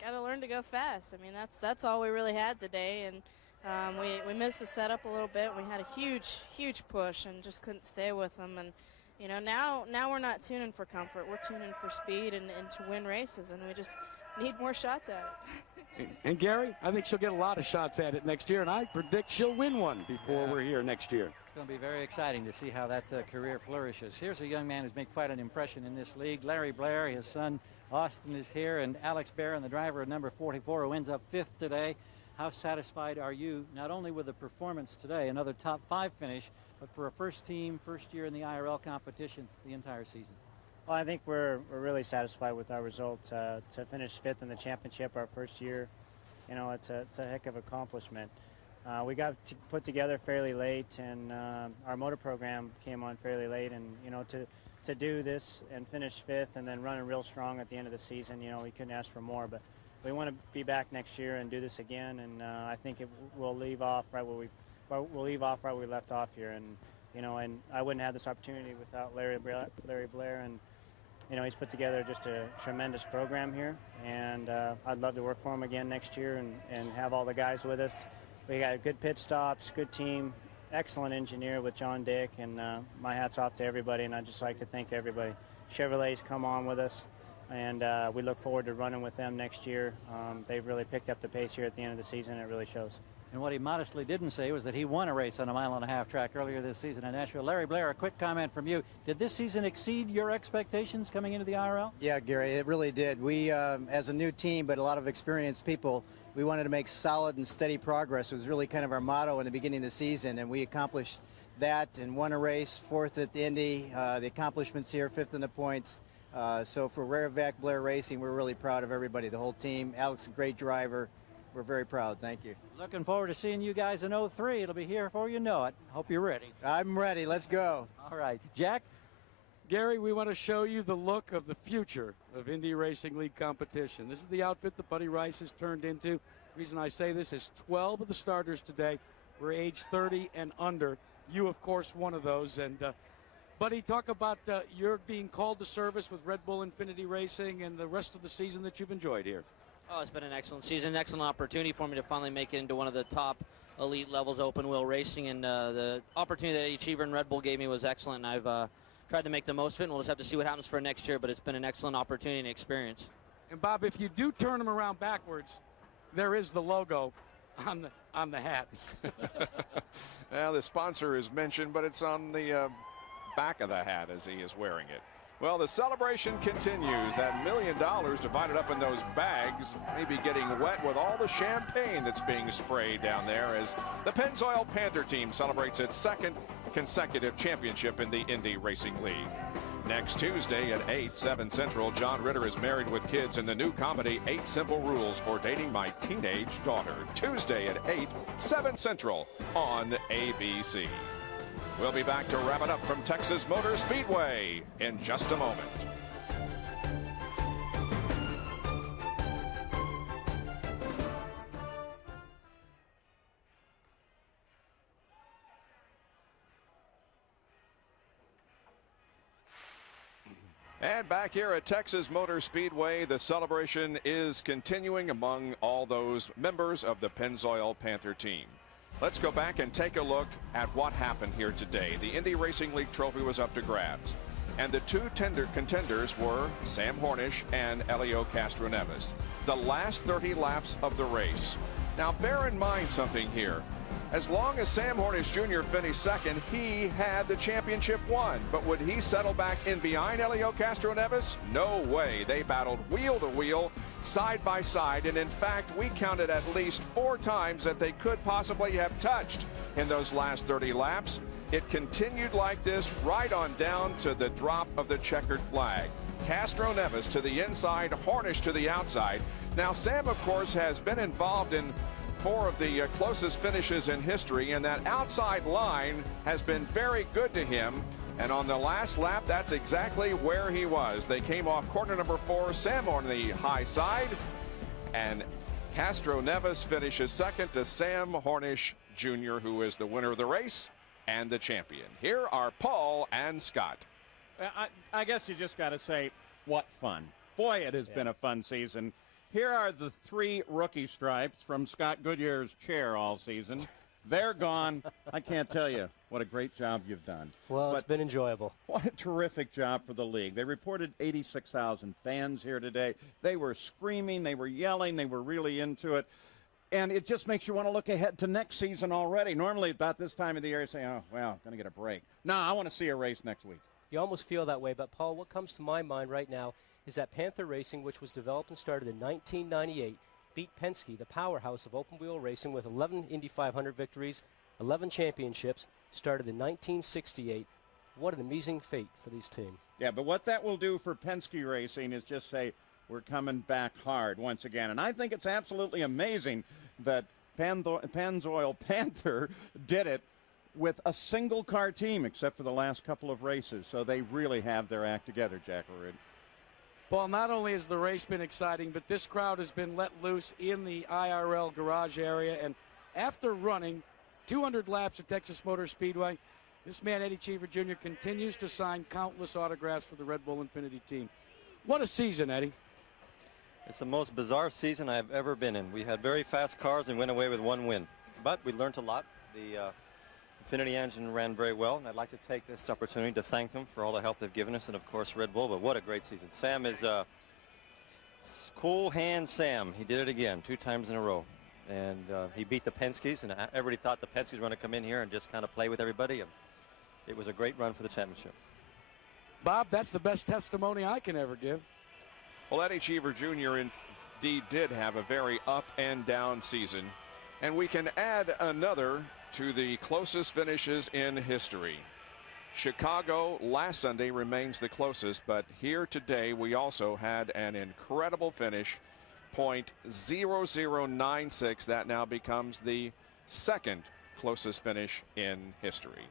got to learn to go fast. I mean, that's all we really had today, and we missed the setup a little bit. We had a huge push and just couldn't stay with them. And you know, now we're not tuning for comfort. We're tuning for speed and to win races, and we just need more shots at it. And Gary, I think she'll get a lot of shots at it next year, and I predict she'll win one before we're here next year. It's going to be very exciting to see how that career flourishes. Here's a young man who's made quite an impression in this league. Larry Blair, his son Austin is here, and Alex Barron, the driver of number 44, who ends up 5th today. How satisfied are you, not only with the performance today, another top 5 finish, but for a first year in the IRL competition the entire season? Well, I think we're really satisfied with our results. To finish 5th in the championship our first year, you know, it's a heck of an accomplishment. We got put together fairly late, and our motor program came on fairly late, and you know, to do this and finish 5th and then running real strong at the end of the season, you know, we couldn't ask for more. But we want to be back next year and do this again, and I think we'll leave off right where we left off here. And you know, and I wouldn't have this opportunity without Larry Blair, and you know, he's put together just a tremendous program here, and I'd love to work for him again next year and have all the guys with us. We got good pit stops, good team, excellent engineer with John Dick, and my hat's off to everybody, and I'd just like to thank everybody. Chevrolet's come on with us, and we look forward to running with them next year. They've really picked up the pace here at the end of the season. It really shows. And what he modestly didn't say was that he won a race on a 1.5 mile track earlier this season in Nashville. Larry Blair, a quick comment from you. Did this season exceed your expectations coming into the IRL? Yeah, Gary, it really did. We, as a new team, but a lot of experienced people, we wanted to make solid and steady progress. It was really kind of our motto in the beginning of the season, and we accomplished that and won a race, 4th at the Indy. The accomplishments here, 5th in the points. So for Rarevac Blair Racing, we're really proud of everybody, the whole team. Alex, a great driver. We're very proud. Thank you. Looking forward to seeing you guys in 03. It'll be here before you know it. Hope you're ready. I'm ready. Let's go. All right. Jack? Gary, we want to show you the look of the future of Indy Racing League competition. This is the outfit that Buddy Rice has turned into. The reason I say this is 12 of the starters today were age 30 and under. You, of course, one of those. And, Buddy, talk about your being called to service with Red Bull Infinity Racing and the rest of the season that you've enjoyed here. Oh, it's been an excellent season, an excellent opportunity for me to finally make it into one of the top elite levels of open wheel racing. And the opportunity that Achiever and Red Bull gave me was excellent. And I've tried to make the most of it, and we'll just have to see what happens for next year, but it's been an excellent opportunity and experience. And Bob, if you do turn them around backwards, there is the logo on the hat. Well, the sponsor is mentioned, but it's on the back of the hat as he is wearing it. Well, the celebration continues. That $1 million divided up in those bags may be getting wet with all the champagne that's being sprayed down there as the Pennzoil Panther team celebrates its second consecutive championship in the Indy Racing League. Next Tuesday at 8, 7 Central, John Ritter is married with kids in the new comedy 8 Simple Rules for Dating My Teenage Daughter. Tuesday at 8, 7 Central on ABC. We'll be back to wrap it up from Texas Motor Speedway in just a moment. And back here at Texas Motor Speedway, the celebration is continuing among all those members of the Pennzoil Panther team. Let's go back and take a look at what happened here today. The Indy Racing League trophy was up to grabs, and the two contenders were Sam Hornish and Elio Castroneves. The last 30 laps of the race. Now, bear in mind something here. As long as Sam Hornish Jr. finished second, he had the championship won. But would he settle back in behind Elio Castroneves? No way. They battled wheel to wheel, side by side, and in fact, we counted at least 4 times that they could possibly have touched in those last 30 laps. It continued like this right on down to the drop of the checkered flag. Castroneves to the inside, Hornish to the outside. Now, Sam, of course, has been involved in 4 of the closest finishes in history, and that outside line has been very good to him. And on the last lap, that's exactly where he was. They came off corner number 4, Sam on the high side, and Castroneves finishes second to Sam Hornish Jr., who is the winner of the race and the champion. Here are Paul and Scott. I guess you just got to say, what fun. Boy, it has been a fun season. Here are the 3 rookie stripes from Scott Goodyear's chair all season. They're gone. I can't tell you what a great job you've done. Well, it's been enjoyable. What a terrific job for the league. They reported 86,000 fans here today. They were screaming, they were yelling, they were really into it. And it just makes you want to look ahead to next season already. Normally, about this time of the year, you say, oh, well, going to get a break. No, I want to see a race next week. You almost feel that way, but Paul, what comes to my mind right now is that Panther Racing, which was developed and started in 1998, beat Penske, the powerhouse of open wheel racing, with 11 Indy 500 victories, 11 championships, started in 1968. What an amazing fate for these teams. Yeah, but what that will do for Penske Racing is just say, we're coming back hard once again. And I think it's absolutely amazing that Pennzoil Panther did it with a single car team, except for the last couple of races. So they really have their act together, Jack O'Reilly. Well, not only has the race been exciting, but this crowd has been let loose in the IRL garage area. And after running 200 laps at Texas Motor Speedway, this man, Eddie Cheever Jr., continues to sign countless autographs for the Red Bull Infinity team. What a season, Eddie. It's the most bizarre season I've ever been in. We had very fast cars and went away with 1 win. But we learned a lot. The Infinity engine ran very well, and I'd like to take this opportunity to thank them for all the help they've given us, and of course Red Bull. But what a great season. Sam is cool hand Sam. He did it again 2 times in a row, and he beat the Penskes, and everybody thought the Penskes were going to come in here and just kind of play with everybody, and it was a great run for the championship. Bob, that's the best testimony I can ever give. Well, Eddie Cheever Jr. indeed did have a very up and down season, and we can add another to the closest finishes in history. Chicago last Sunday remains the closest, but here today we also had an incredible finish, .0096. That now becomes the second closest finish in history.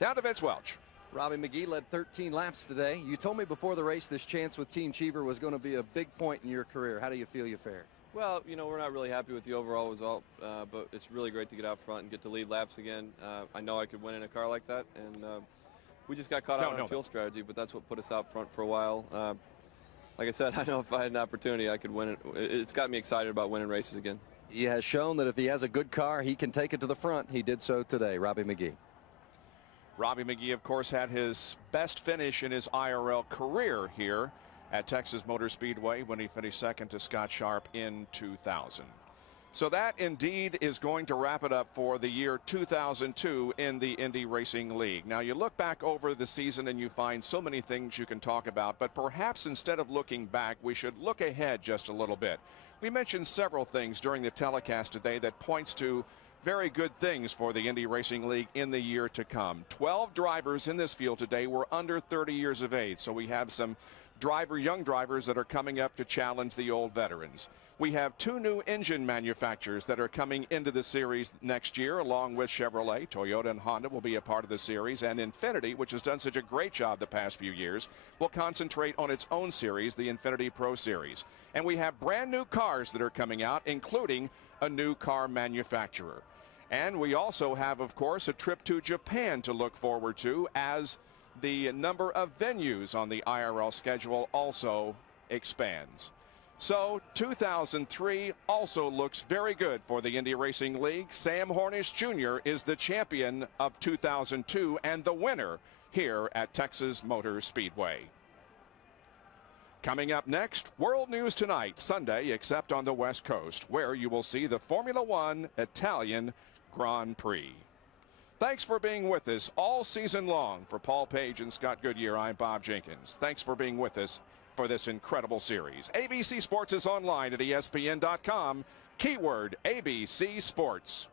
Down to Vince Welch. Robbie McGee led 13 laps today. You told me before the race this chance with Team Cheever was going to be a big point in your career. How do you feel you fared? Well, you know, we're not really happy with the overall result, but it's really great to get out front and get to lead laps again. I know I could win in a car like that, and we just got caught out on fuel strategy, but that's what put us out front for a while. Like I said, I know if I had an opportunity, I could win it. It's got me excited about winning races again. He has shown that if he has a good car, he can take it to the front. He did so today. Robbie McGee. Robbie McGee, of course, had his best finish in his IRL career here at Texas Motor Speedway when he finished second to Scott Sharp in 2000. So that indeed is going to wrap it up for the year 2002 in the Indy Racing League. Now you look back over the season and you find so many things you can talk about, but perhaps instead of looking back, we should look ahead just a little bit. We mentioned several things during the telecast today that points to very good things for the Indy Racing League in the year to come. 12 drivers in this field today were under 30 years of age, so we have some young drivers that are coming up to challenge the old veterans. We have 2 new engine manufacturers that are coming into the series next year, along with Chevrolet. Toyota and Honda will be a part of the series, and Infiniti, which has done such a great job the past few years, will concentrate on its own series, the Infiniti Pro Series. And we have brand new cars that are coming out, including a new car manufacturer. And we also have, of course, a trip to Japan to look forward to as the number of venues on the IRL schedule also expands. So 2003 also looks very good for the Indy Racing League. Sam Hornish Jr. is the champion of 2002 and the winner here at Texas Motor Speedway. Coming up next, World News Tonight, Sunday, except on the West Coast, where you will see the Formula One Italian Grand Prix. Thanks for being with us all season long. For Paul Page and Scott Goodyear, I'm Bob Jenkins. Thanks for being with us for this incredible series. ABC Sports is online at ESPN.com. Keyword ABC Sports.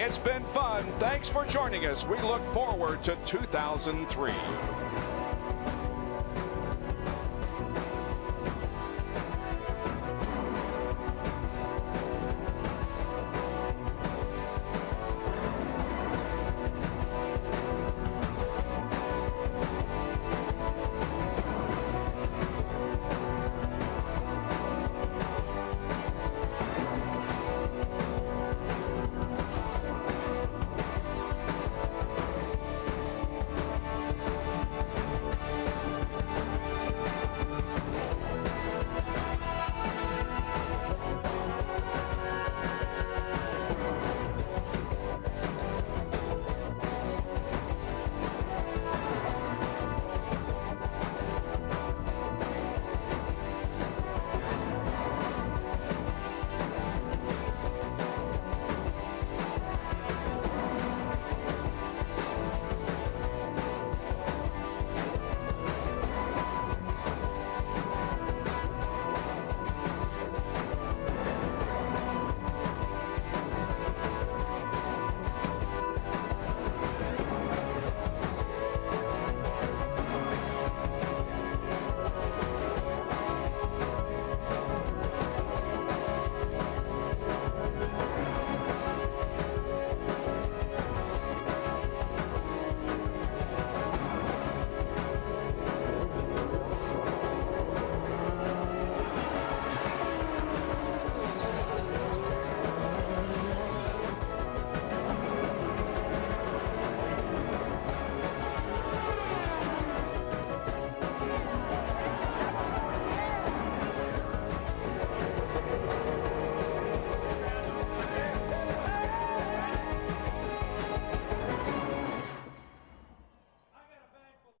It's been fun. Thanks for joining us. We look forward to 2003.